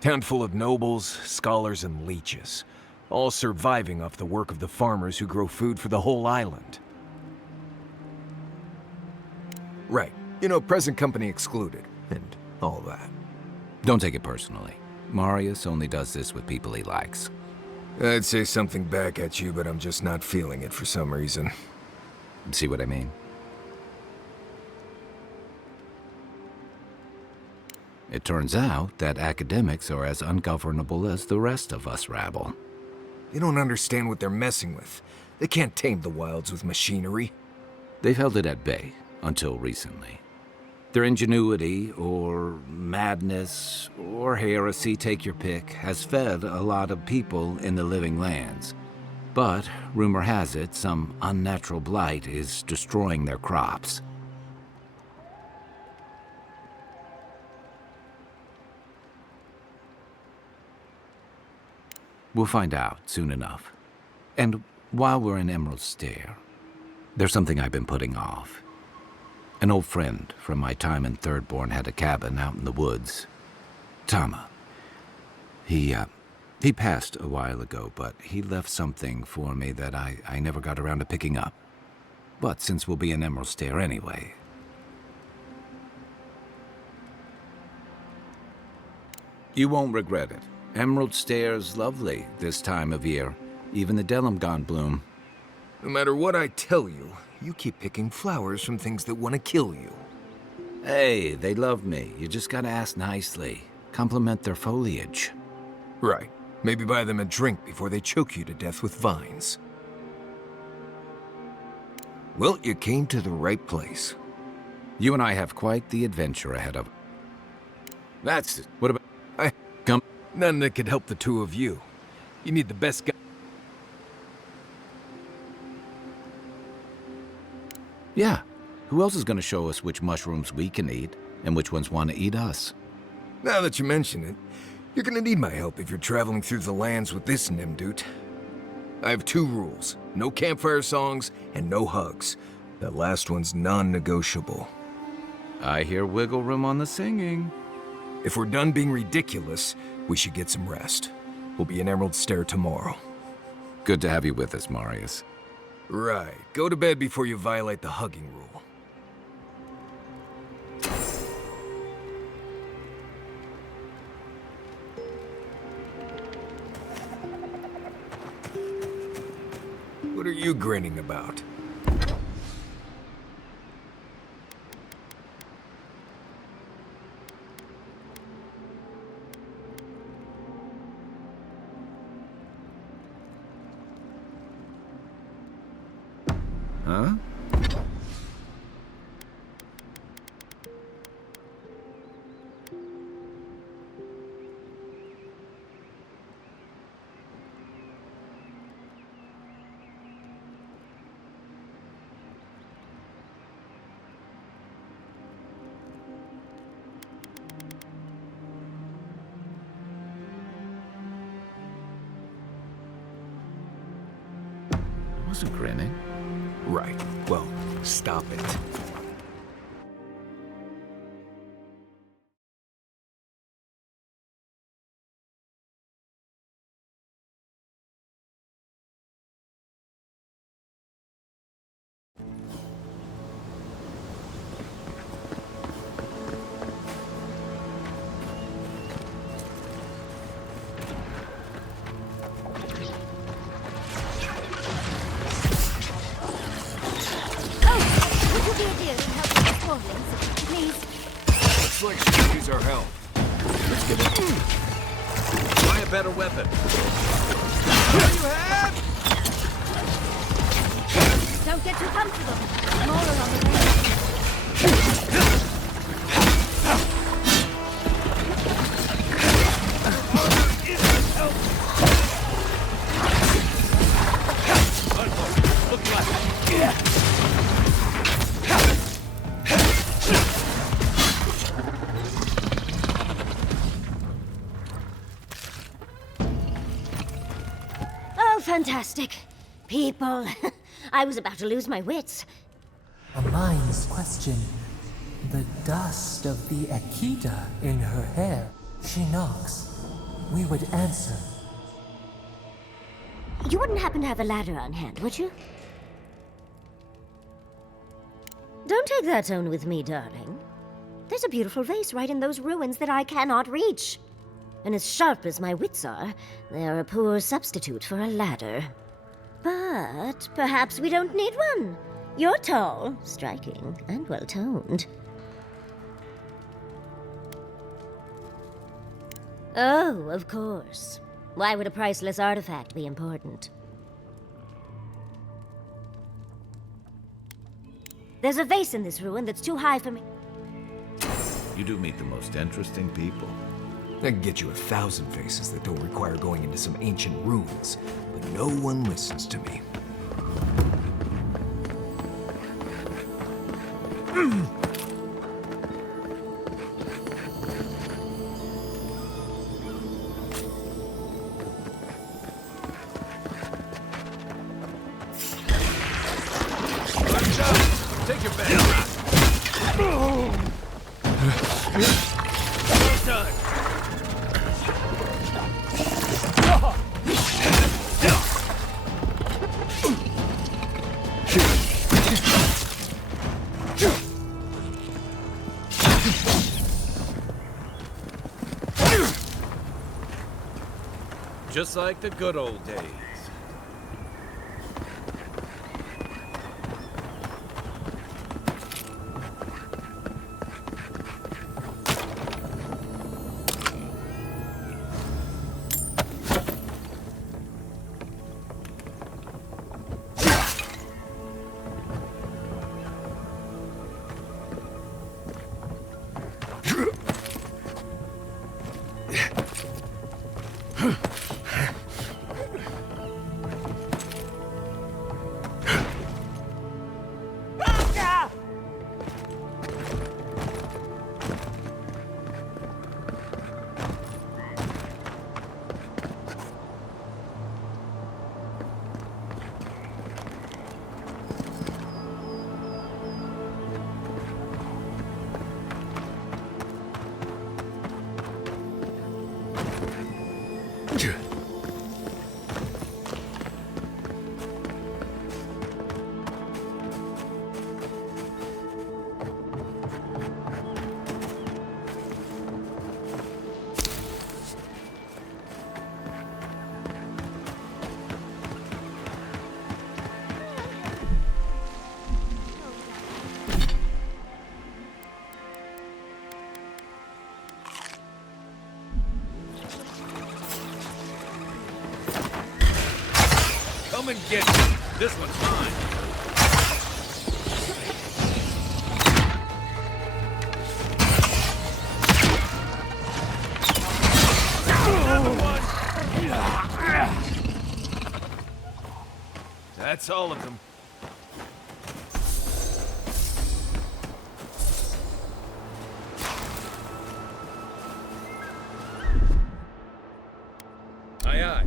Town full of nobles, scholars, and leeches, all surviving off the work of the farmers who grow food for the whole island. Right. You know, present company excluded, and all that. Don't take it personally. Marius only does this with people he likes. I'd say something back at you, but I'm just not feeling it for some reason. See what I mean? It turns out that academics are as ungovernable as the rest of us rabble. You don't understand what they're messing with. They can't tame the wilds with machinery. They've held it at bay until recently. Their ingenuity, or madness, or heresy, take your pick, has fed a lot of people in the living lands. But, rumor has it, some unnatural blight is destroying their crops. We'll find out soon enough. And while we're in Emerald Stair, there's something I've been putting off. An old friend from my time in Thirdborn had a cabin out in the woods. Tama. He passed a while ago, but he left something for me that I never got around to picking up. But since we'll be in Emerald Stair anyway... You won't regret it. Emerald Stair's lovely this time of year. Even the Delimgon bloom. No matter what I tell you, you keep picking flowers from things that want to kill you. Hey, they love me. You just gotta ask nicely. Compliment their foliage. Right. Maybe buy them a drink before they choke you to death with vines. Well, you came to the right place. You and I have quite the adventure ahead of... That's it. What about... Come... None that could help the two of you. You need the best guy... Yeah. Who else is gonna show us which mushrooms we can eat, and which ones want to eat us? Now that you mention it, you're gonna need my help if you're traveling through the lands with this Nimdut. I have 2 rules. No campfire songs, and no hugs. That last one's non-negotiable. I hear wiggle room on the singing. If we're done being ridiculous, we should get some rest. We'll be in Emerald Stair tomorrow. Good to have you with us, Marius. Right. Go to bed before you violate the hugging rule. What are you grinning about? wasn't grinning. Right. Well, stop it. Would you be a dear and help with the spoilings, please? Looks like she could use our help. Let's get it. Try a better weapon. Don't get too comfortable. More are on the way. Look left. Oh, fantastic. People. I was about to lose my wits. A mind's question. The dust of the Akita in her hair. She knocks. We would answer. You wouldn't happen to have a ladder on hand, would you? Don't take that tone with me, darling. There's a beautiful vase right in those ruins that I cannot reach. And as sharp as my wits are, they are a poor substitute for a ladder. But perhaps we don't need one. You're tall, striking, and well-toned. Oh, of course. Why would a priceless artifact be important? There's a vase in this ruin that's too high for me. You do meet the most interesting people. I can get you 1,000 faces that don't require going into some ancient ruins, but no one listens to me. Take your back. Well done. Just like the good old days. Come and get me. This one's mine. That's all of them. Aye, aye.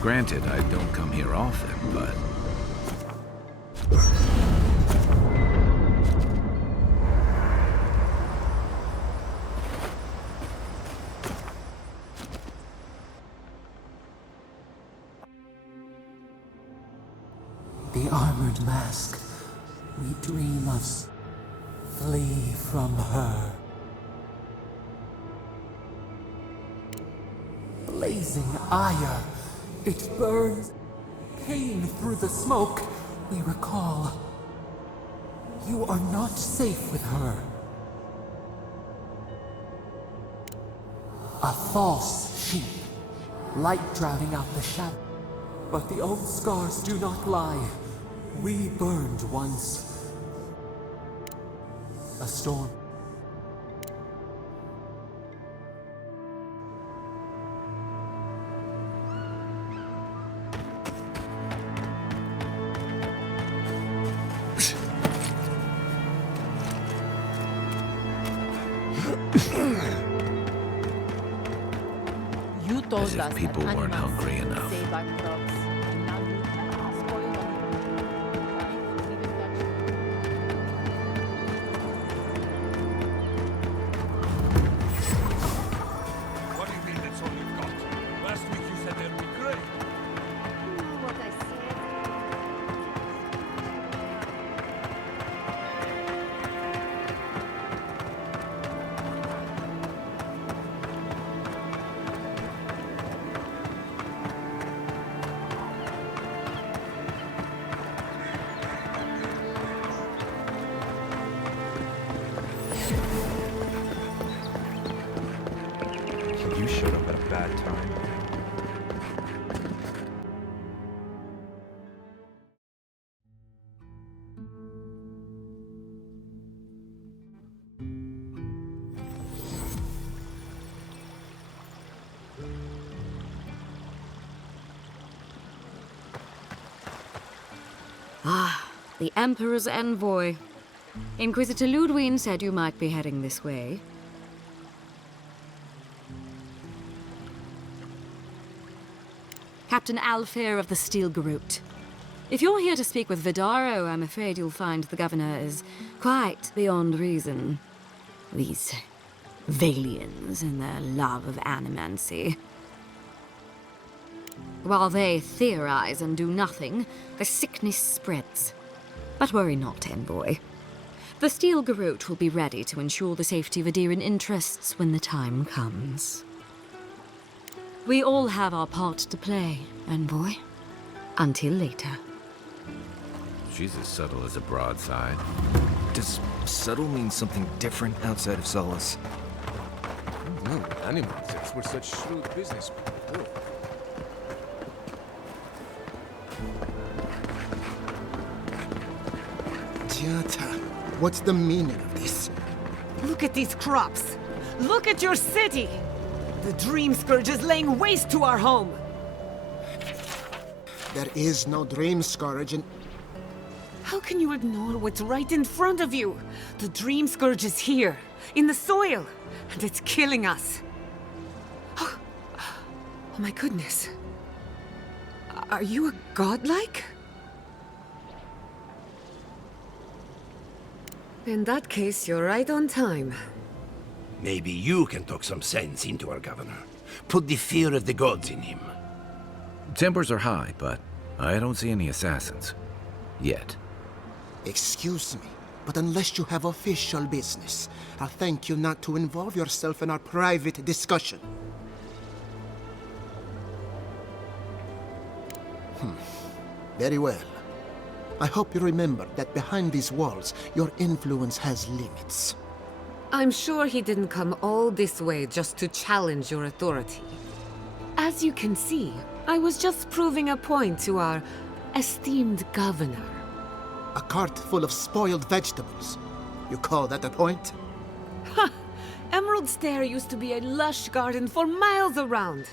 Granted, I don't come here often, but... The armored mask. We dream of. Flee from her. Blazing ire. It burns. Pain through the smoke. We recall. You are not safe with her. A false sheep. Light drowning out the shadow. But the old scars do not lie. We burned once. A storm. You told As if us people that weren't animals hungry enough. save our crops, and now you spoil them. What do you mean that's all you've got? Last week you said they'd be great. What I said. You showed up at a bad time. Ah, the Emperor's envoy. Inquisitor Ludwig said you might be heading this way. Captain Alfair of the Steel Garrote. If you're here to speak with Vidaro, I'm afraid you'll find the governor is quite beyond reason. These Valians and their love of animancy. While they theorize and do nothing, the sickness spreads. But worry not, envoy. The Steel Garrote will be ready to ensure the safety of Adirian interests when the time comes. We all have our part to play, envoy. Until later. She's as subtle as a broadside. Does subtle mean something different outside of Solace? No, animal insects were such shrewd businessmen. Oh. Tiata, what's the meaning of this? Look at these crops! Look at your city! The Dream Scourge is laying waste to our home! There is no Dream Scourge in... How can you ignore what's right in front of you? The Dream Scourge is here, in the soil, and it's killing us. Oh my goodness. Are you a godlike? In that case, you're right on time. Maybe you can talk some sense into our governor. Put the fear of the gods in him. Tempers are high, but I don't see any assassins. Yet. Excuse me, but unless you have official business, I'll thank you not to involve yourself in our private discussion. Very well. I hope you remember that behind these walls, your influence has limits. I'm sure he didn't come all this way just to challenge your authority. As you can see, I was just proving a point to our esteemed governor. A cart full of spoiled vegetables. You call that a point? Ha! Emerald Stair used to be a lush garden for miles around,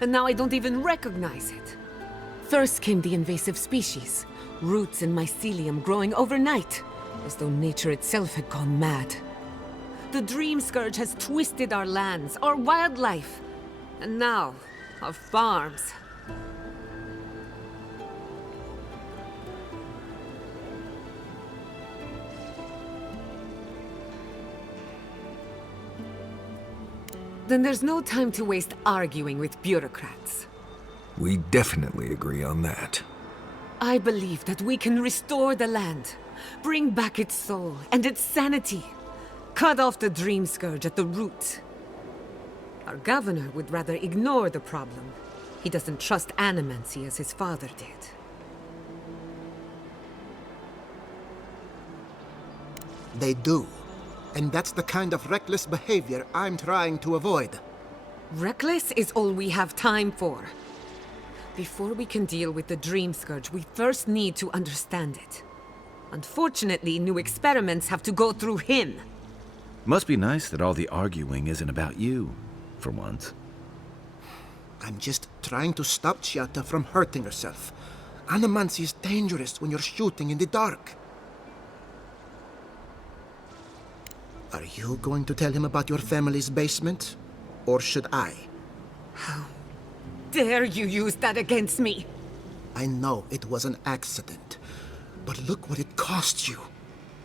and now I don't even recognize it. First came the invasive species, roots and mycelium growing overnight, as though nature itself had gone mad. The Dream Scourge has twisted our lands, our wildlife, and now, our farms. Then there's no time to waste arguing with bureaucrats. We definitely agree on that. I believe that we can restore the land, bring back its soul and its sanity, cut off the dream scourge at the root. Our governor would rather ignore the problem. He doesn't trust animancy as his father did. They do. And that's the kind of reckless behavior I'm trying to avoid. Reckless is all we have time for. Before we can deal with the Dream Scourge, we first need to understand it. Unfortunately, new experiments have to go through him. Must be nice that all the arguing isn't about you, for once. I'm just trying to stop Chiata from hurting herself. Animancy is dangerous when you're shooting in the dark. Are you going to tell him about your family's basement? Or should I? How dare you use that against me? I know it was an accident, but look what it cost you.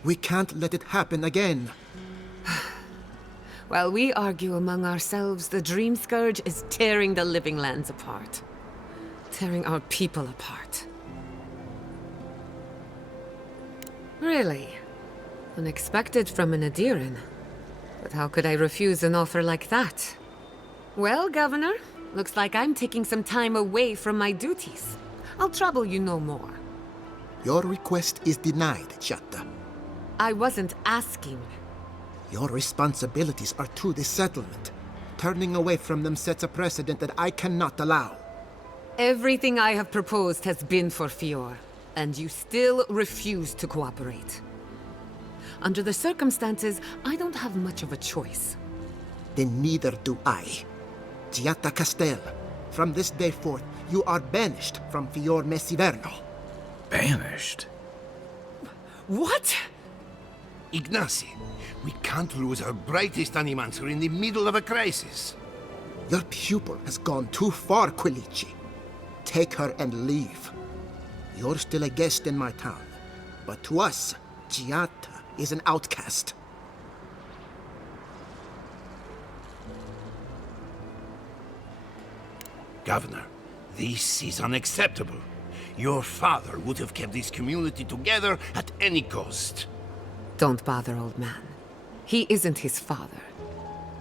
We can't let it happen again. While we argue among ourselves, the Dream Scourge is tearing the living lands apart. Tearing our people apart. Really? Unexpected from an Adiran. But how could I refuse an offer like that? Well, Governor, looks like I'm taking some time away from my duties. I'll trouble you no more. Your request is denied, Chiata. I wasn't asking. Your responsibilities are to the settlement. Turning away from them sets a precedent that I cannot allow. Everything I have proposed has been for Fior, and you still refuse to cooperate. Under the circumstances, I don't have much of a choice. Then neither do I. Chiata Castel, from this day forth, you are banished from Fior Messiverno. Banished? What? Ignacy, we can't lose our brightest animancer in the middle of a crisis. Your pupil has gone too far, Quilici. Take her and leave. You're still a guest in my town, but to us, Chiata is an outcast. Governor, this is unacceptable. Your father would have kept this community together at any cost. Don't bother, old man. He isn't his father.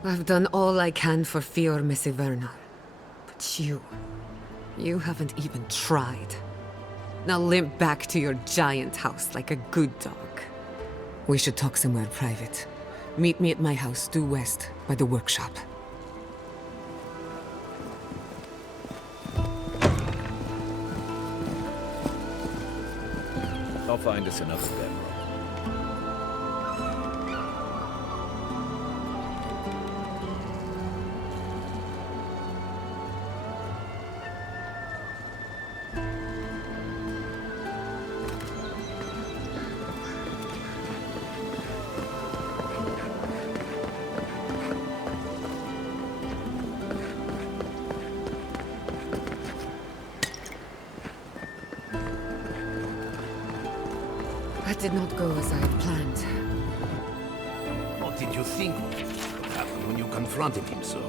I've done all I can for Fior Messiverno. But you haven't even tried. Now limp back to your giant house like a good dog. We should talk somewhere private. Meet me at my house due west, by the workshop. I'll find us another bedroom. That did not go as I had planned. What did you think would happen when you confronted him so?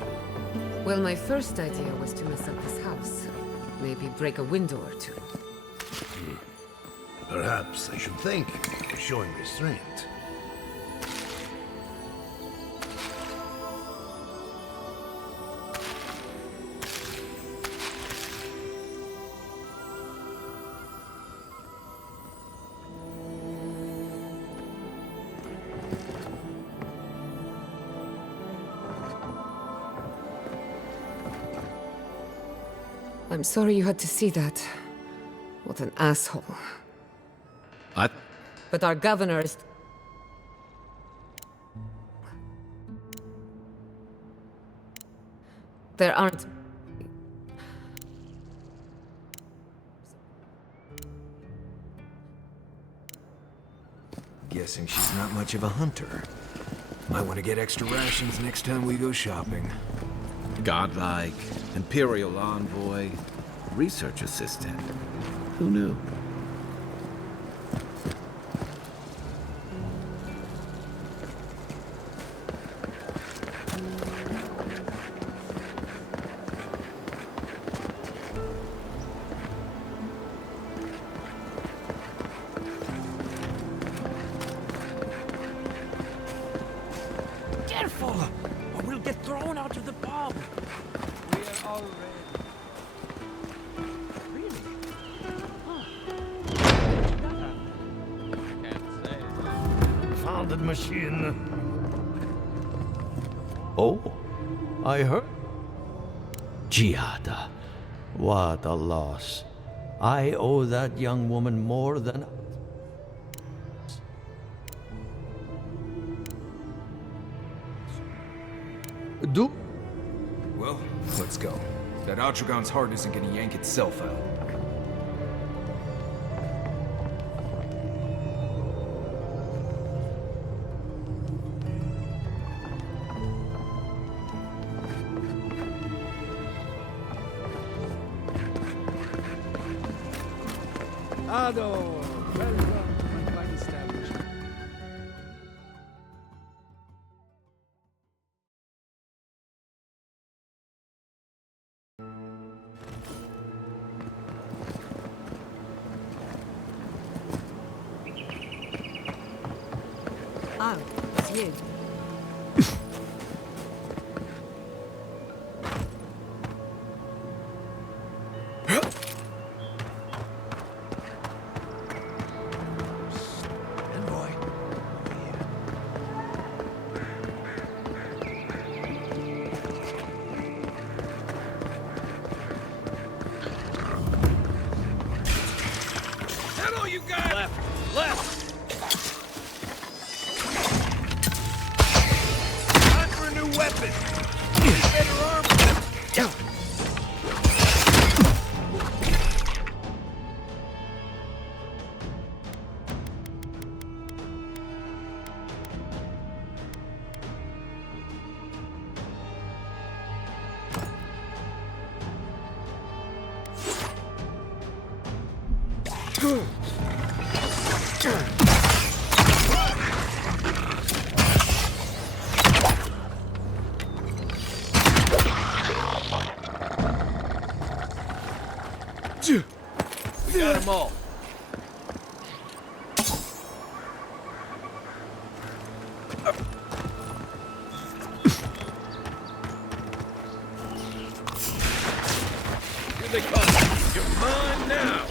Well, my first idea was to mess up his house. Maybe break a window or two. Perhaps I should thank you for showing restraint. I'm sorry you had to see that. What an asshole. But our governor is... There aren't... Guessing she's not much of a hunter. Might want to get extra rations next time we go shopping. Godlike, Imperial Envoy, Research Assistant. Who knew? out to the pub. We're all ready. Really? Huh. Can't say. Founded machine. Oh, I heard. Giada, what a loss. I owe that young woman more than... Do... Well, let's go. That Atragon's heart isn't gonna yank itself out. Ado, welcome to my fine establishment. Oh, it's you. We got them all. Here they come. You're mine now.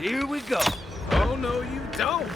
Here we go. Oh, no, you don't.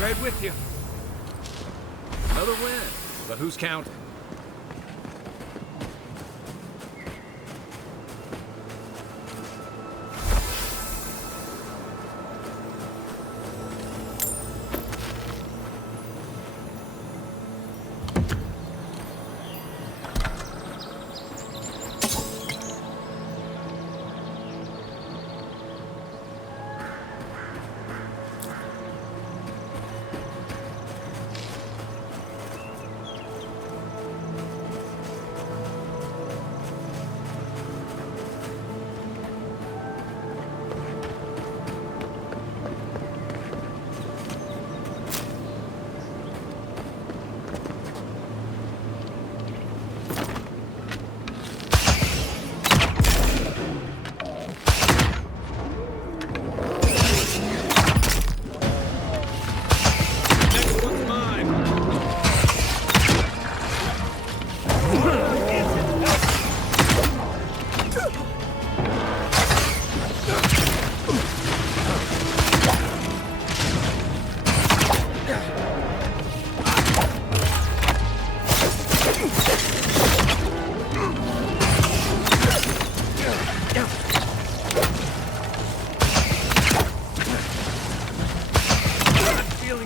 Right with you. Another win, but who's counting?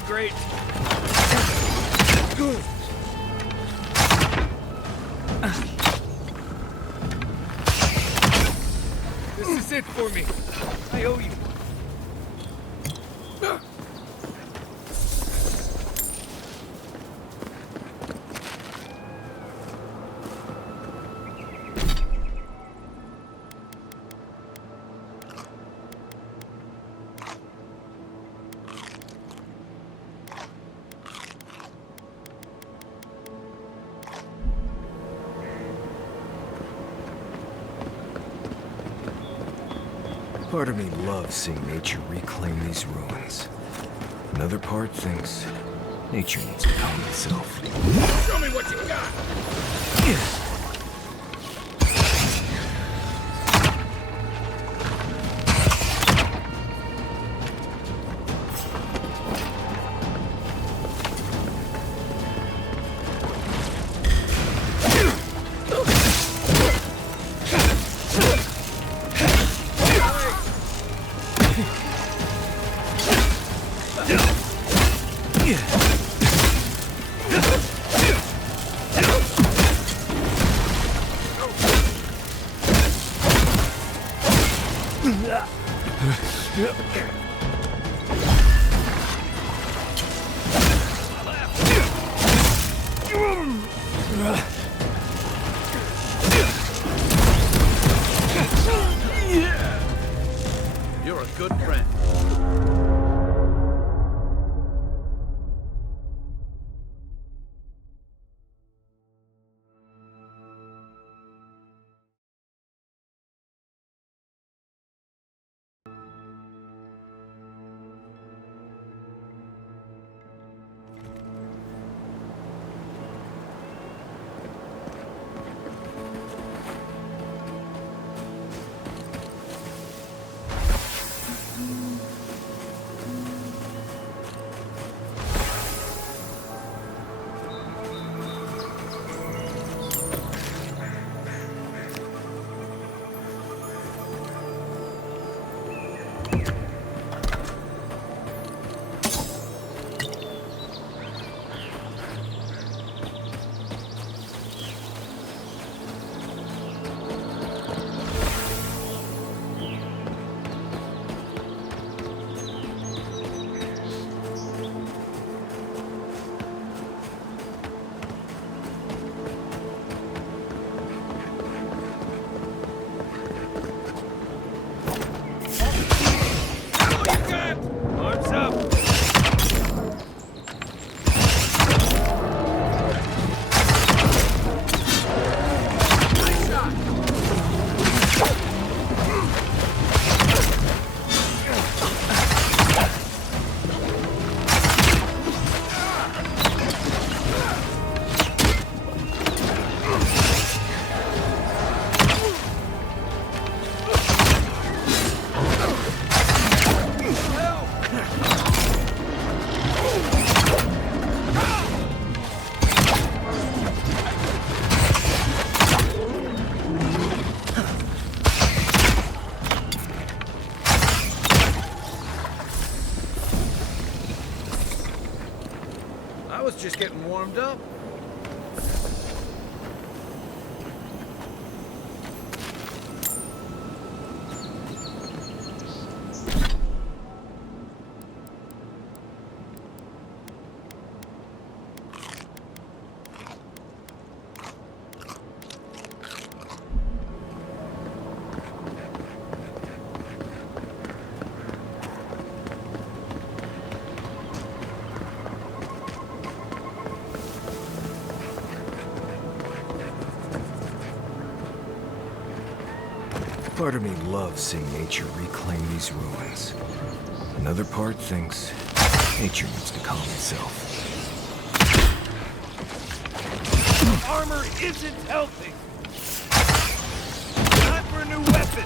Great. This is it for me. I owe you. Part of me loves seeing nature reclaim these ruins. Another part thinks nature needs to calm itself. Show me what you got! You're a good friend. was just getting warmed up. Part of me loves seeing nature reclaim these ruins. Another part thinks nature needs to calm itself. Armor isn't healthy. Time for a new weapon.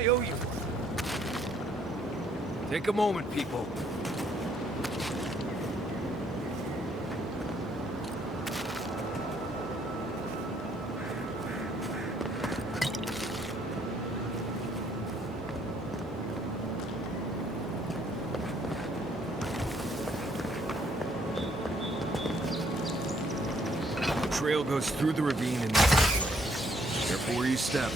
I owe you one. Take a moment, people. The trail goes through the ravine and careful where you step.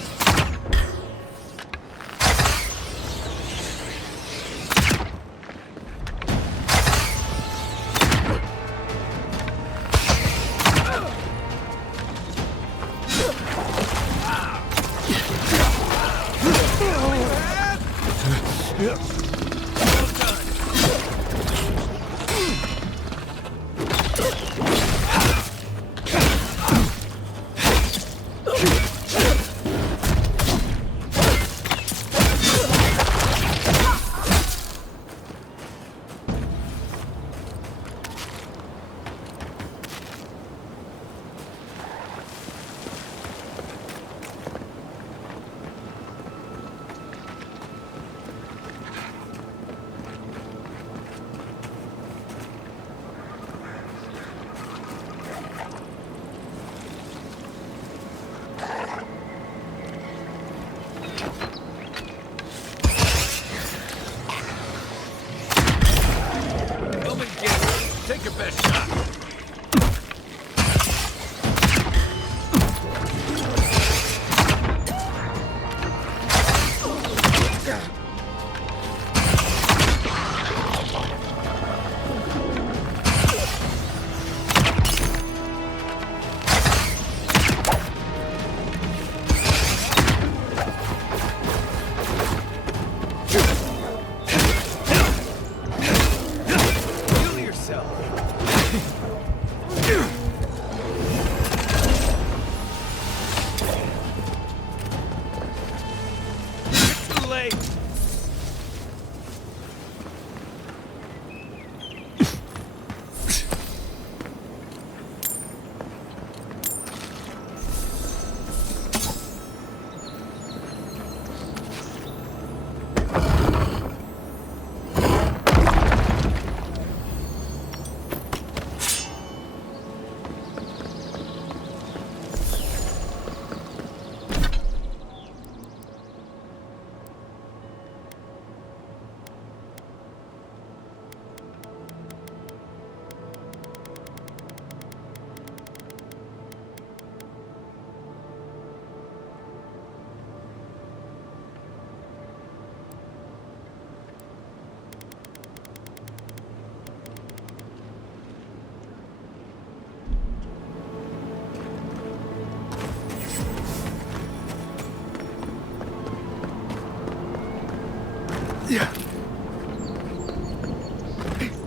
Take your best shot.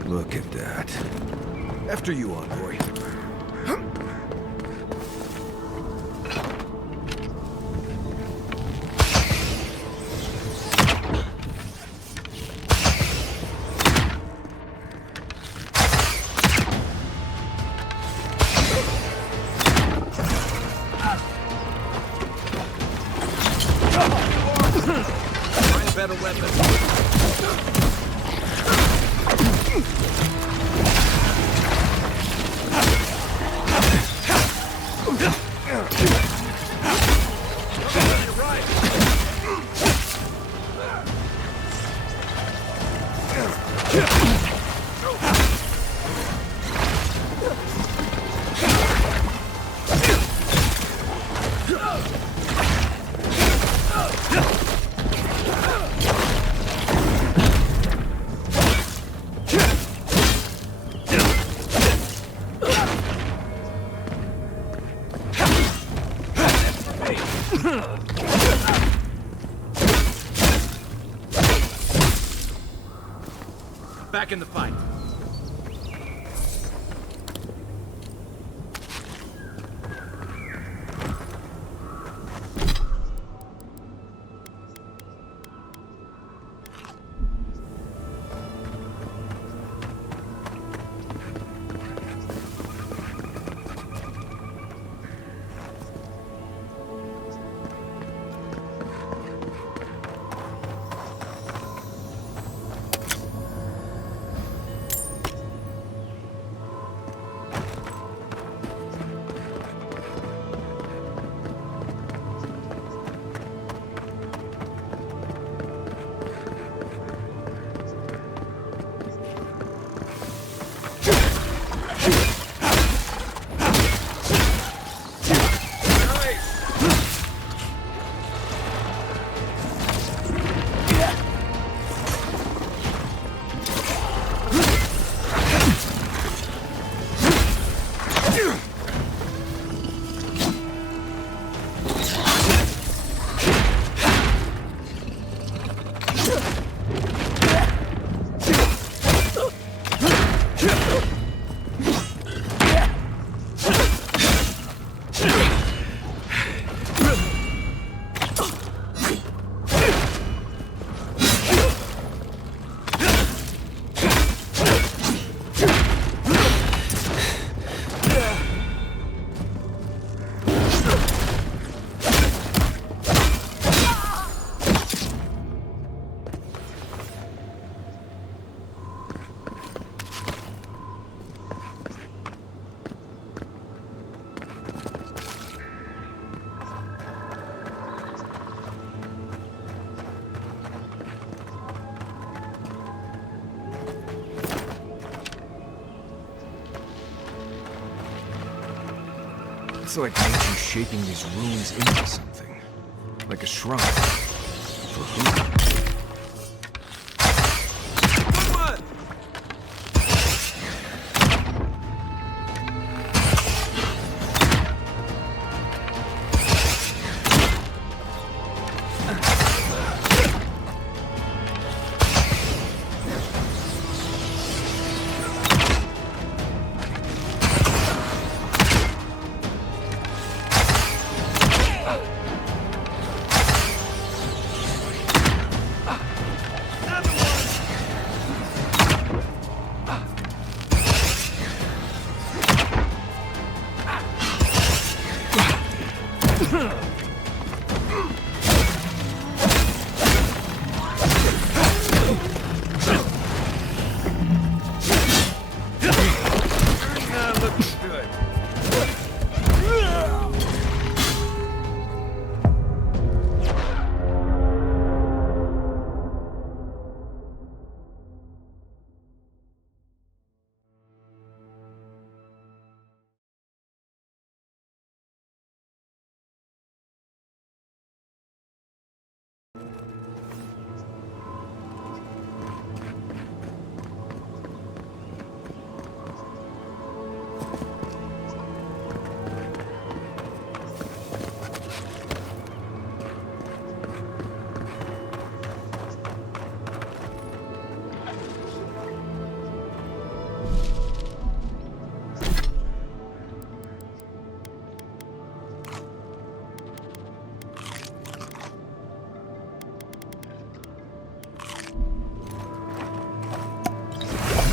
Look at that. After you, envoy. Find a better weapon. Back in the fight. It's like nature shaping these ruins into something. Like a shrine. For who?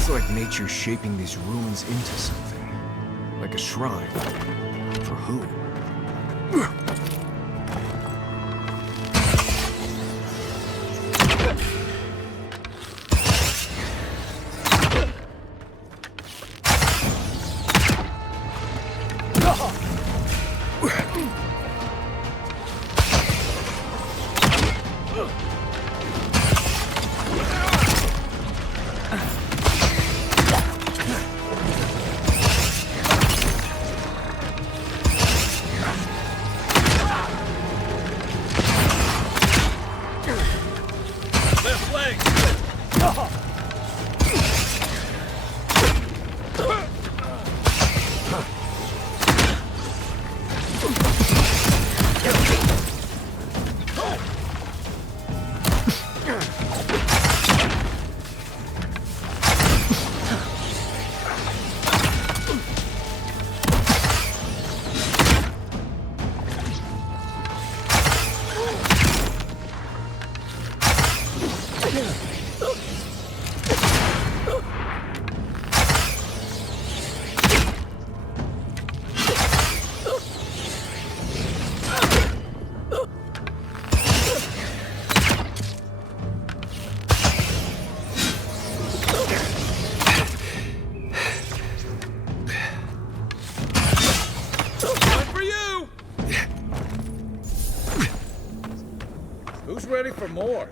Feels like nature's shaping these ruins into something. Like a shrine. For who? Who's ready for more?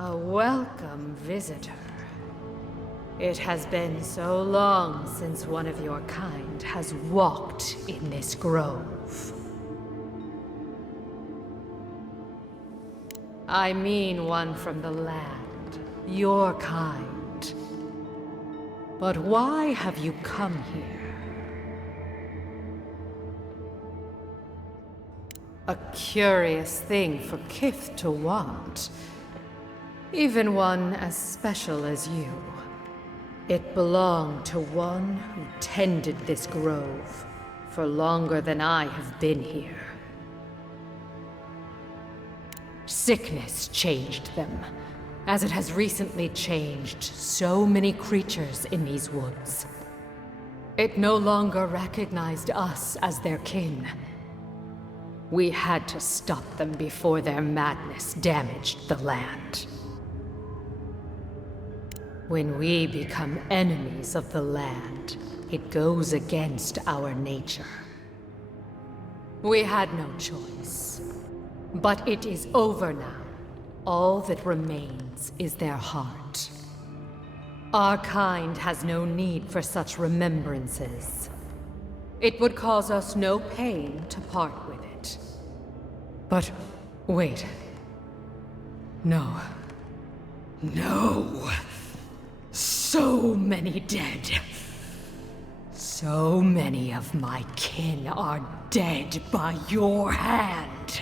A welcome visitor. It has been so long since one of your kind has walked in this grove. I mean one from the land, your kind. But why have you come here? A curious thing for Kith to want. Even one as special as you. It belonged to one who tended this grove for longer than I have been here. Sickness changed them, as it has recently changed so many creatures in these woods. It no longer recognized us as their kin. We had to stop them before their madness damaged the land. When we become enemies of the land, it goes against our nature. We had no choice. But it is over now. All that remains is their heart. Our kind has no need for such remembrances. It would cause us no pain to part with it. But wait. No. No! So many dead. So many of my kin are dead by your hand.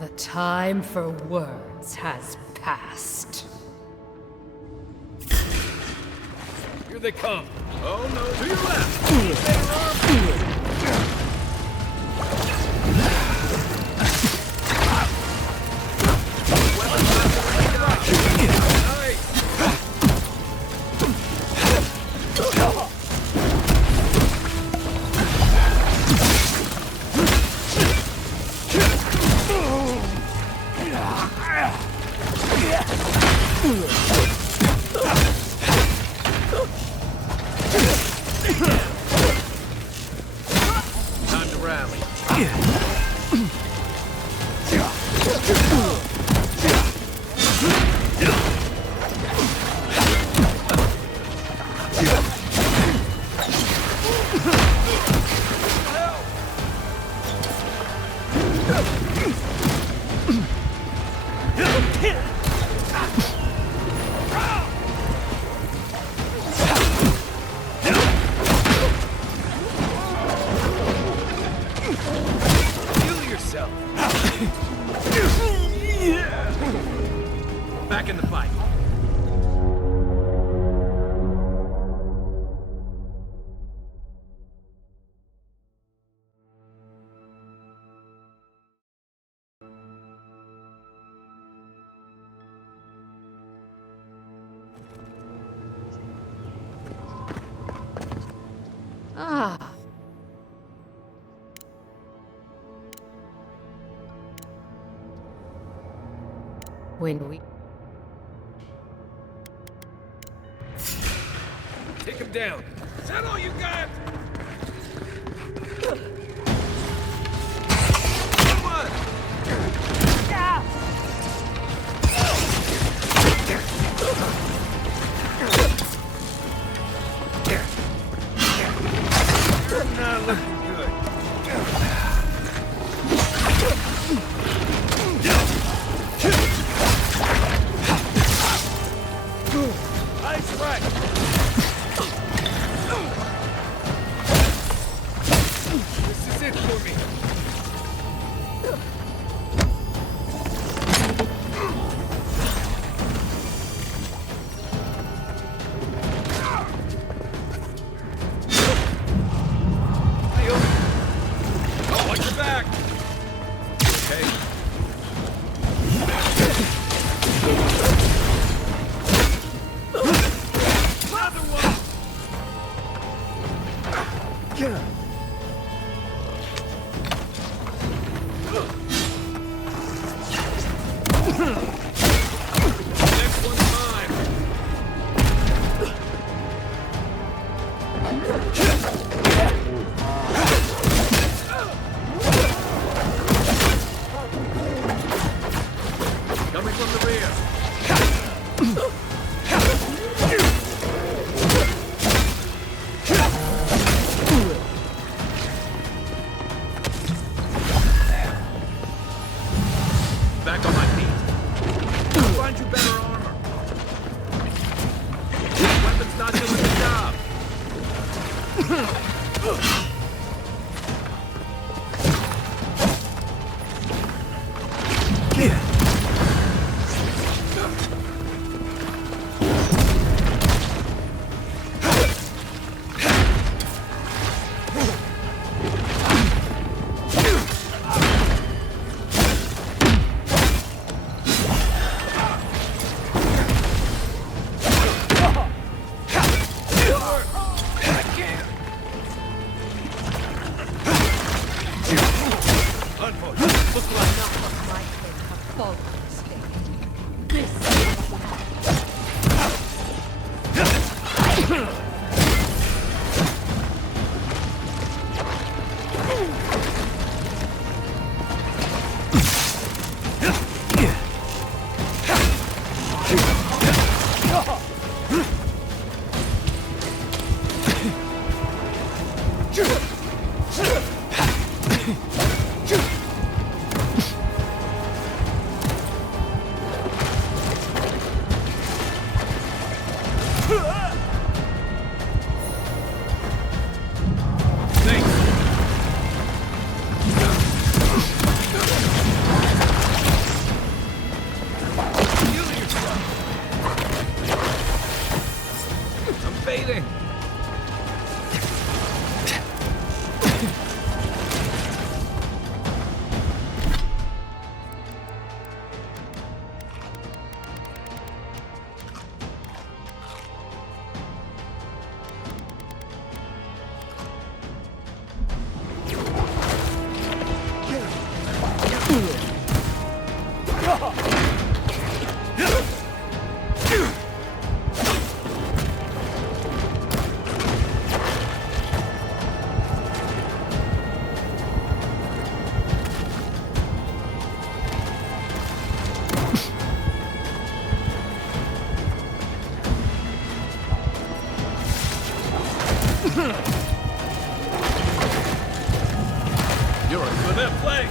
The time for words has passed. Here they come. Oh no, to your left! Ah. When we... Take him down. Is that all you got? Come on! Not looking good. Ice right. This is it for me. Oh, watch your back. Okay. Another one. Next one's mine. Coming from the rear. Back on my feet. I'll find you better armor. Weapon's not doing the job. I'm fading. You're a good at play.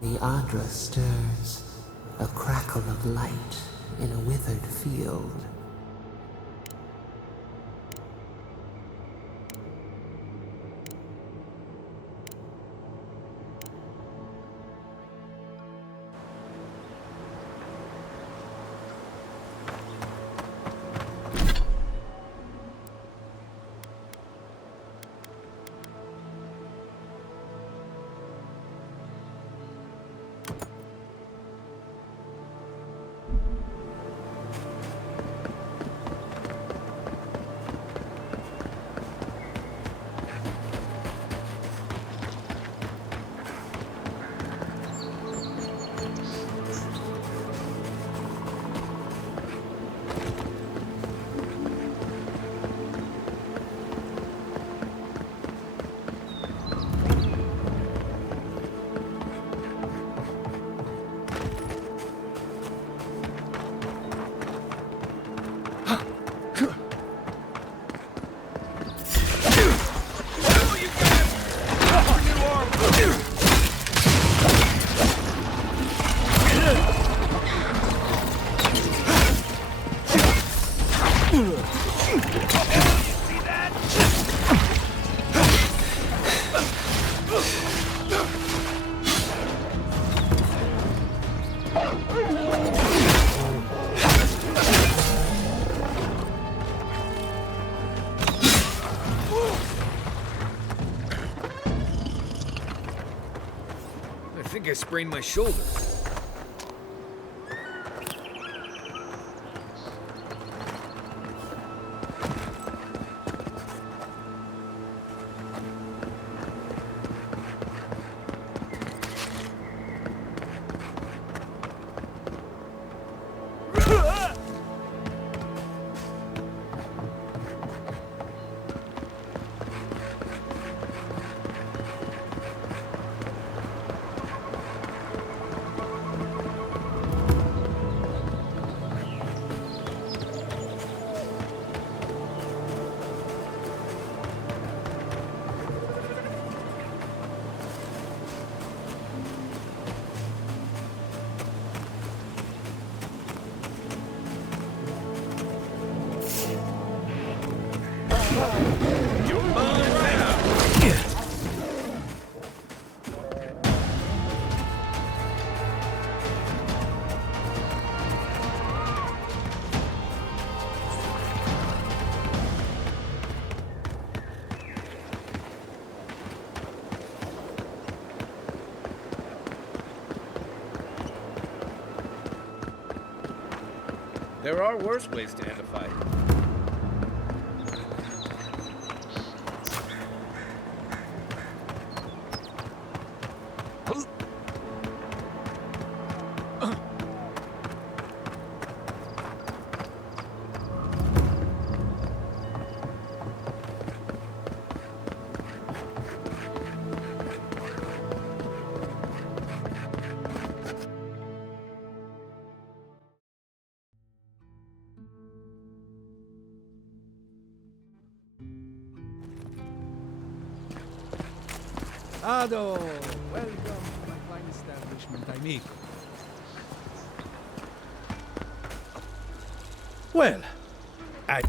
The Adra stirs, a crackle of light in a withered field. I think I sprained my shoulder. There are worse ways to end a fight. Ado, welcome to my fine establishment, amigo. Well, I...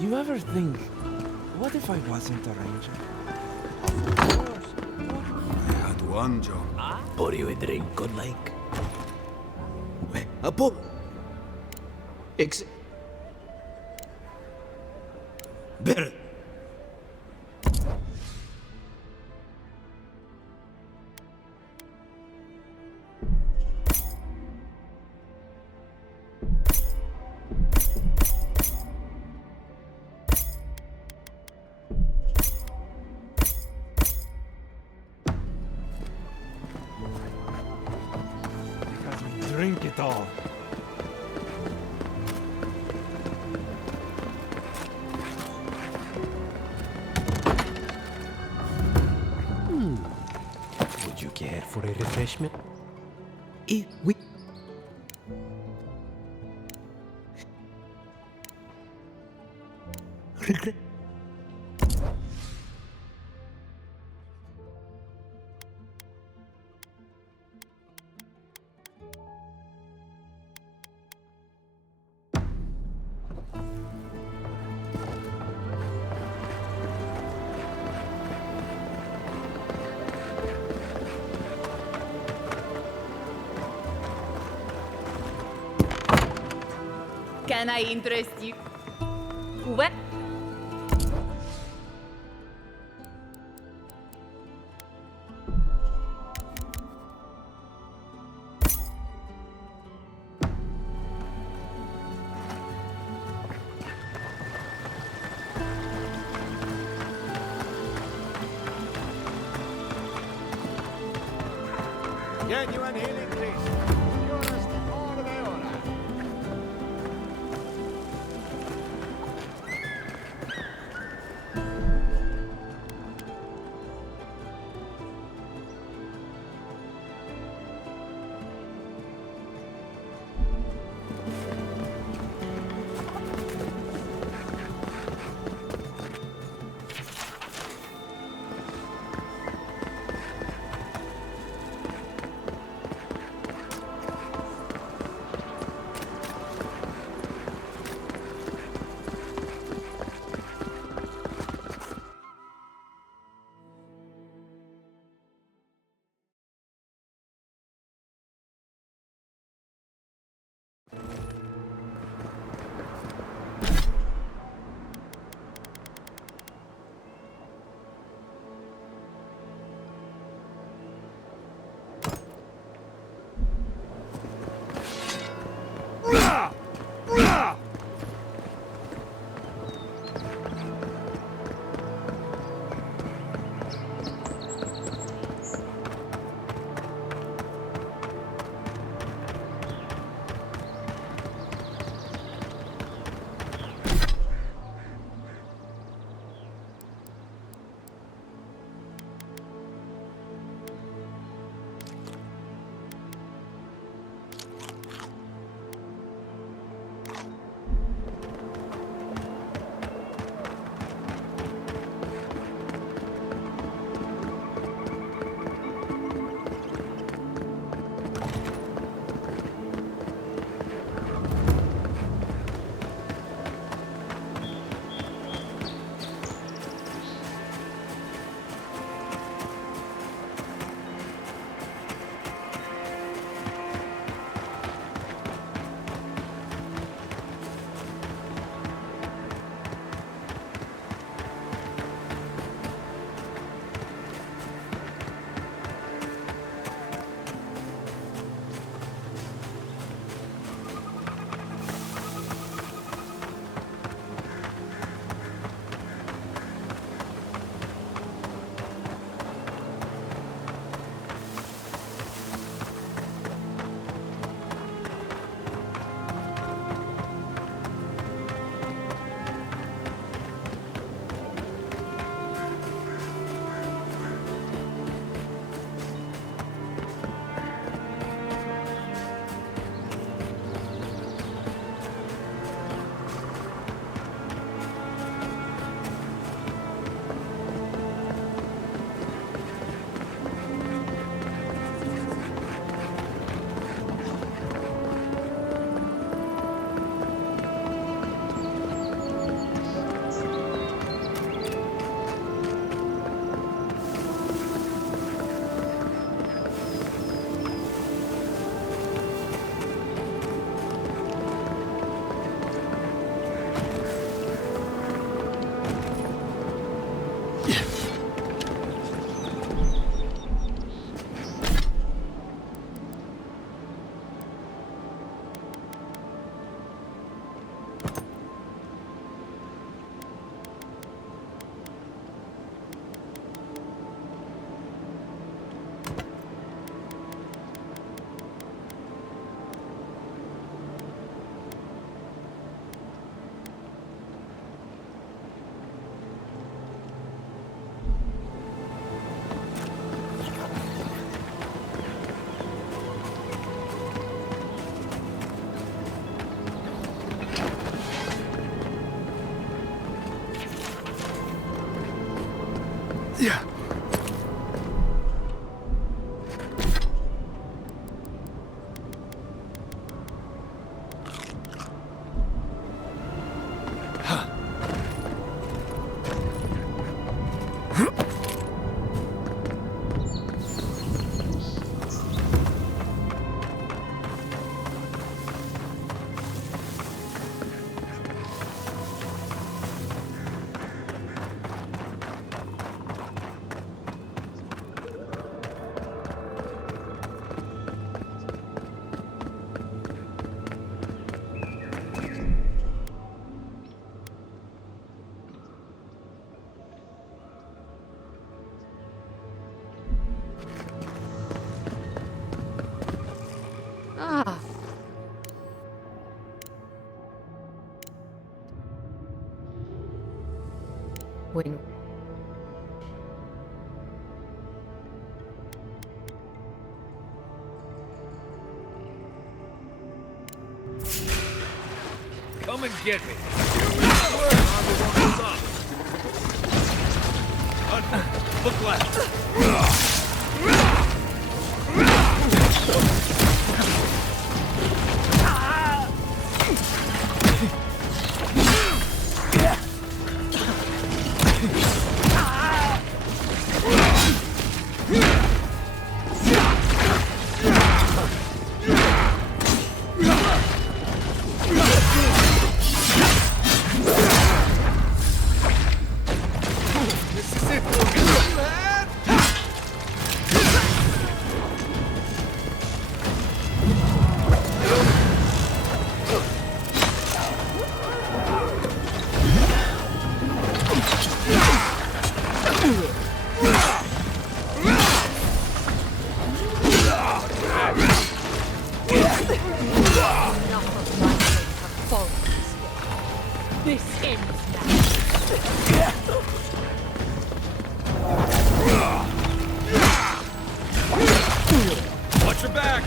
You ever think, what if I wasn't a ranger? I had one job. Pour you a drink, good like. A pour. Better. Drink it all. Would you care for a refreshment? Oui. Regret. Can I interest you? What? Genuine healing, please. Purest ore de ora. Yeah. Ah. When Come and get me. Word on the one up. Look left. this ends now. Watch your back.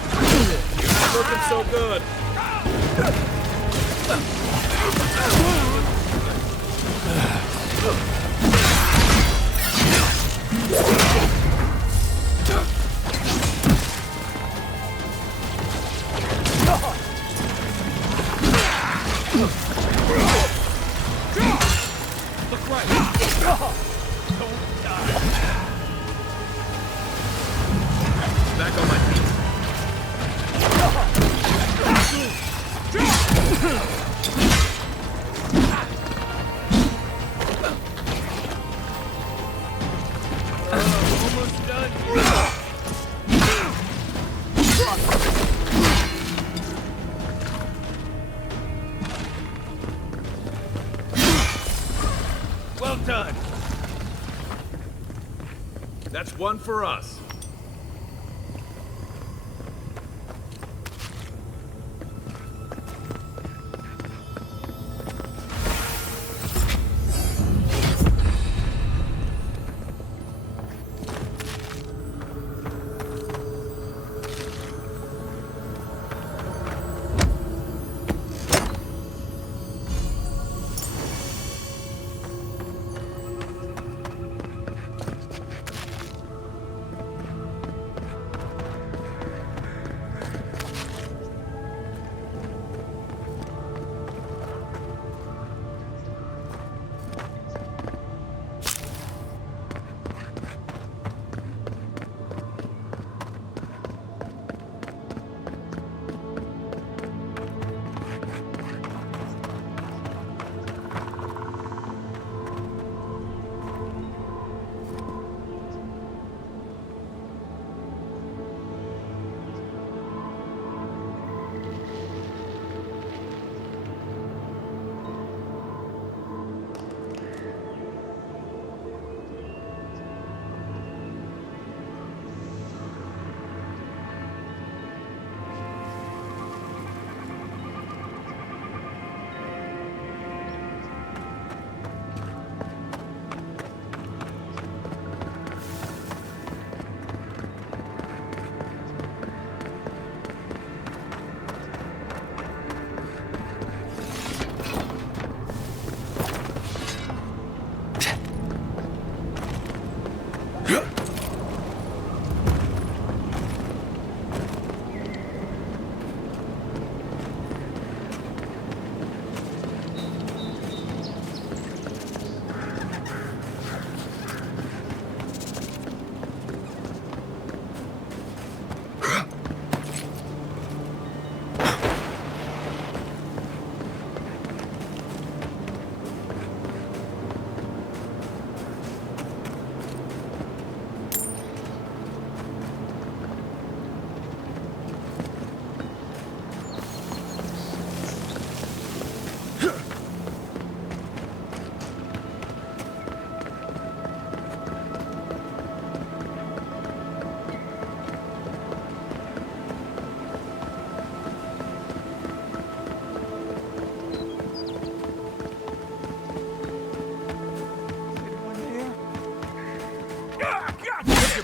You're not looking so good. Look right. Don't die. Back on my feet. Almost done. Well done. That's one for us.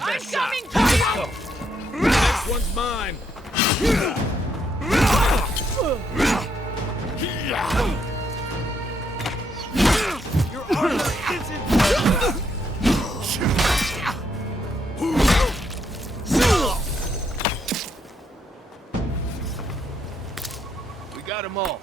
I'm coming to you! Next one's mine. Your armor isn't... We got them all.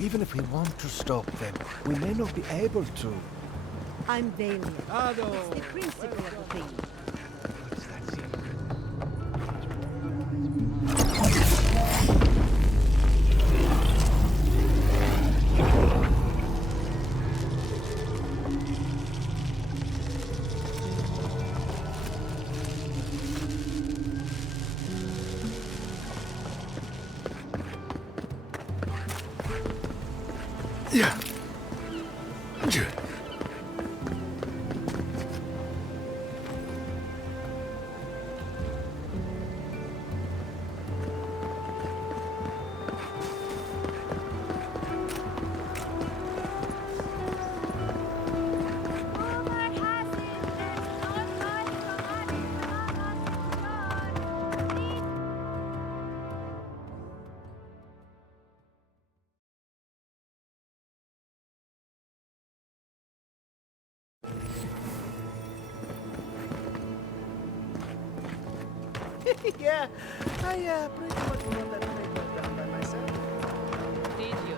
Even if we want to stop them, we may not be able to. I'm Valiant. Ado. It's the principle of the thing. Yeah. Yeah, I pretty much run that playground down by myself. Did you?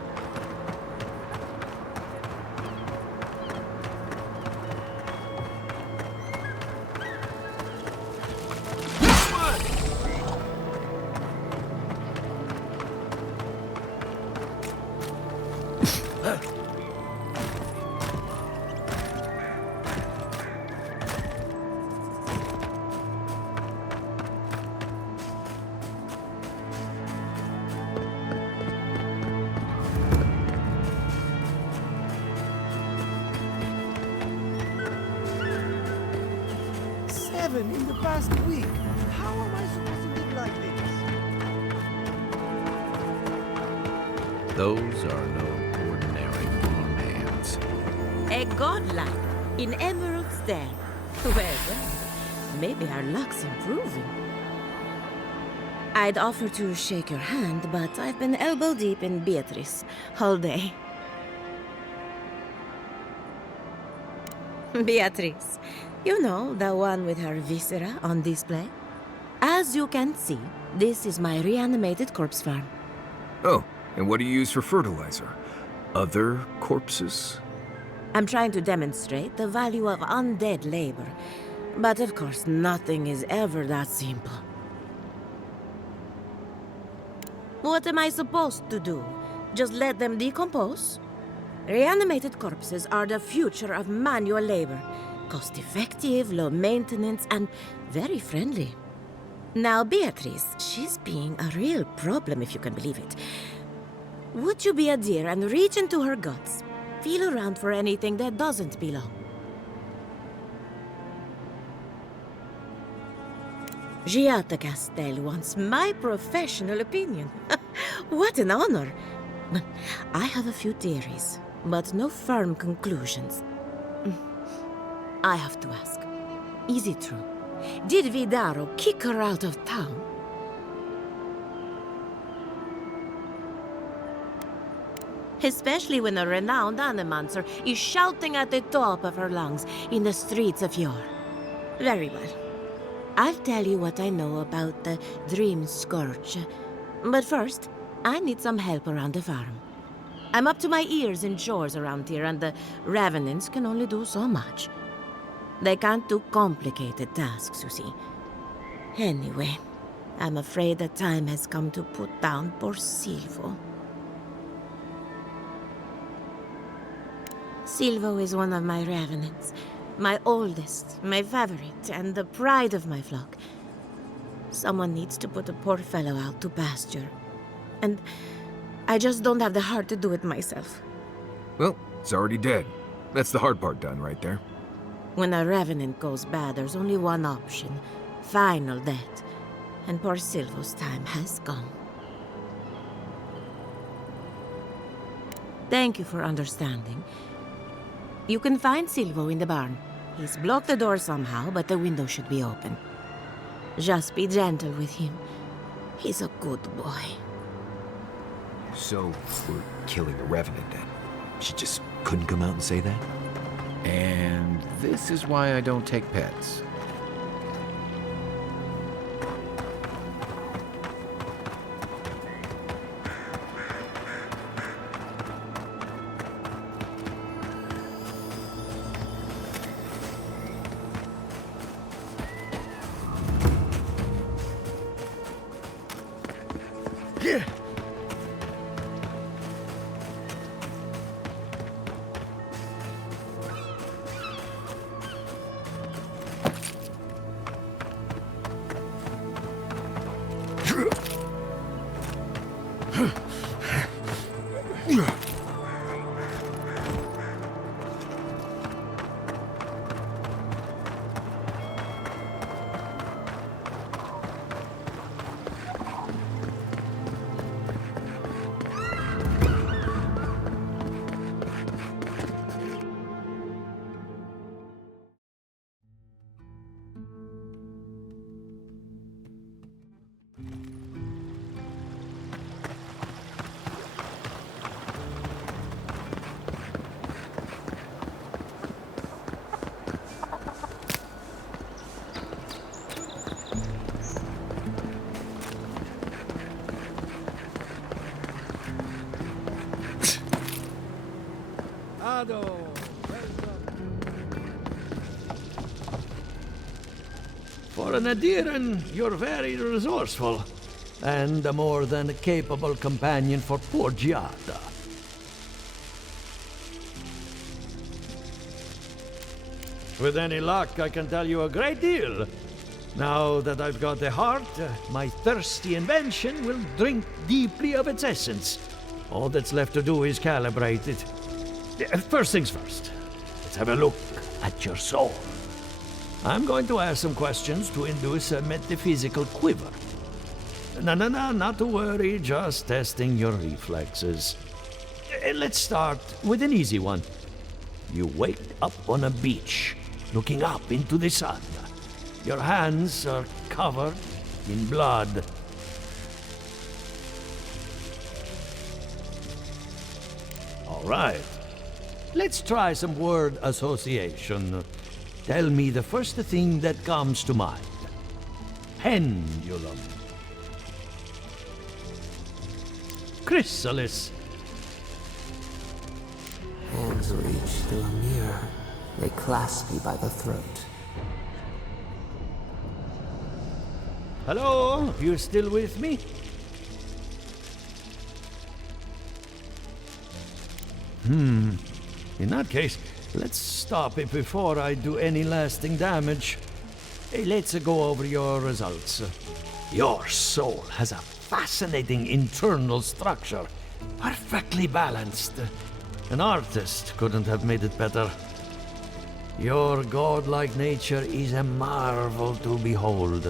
Seven in the past week. How am I supposed to live like this? Those are no ordinary farmhands. A godlike in Emerald's Den. Well, maybe our luck's improving. I'd offer to shake your hand, but I've been elbow deep in Beatrice all day. Beatrice, you know, the one with her viscera on display? As you can see, this is my reanimated corpse farm. Oh, and what do you use for fertilizer? Other corpses? I'm trying to demonstrate the value of undead labor. But of course, nothing is ever that simple. What am I supposed to do? Just let them decompose? Reanimated corpses are the future of manual labor. Cost-effective, low maintenance, and very friendly. Now, Beatrice, she's being a real problem, if you can believe it. Would you be a dear and reach into her guts? Feel around for anything that doesn't belong. Giatta Castel wants my professional opinion. What an honor! I have a few theories, but no firm conclusions. I have to ask, is it true? Did Vidaro kick her out of town? Especially when a renowned animancer is shouting at the top of her lungs in the streets of yore. Very well. I'll tell you what I know about the Dream Scourge. But first, I need some help around the farm. I'm up to my ears in chores around here, and the Revenants can only do so much. They can't do complicated tasks, you see. Anyway, I'm afraid the time has come to put down poor Silvo. Silvo is one of my Revenants. My oldest, my favorite, and the pride of my flock. Someone needs to put the poor fellow out to pasture. And I just don't have the heart to do it myself. Well, it's already dead. That's the hard part done right there. When a Revenant goes bad, there's only one option. Final death. And poor Silvo's time has come. Thank you for understanding. You can find Silvo in the barn. He's blocked the door somehow, but the window should be open. Just be gentle with him. He's a good boy. So, we're killing the Revenant then? She just couldn't come out and say that? And this is why I don't take pets. Eldorado. For an Adiran, you're very resourceful, and a more than capable companion for poor Giada. With any luck, I can tell you a great deal. Now that I've got the heart, my thirsty invention will drink deeply of its essence. All that's left to do is calibrate it. First things first, let's have a look at your soul. I'm going to ask some questions to induce a metaphysical quiver. No, not to worry, just testing your reflexes. Let's start with an easy one. You wake up on a beach, looking up into the sun. Your hands are covered in blood. All right. Let's try some word association. Tell me the first thing that comes to mind. Pendulum. Chrysalis. Hands reach through a mirror. They clasp you by the throat. Hello? You still with me? In that case, let's stop it before I do any lasting damage. Hey, let's go over your results. Your soul has a fascinating internal structure, perfectly balanced. An artist couldn't have made it better. Your godlike nature is a marvel to behold.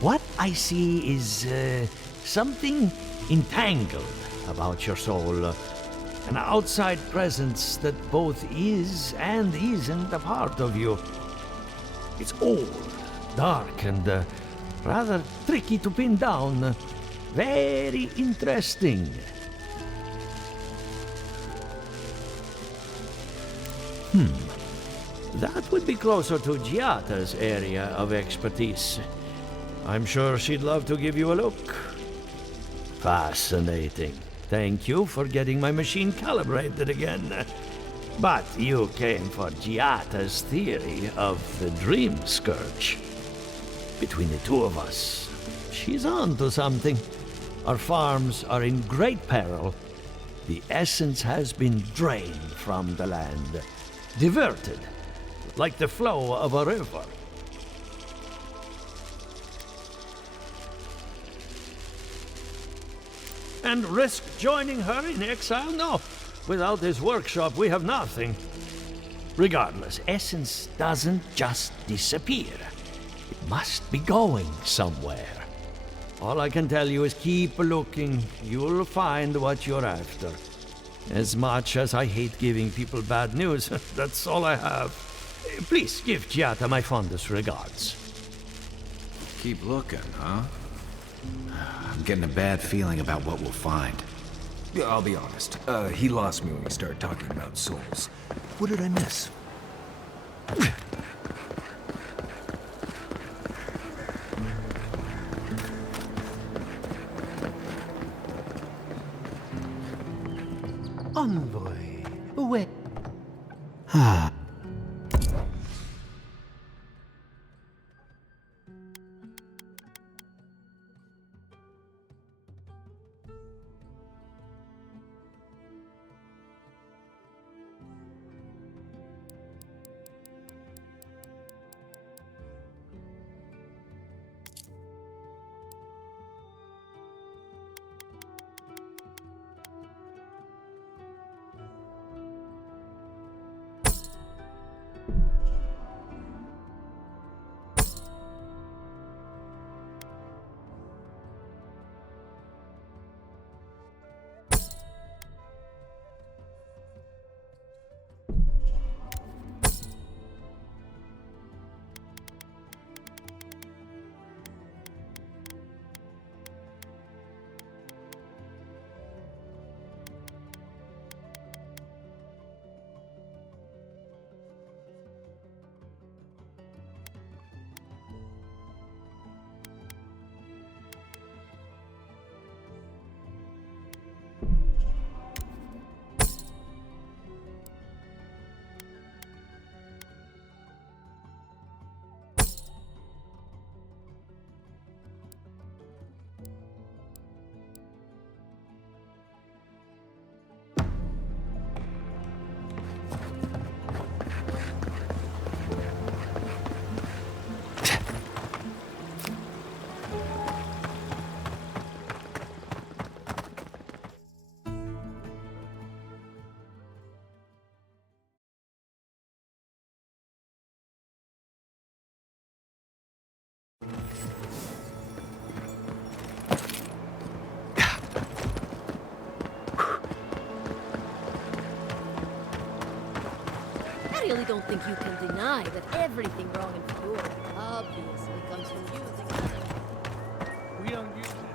What I see is something entangled about your soul. An outside presence that both is and isn't a part of you. It's old, dark, and rather tricky to pin down. Very interesting. That would be closer to Giata's area of expertise. I'm sure she'd love to give you a look. Fascinating. Thank you for getting my machine calibrated again. But you came for Giata's theory of the dream scourge. Between the two of us, she's on to something. Our farms are in great peril. The essence has been drained from the land, diverted, like the flow of a river. And risk joining her in exile? No. Without this workshop, we have nothing. Regardless, essence doesn't just disappear. It must be going somewhere. All I can tell you is keep looking. You'll find what you're after. As much as I hate giving people bad news, that's all I have. Please give Giata my fondest regards. Keep looking, huh? I'm getting a bad feeling about what we'll find. Yeah, I'll be honest. He lost me when we started talking about souls. What did I miss? Envoy, where? I really don't think you can deny that everything wrong in Fjord obviously comes from using other. We don't use it.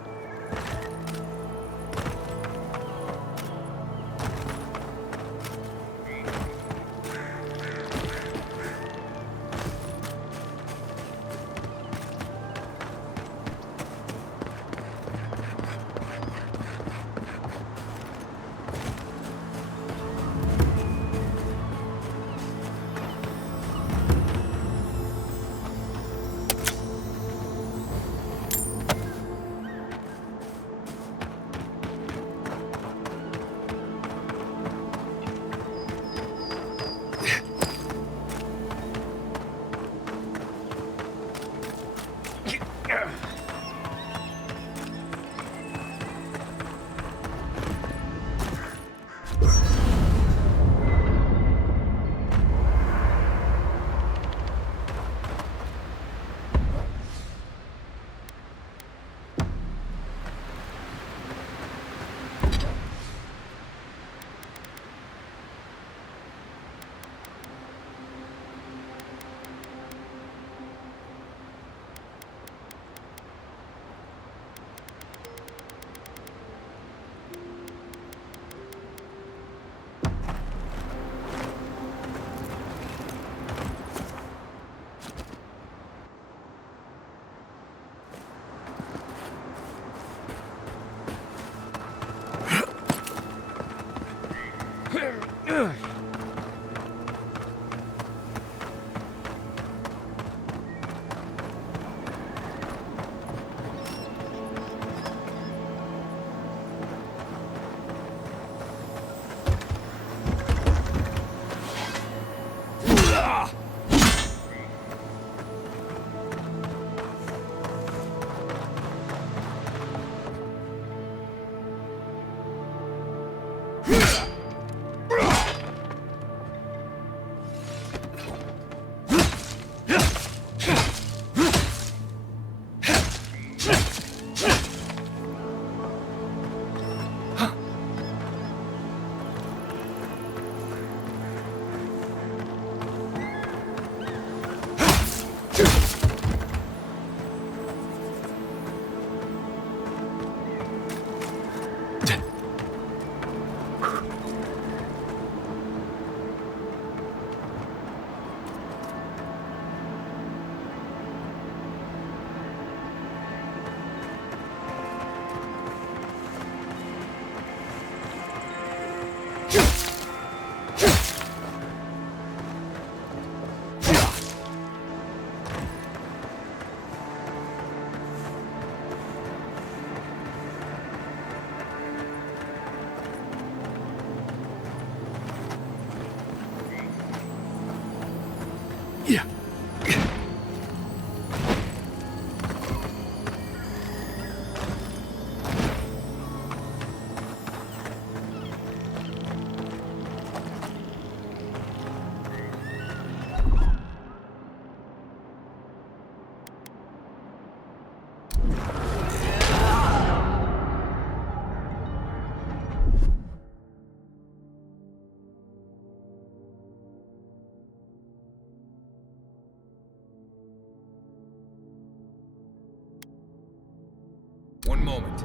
One moment.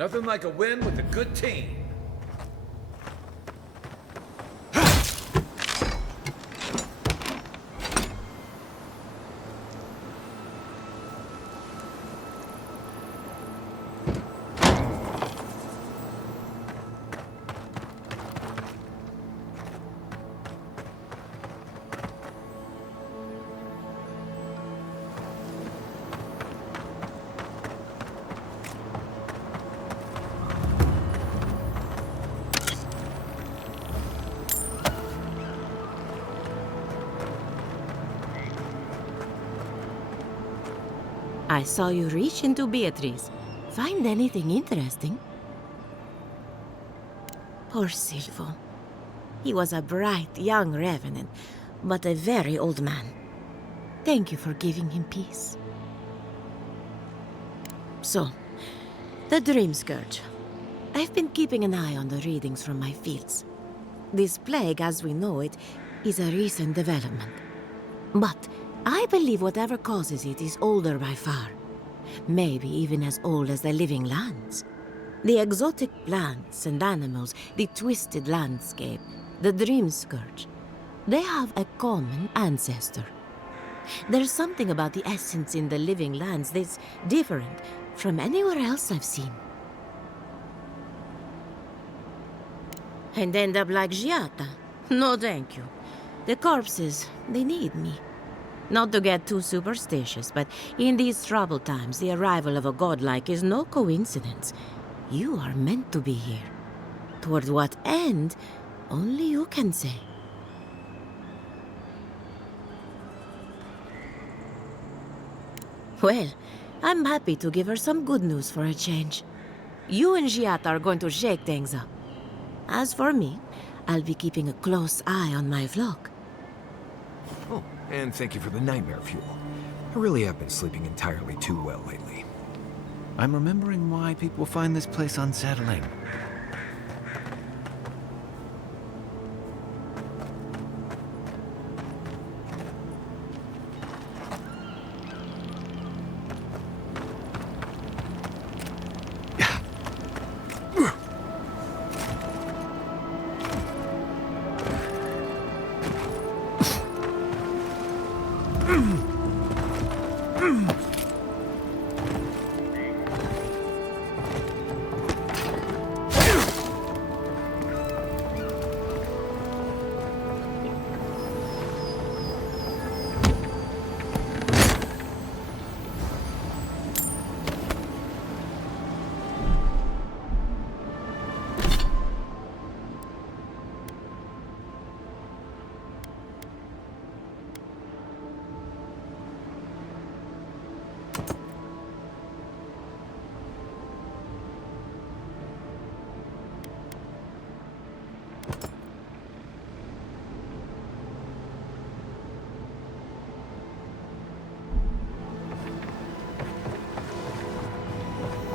Nothing like a win with a good team. I saw you reach into Beatrice. Find anything interesting? Poor Silvo. He was a bright young revenant, but a very old man. Thank you for giving him peace. So, the Dream Scourge. I've been keeping an eye on the readings from my fields. This plague, as we know it, is a recent development. But I believe whatever causes it is older by far. Maybe even as old as the living lands. The exotic plants and animals, the twisted landscape, the Dream Scourge. They have a common ancestor. There's something about the essence in the living lands that's different from anywhere else I've seen. And end up like Giata? No, thank you. The corpses, they need me. Not to get too superstitious, but in these troubled times, the arrival of a godlike is no coincidence. You are meant to be here. Toward what end, only you can say. Well, I'm happy to give her some good news for a change. You and Giata are going to shake things up. As for me, I'll be keeping a close eye on my flock. Oh, and thank you for the nightmare fuel. I really have been sleeping entirely too well lately. I'm remembering why people find this place unsettling.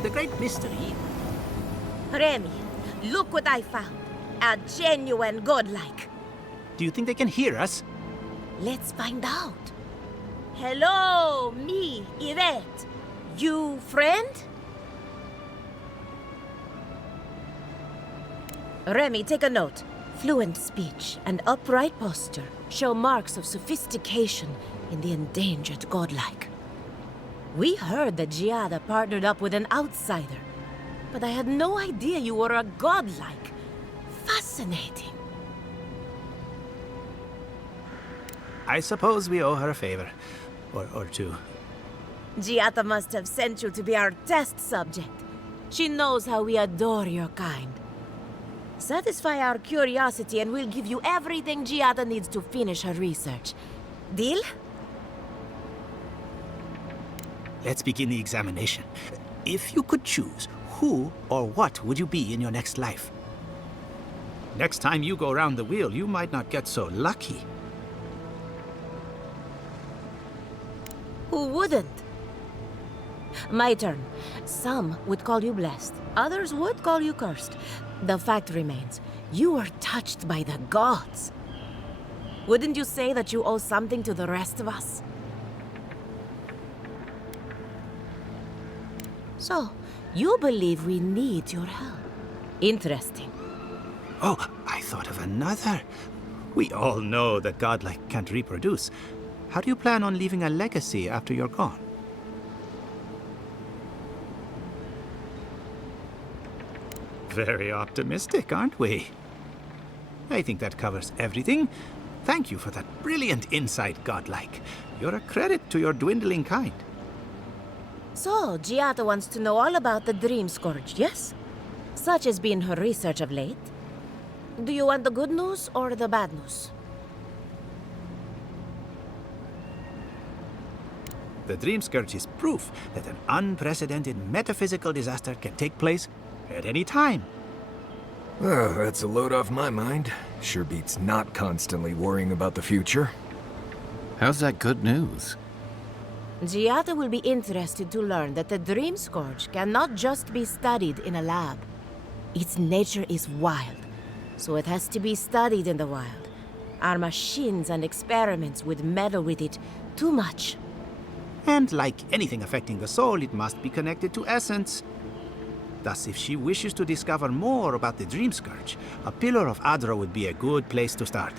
The great mystery. Remy, look what I found. A genuine godlike. Do you think they can hear us? Let's find out. Hello, me, Yvette. You friend? Remy, take a note. Fluent speech and upright posture show marks of sophistication in the endangered godlike. We heard that Giada partnered up with an outsider, but I had no idea you were a godlike. Fascinating. I suppose we owe her a favor. Or two. Giada must have sent you to be our test subject. She knows how we adore your kind. Satisfy our curiosity and we'll give you everything Giada needs to finish her research. Deal? Let's begin the examination. If you could choose, who or what would you be in your next life? Next time you go round the wheel, you might not get so lucky. Who wouldn't? My turn. Some would call you blessed. Others would call you cursed. The fact remains, you were touched by the gods. Wouldn't you say that you owe something to the rest of us? So, you believe we need your help. Interesting. Oh, I thought of another. We all know that godlike can't reproduce. How do you plan on leaving a legacy after you're gone? Very optimistic, aren't we? I think that covers everything. Thank you for that brilliant insight, godlike. You're a credit to your dwindling kind. So, Giada wants to know all about the Dream Scourge, yes? Such has been her research of late. Do you want the good news or the bad news? The Dream Scourge is proof that an unprecedented metaphysical disaster can take place at any time. Oh, that's a load off my mind. Sure beats not constantly worrying about the future. How's that good news? Giada will be interested to learn that the Dream Scourge cannot just be studied in a lab. Its nature is wild, so it has to be studied in the wild. Our machines and experiments would meddle with it too much. And like anything affecting the soul, it must be connected to essence. Thus, if she wishes to discover more about the Dream Scourge, a Pillar of Adra would be a good place to start.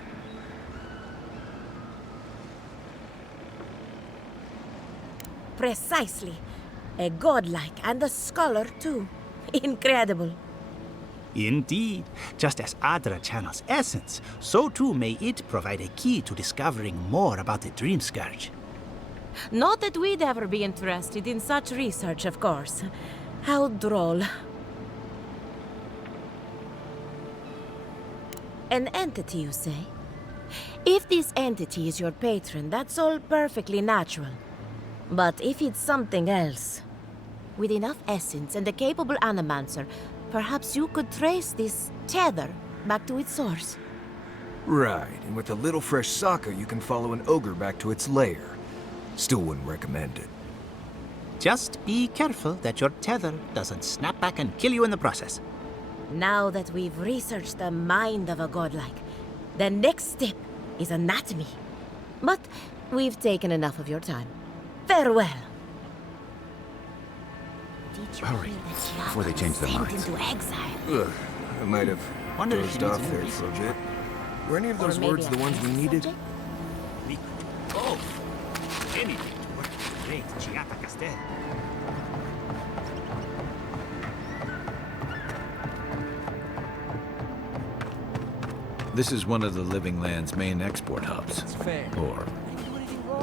Precisely. A godlike and a scholar, too. Incredible. Indeed. Just as Adra channels essence, so too may it provide a key to discovering more about the Dream Scourge. Not that we'd ever be interested in such research, of course. How droll. An entity, you say? If this entity is your patron, that's all perfectly natural. But if it's something else, with enough essence and a capable animancer, perhaps you could trace this tether back to its source. Right, and with a little fresh sake, you can follow an ogre back to its lair. Still wouldn't recommend it. Just be careful that your tether doesn't snap back and kill you in the process. Now that we've researched the mind of a godlike, the next step is anatomy. But we've taken enough of your time. Farewell. Hurry, before they change their minds. Into exile. Ugh, I might have Wonder if dozed she needs off a there new for a bit. Were any of Or those maybe words a the ones we test needed? subject? Oh, anything to work with the great Giata Castel. This is one of the Living Land's main export hubs. It's fair. Or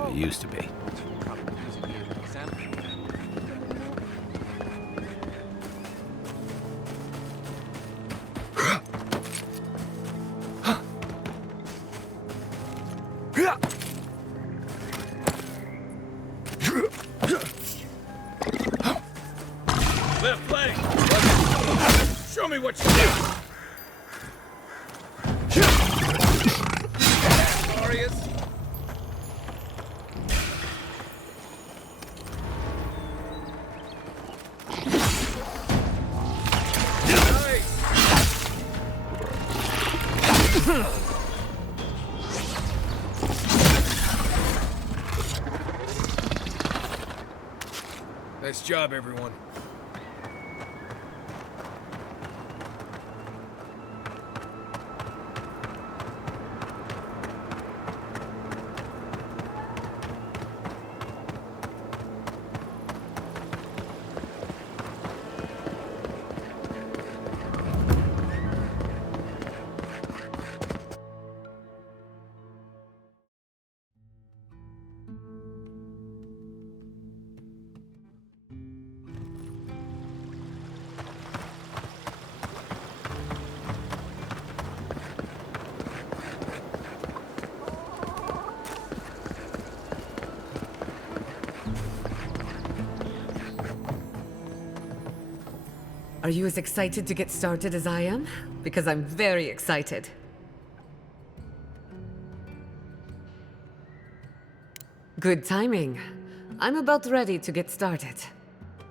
it used to be. Left leg! Show me what you do! Glorious! Nice job, everyone. Are you as excited to get started as I am? Because I'm very excited. Good timing. I'm about ready to get started.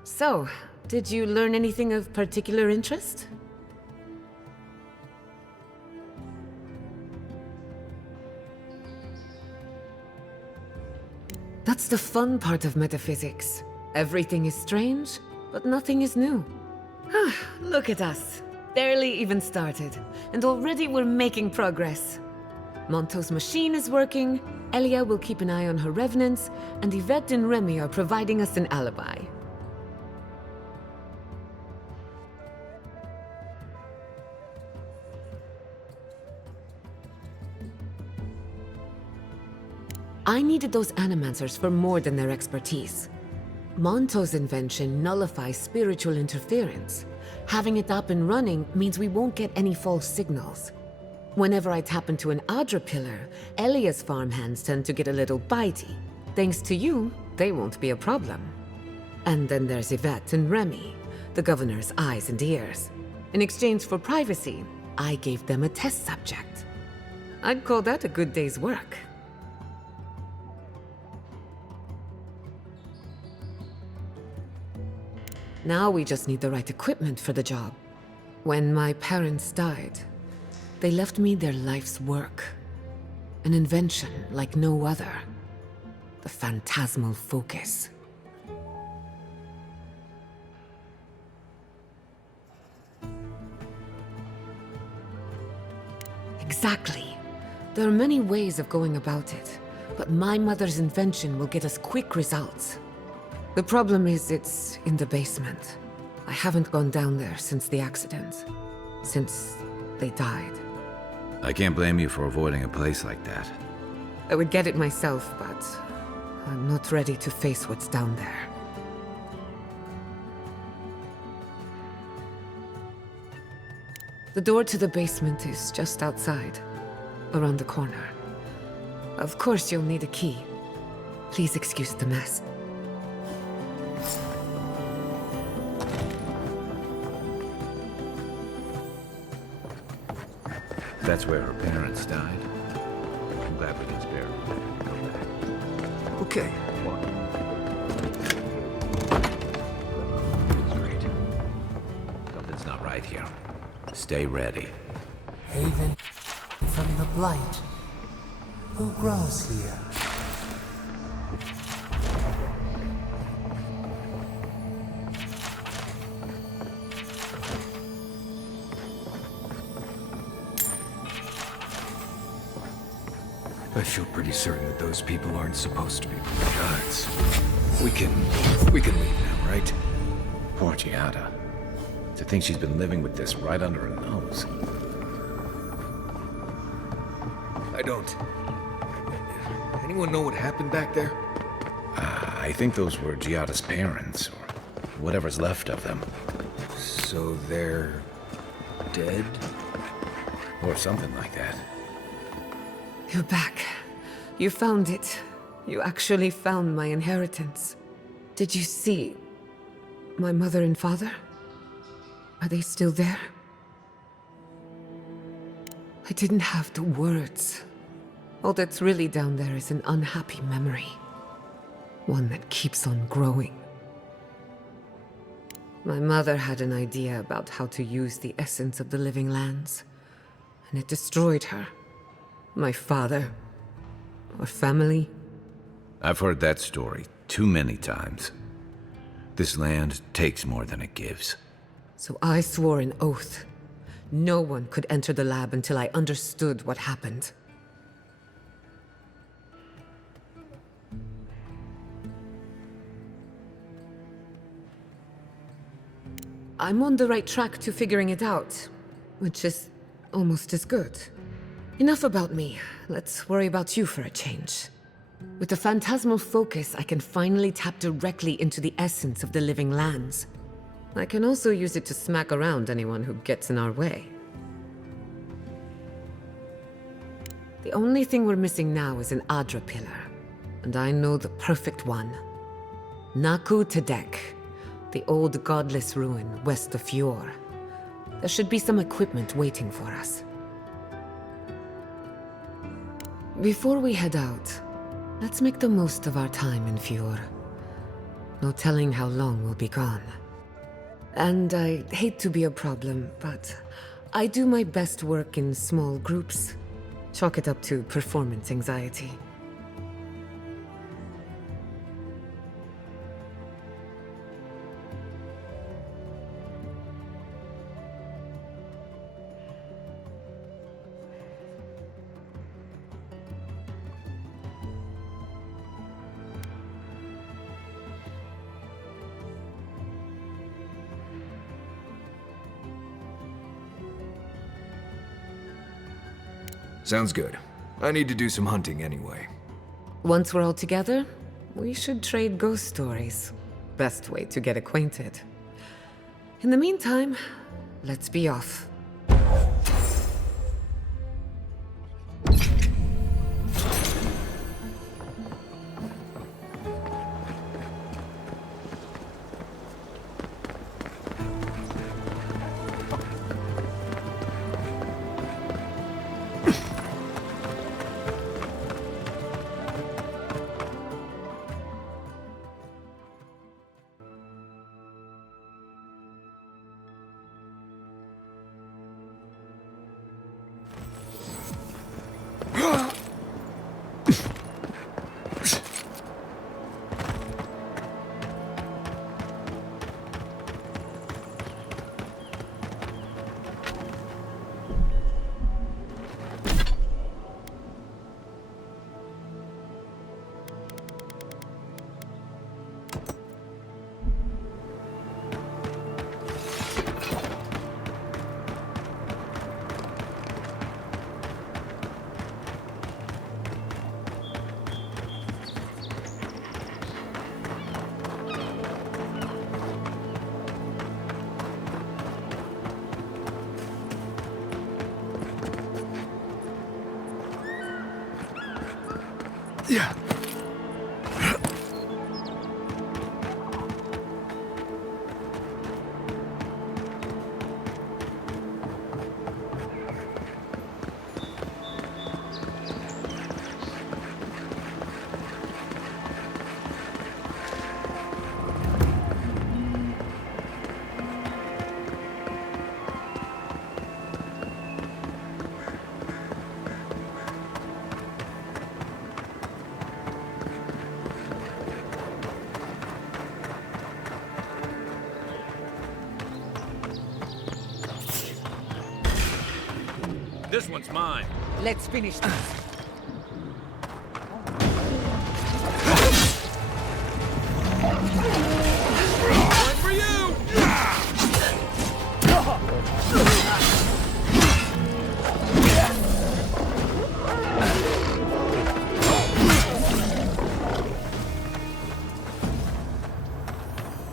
So, did you learn anything of particular interest? That's the fun part of metaphysics. Everything is strange, but nothing is new. Look at us. Barely even started, and already we're making progress. Monto's machine is working, Elia will keep an eye on her revenants, and Yvette and Remy are providing us an alibi. I needed those animancers for more than their expertise. Monto's invention nullifies spiritual interference. Having it up and running means we won't get any false signals. Whenever I tap into an Adra pillar, Elia's farmhands tend to get a little bitey. Thanks to you, they won't be a problem. And then there's Yvette and Remy, the governor's eyes and ears. In exchange for privacy, I gave them a test subject. I'd call that a good day's work. Now we just need the right equipment for the job. When my parents died, they left me their life's work. An invention like no other. The phantasmal focus. Exactly. There are many ways of going about it, but my mother's invention will get us quick results. The problem is it's in the basement. I haven't gone down there since the accident. Since they died. I can't blame you for avoiding a place like that. I would get it myself, but I'm not ready to face what's down there. The door to the basement is just outside, around the corner. Of course you'll need a key. Please excuse the mess. That's where her parents died. I'm glad we can spare her. Go back. Okay. Walk. It's great. Something's not right here. Stay ready. Haven from the blight. Who grows here? I feel pretty certain that those people aren't supposed to be guards. We can leave now, right? Poor Giada. To think she's been living with this right under her nose. I don't. Anyone know what happened back there? I think those were Giada's parents, or whatever's left of them. So they're dead? Or something like that. You're back. You found it. You actually found my inheritance. Did you see my mother and father? Are they still there? I didn't have the words. All that's really down there is an unhappy memory. One that keeps on growing. My mother had an idea about how to use the essence of the living lands, and it destroyed her. My father. Our family. I've heard that story too many times. This land takes more than it gives. So I swore an oath. No one could enter the lab until I understood what happened. I'm on the right track to figuring it out, which is almost as good. Enough about me. Let's worry about you for a change. With the phantasmal focus, I can finally tap directly into the essence of the living lands. I can also use it to smack around anyone who gets in our way. The only thing we're missing now is an Adra pillar, and I know the perfect one. Naku Tedek, the old godless ruin west of Fjord. There should be some equipment waiting for us. Before we head out, let's make the most of our time in Fjord. No telling how long we'll be gone. And I hate to be a problem, but I do my best work in small groups. Chalk it up to performance anxiety. Sounds good. I need to do some hunting anyway. Once we're all together, we should trade ghost stories. Best way to get acquainted. In the meantime, let's be off. Yeah. This one's mine. Let's finish this. One for you!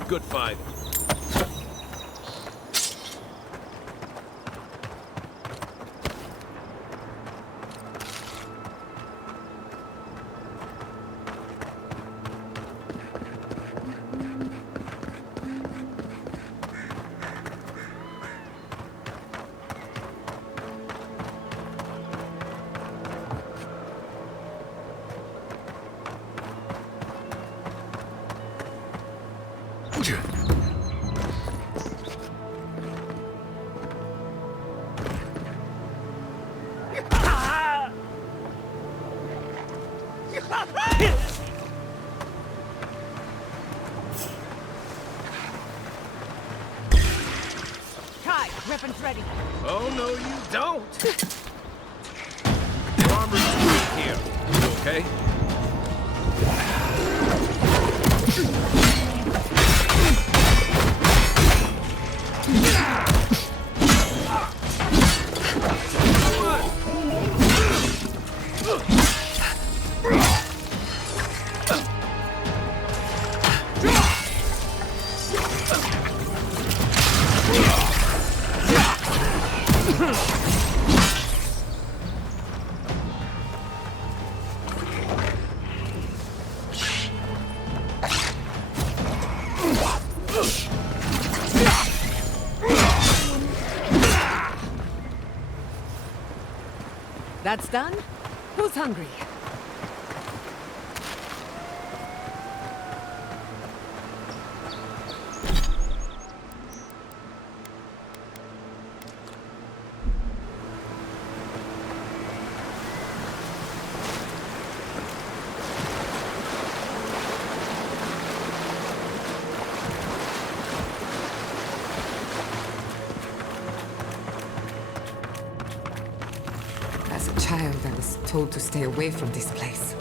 Good fight. Kai, weapons ready. Oh, no, you don't. Your armor's too weak here. You okay? That's done? Who's hungry? As a child, I was told to stay away from this place.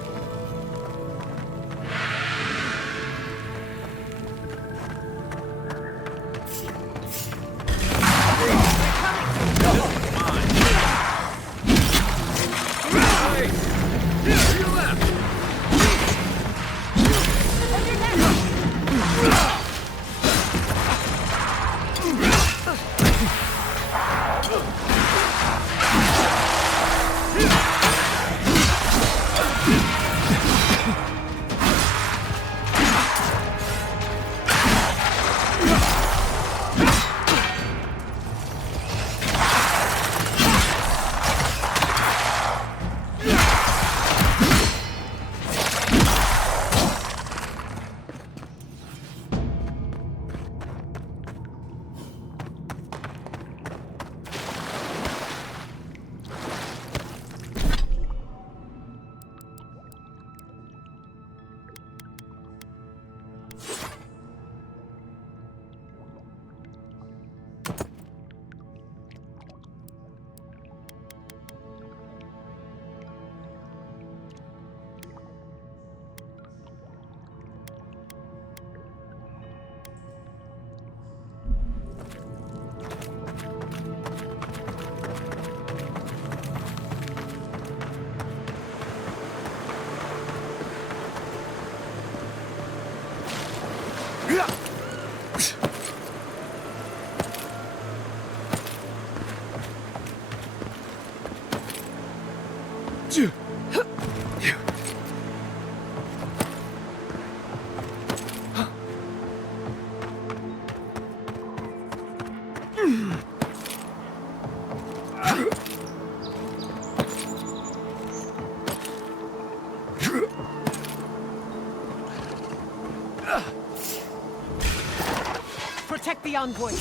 Protect the envoy.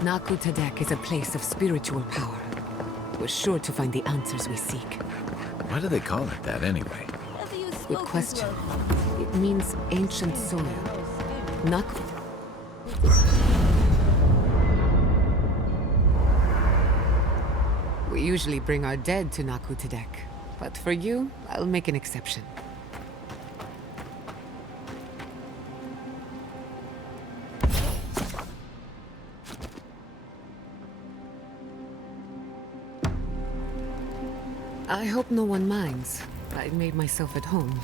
Nakutadek is a place of spiritual power. We're sure to find the answers we seek. Why do they call it that anyway? Good question. It means ancient soil. Naku. We usually bring our dead to Nakutadek, but for you, I'll make an exception. I hope no one minds. I made myself at home.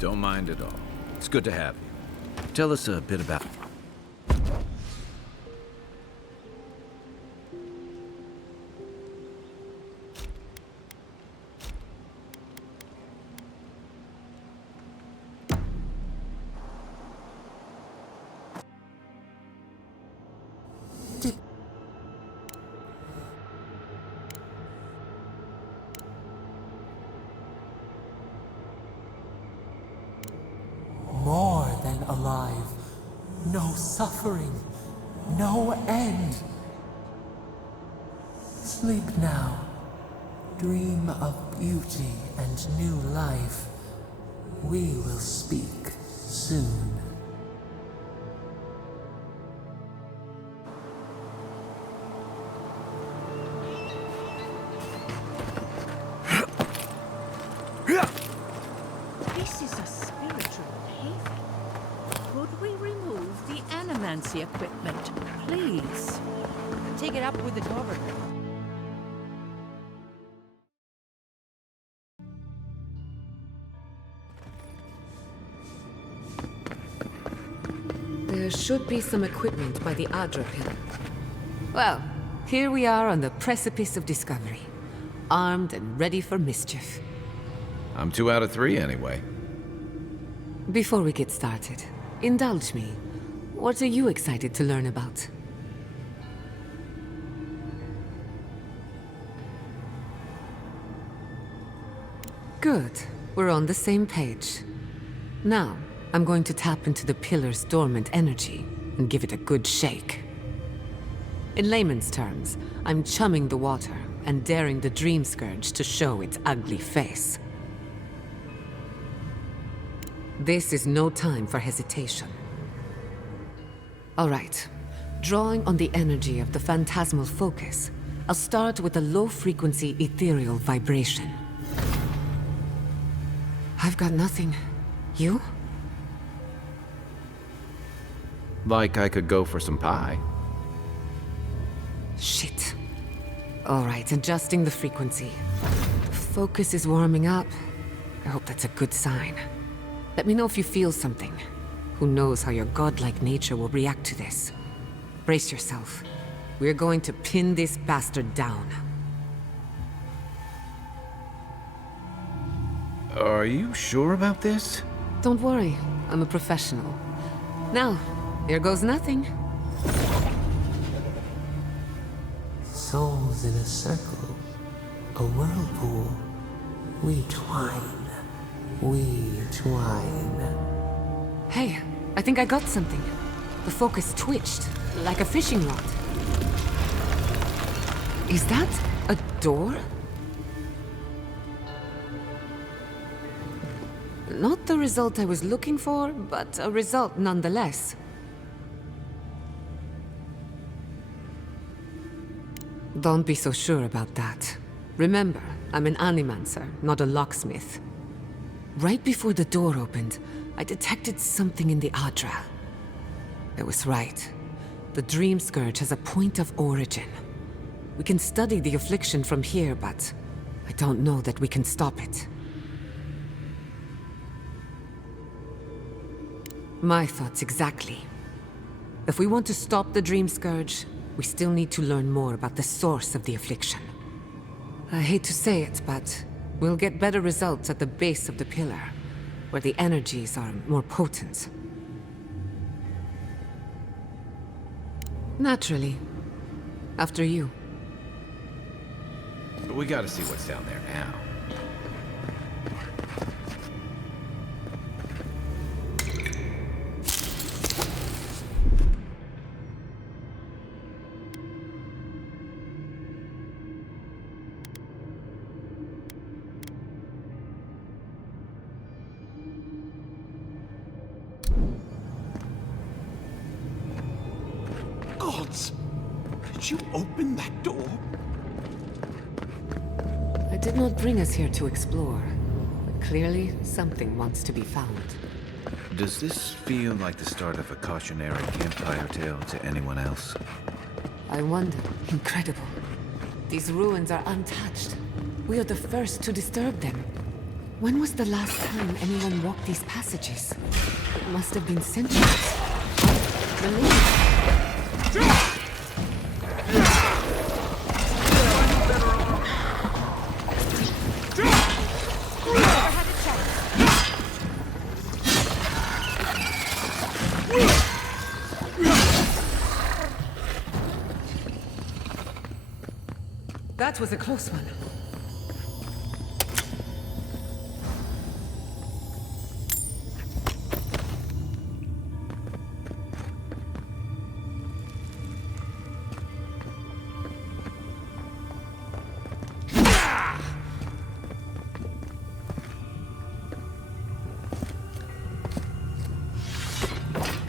Don't mind at all. It's good to have you. Tell us a bit about... More than alive. No suffering. No end. Sleep now. Dream of beauty and new life. We will speak soon. This is a spiritual haven. Could we remove the animancy equipment, please? Take it up with the governor. There should be some equipment by the Adra pillar. Well, here we are on the precipice of discovery. Armed and ready for mischief. I'm 2 out of 3 anyway. Before we get started, indulge me. What are you excited to learn about? Good. We're on the same page. Now, I'm going to tap into the pillar's dormant energy and give it a good shake. In layman's terms, I'm chumming the water, and daring the Dream Scourge to show its ugly face. This is no time for hesitation. All right. Drawing on the energy of the phantasmal focus, I'll start with a low-frequency ethereal vibration. I've got nothing. You? Like I could go for some pie. Shit. All right, adjusting the frequency. Focus is warming up. I hope that's a good sign. Let me know if you feel something. Who knows how your godlike nature will react to this. Brace yourself. We're going to pin this bastard down. Are you sure about this? Don't worry, I'm a professional. Now, here goes nothing. Souls in a circle, a whirlpool. We twine, we twine. Hey, I think I got something. The focus twitched, like a fishing rod. Is that a door? Not the result I was looking for, but a result nonetheless. Don't be so sure about that. Remember, I'm an animancer, not a locksmith. Right before the door opened, I detected something in the Adra. I was right. The Dream Scourge has a point of origin. We can study the affliction from here, but I don't know that we can stop it. My thoughts exactly. If we want to stop the Dream Scourge, we still need to learn more about the source of the affliction. I hate to say it, but we'll get better results at the base of the pillar, where the energies are more potent. Naturally. After you. We gotta see what's down there now. Gods! Did you open that door? I did not bring us here to explore, but clearly something wants to be found. Does this feel like the start of a cautionary campfire tale to anyone else? I wonder. Incredible. These ruins are untouched. We are the first to disturb them. When was the last time anyone walked these passages? It must have been centuries. Millennia. That was a close one.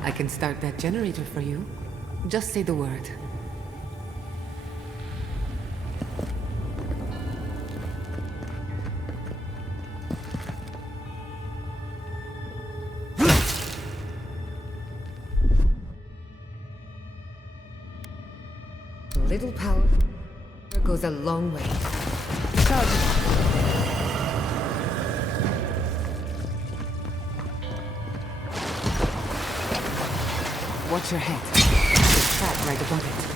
I can start that generator for you. Just say the word. A little power goes a long way. Charge it. Watch your head. There's a trap right above it.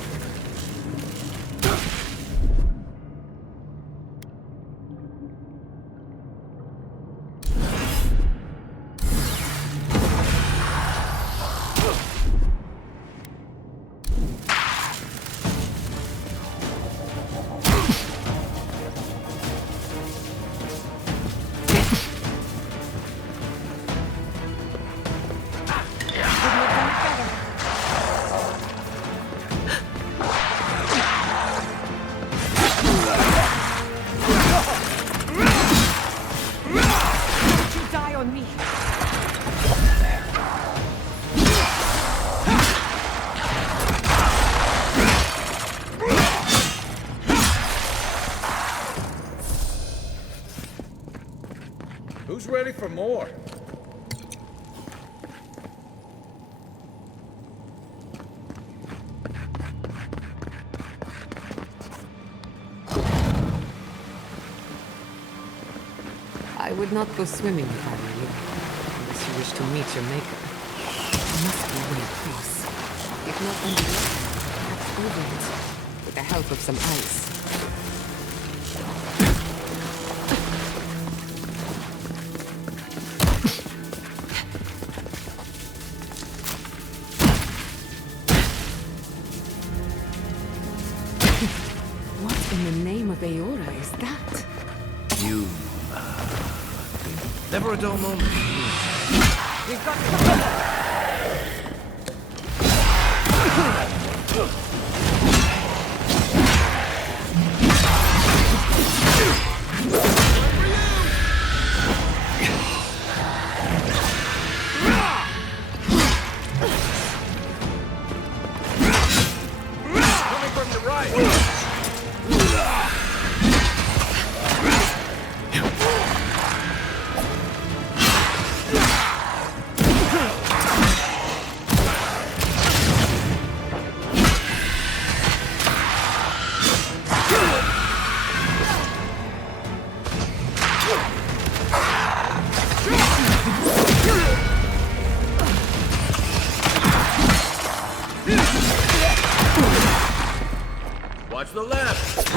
Who's ready for more? I would not go swimming if I were you, unless you wish to meet your maker. There must be a way across. If not underwater, perhaps over it, with the help of some ice. What in the name of Aora is that? You, never a dull moment. We've got Coming from the right! Watch the left!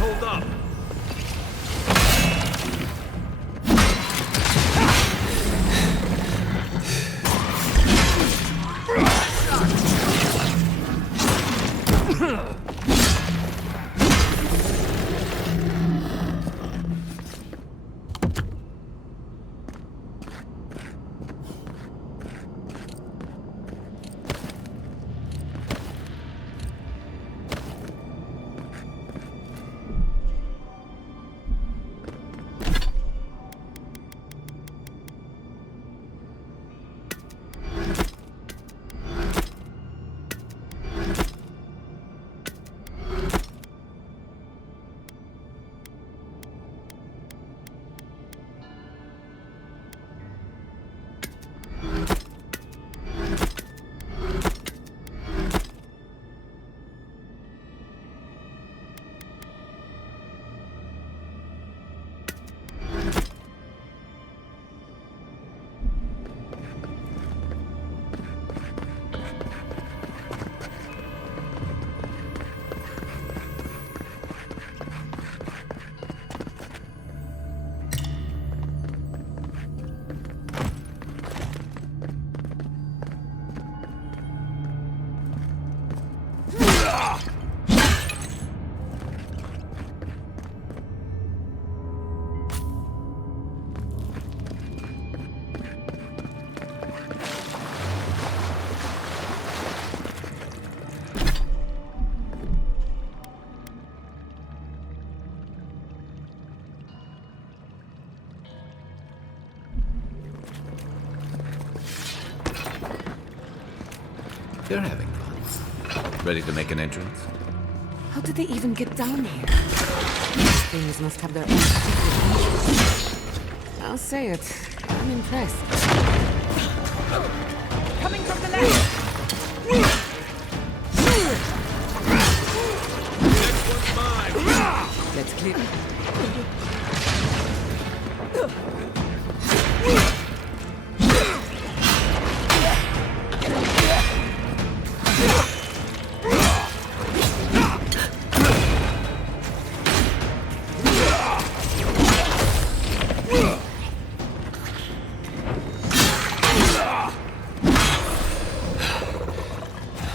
Hold up! They're having fun. Ready to make an entrance? How did they even get down here? These things must have their own secret. I'll say it. I'm impressed. Coming from the left! Next one's mine! Let's clear.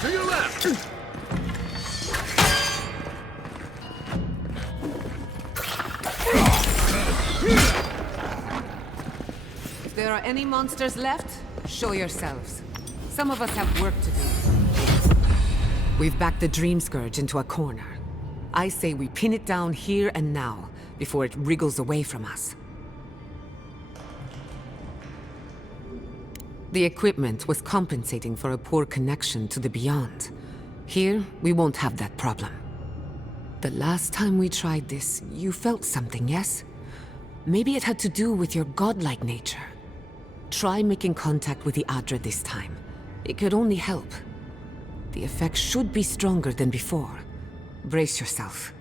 To your left! If there are any monsters left, show yourselves. Some of us have work to do. We've backed the Dream Scourge into a corner. I say we pin it down here and now, before it wriggles away from us. The equipment was compensating for a poor connection to the Beyond. Here, we won't have that problem. The last time we tried this, you felt something, yes? Maybe it had to do with your godlike nature. Try making contact with the Adra this time. It could only help. The effect should be stronger than before. Brace yourself.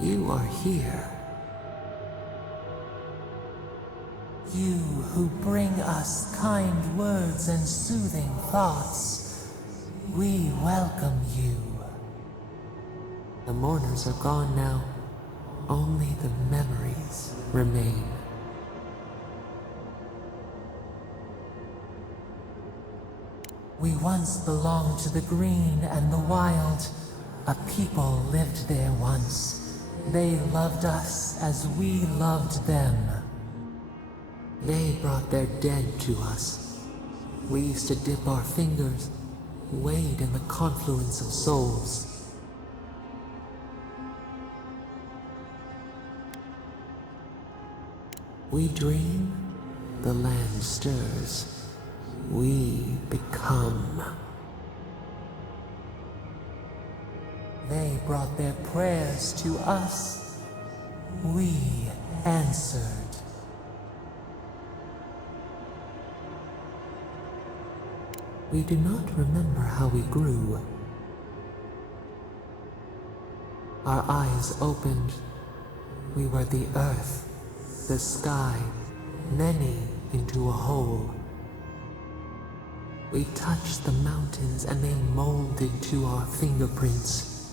You are here. You who bring us kind words and soothing thoughts, we welcome you. The mourners are gone now. Only the memories remain. We once belonged to the green and the wild. A people lived there once. They loved us as we loved them. They brought their dead to us. We used to dip our fingers, wade in the confluence of souls. We dream, the land stirs. We become. They brought their prayers to us. We answered. We do not remember how we grew. Our eyes opened. We were the earth, the sky, many into a whole. We touched the mountains and they molded to our fingerprints.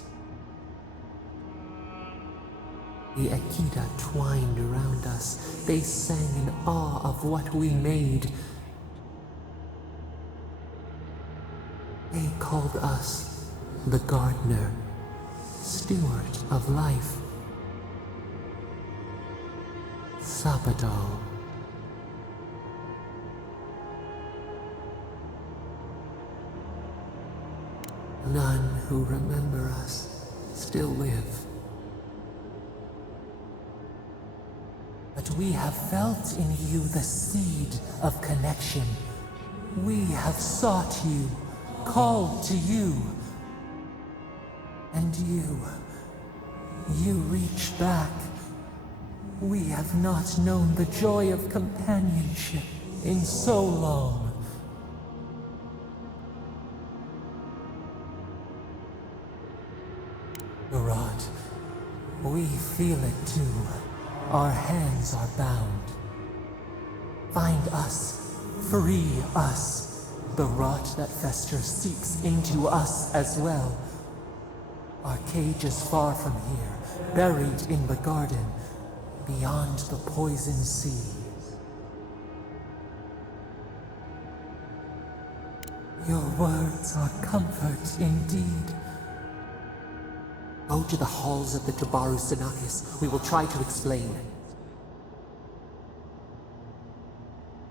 The Akita twined around us. They sang in awe of what we made. They called us the gardener, steward of life. Sabadal. None who remember us still live. But we have felt in you the seed of connection. We have sought you, called to you. And you reach back. We have not known the joy of companionship in so long. Rod, we feel it too. Our hands are bound. Find us, free us. The rot that festers seeps into us as well. Our cage is far from here, buried in the garden, beyond the poison sea. Your words are comfort indeed. Go to the halls of the Tabaru Sinakis. We will try to explain.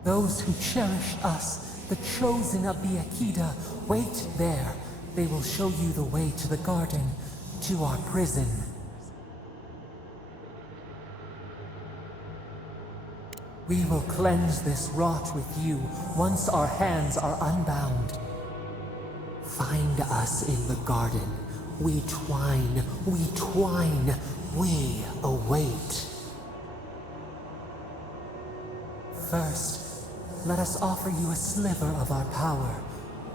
Those who cherish us, the chosen of the Akita, wait there. They will show you the way to the garden, to our prison. We will cleanse this rot with you once our hands are unbound. Find us in the garden. We twine, we await. First, let us offer you a sliver of our power,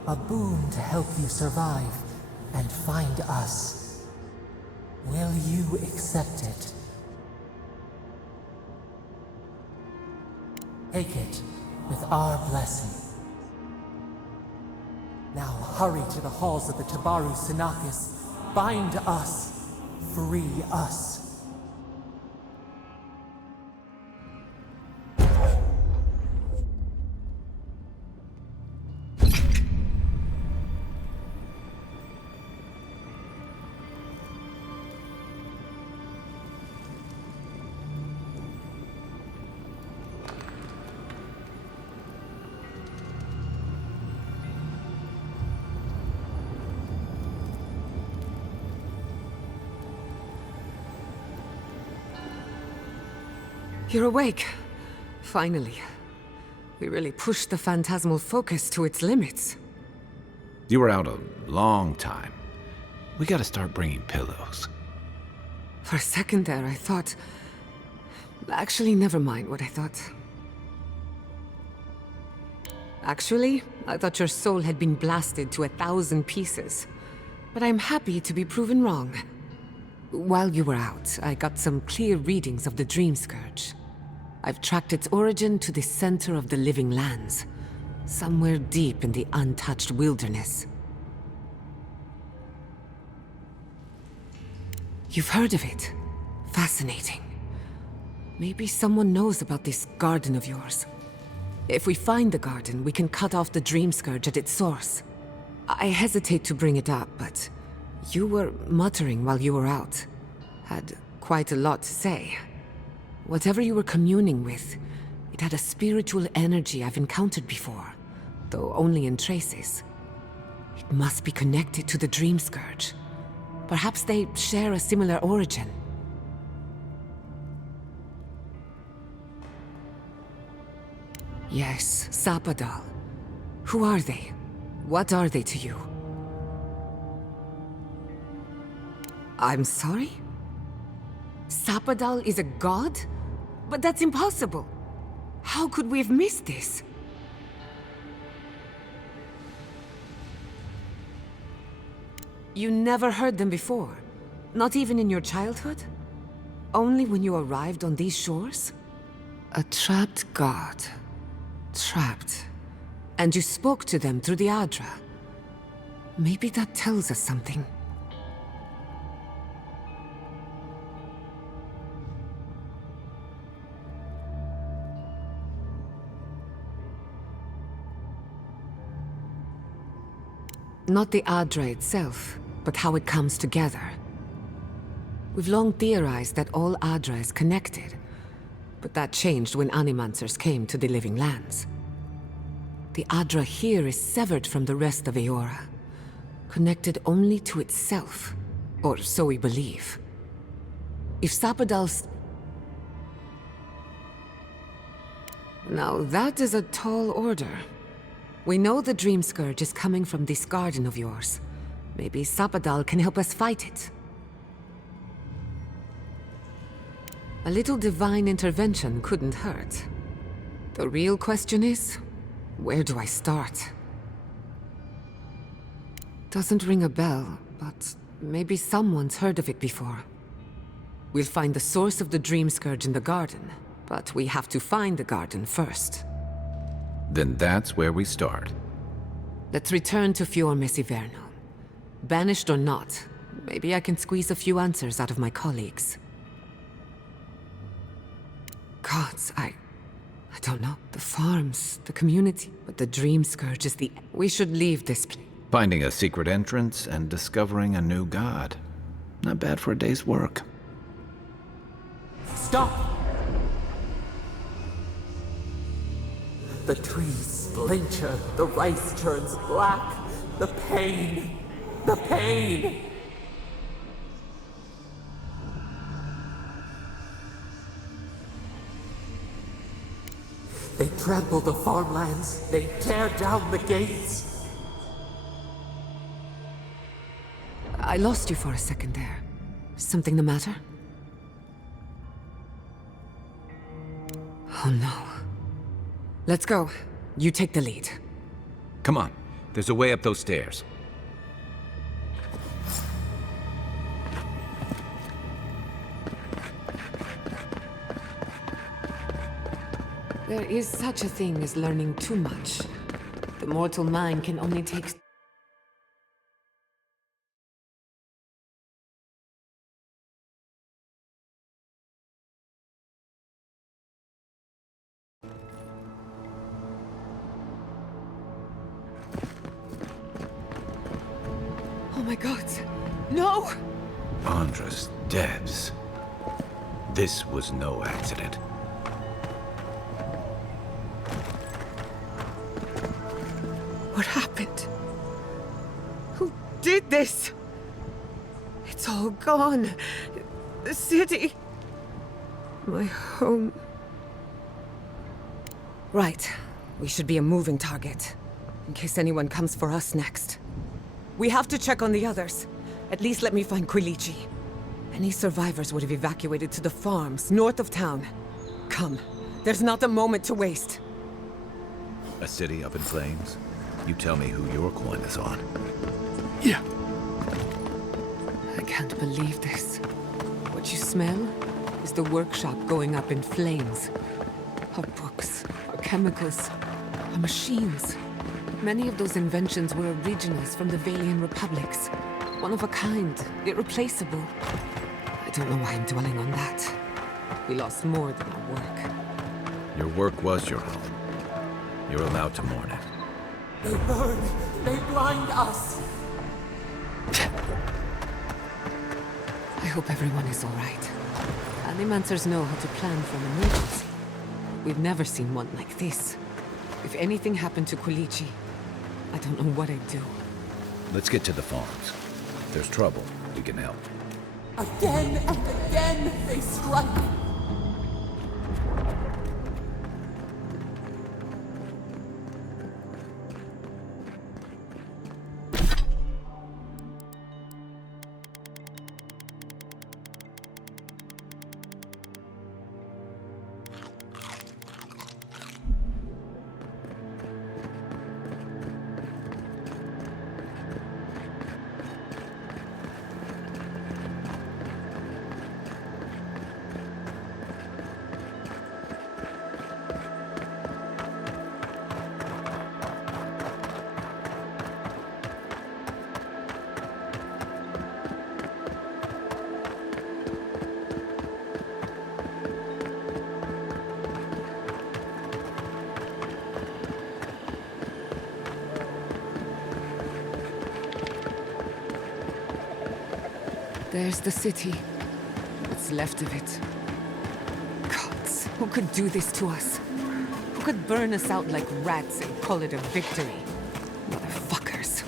a boon to help you survive and find us. Will you accept it? Take it with our blessing. Now hurry to the halls of the Tabaru Sinakis. Bind us. Free us. You're awake. Finally. We really pushed the phantasmal focus to its limits. You were out a long time. We gotta start bringing pillows. For a second there, I thought... Actually, never mind what I thought. Actually, I thought your soul had been blasted to 1,000 pieces. But I'm happy to be proven wrong. While you were out, I got some clear readings of the Dream Scourge. I've tracked its origin to the center of the living lands. Somewhere deep in the untouched wilderness. You've heard of it. Fascinating. Maybe someone knows about this garden of yours. If we find the garden, we can cut off the Dream Scourge at its source. I hesitate to bring it up, but you were muttering while you were out. Had quite a lot to say. Whatever you were communing with, it had a spiritual energy I've encountered before, though only in traces. It must be connected to the Dream Scourge. Perhaps they share a similar origin. Yes, Sapadal. Who are they? What are they to you? I'm sorry? Sapadal is a god? But that's impossible. How could we have missed this? You never heard them before? Not even in your childhood? Only when you arrived on these shores? A trapped god. Trapped. And you spoke to them through the Adra. Maybe that tells us something. Not the Adra itself, but how it comes together. We've long theorized that all Adra is connected, but that changed when Animancers came to the Living Lands. The Adra here is severed from the rest of Eora, connected only to itself, or so we believe. If Sapadal's... Now that is a tall order. We know the Dream Scourge is coming from this garden of yours. Maybe Sapadal can help us fight it. A little divine intervention couldn't hurt. The real question is, where do I start? Doesn't ring a bell, but maybe someone's heard of it before. We'll find the source of the Dream Scourge in the garden, but we have to find the garden first. Then that's where we start. Let's return to Fior Mesiverno. Banished or not, maybe I can squeeze a few answers out of my colleagues. Gods, I don't know. The farms, the community, but the Dream Scourge is the... We should leave this place. Finding a secret entrance and discovering a new god. Not bad for a day's work. Stop! The trees splinter, the rice turns black. The pain! The pain! They trample the farmlands. They tear down the gates. I lost you for a second there. Something the matter? Oh no. Let's go. You take the lead. Come on. There's a way up those stairs. There is such a thing as learning too much. The mortal mind can only take... Oh my god! No! Andra's Debs. This was no accident. What happened? Who did this? It's all gone. The city. My home. Right. We should be a moving target, in case anyone comes for us next. We have to check on the others. At least let me find Quilichi. Any survivors would have evacuated to the farms north of town. Come. There's not a moment to waste. A city up in flames? You tell me who your coin is on. Yeah. I can't believe this. What you smell is the workshop going up in flames. Our books, our chemicals, our machines. Many of those inventions were originals from the Valian republics. One of a kind, irreplaceable. I don't know why I'm dwelling on that. We lost more than our work. Your work was your home. You're allowed to mourn it. They burn. They blind us. I hope everyone is all right. Animancers know how to plan for an emergency. We've never seen one like this. If anything happened to Quilichi, I don't know what I'd do. Let's get to the farms. If there's trouble, we can help. Again and again they strike. There's the city. What's left of it. Gods, who could do this to us? Who could burn us out like rats and call it a victory? Motherfuckers.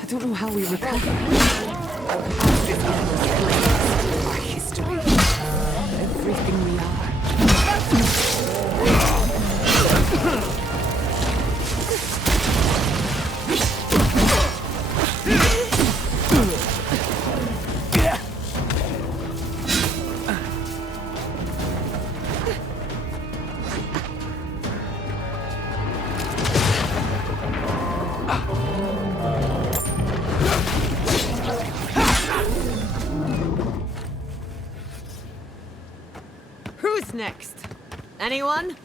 I don't know how we recover. Our past is endless flames. Our history. Everything we are. Who's next? Anyone?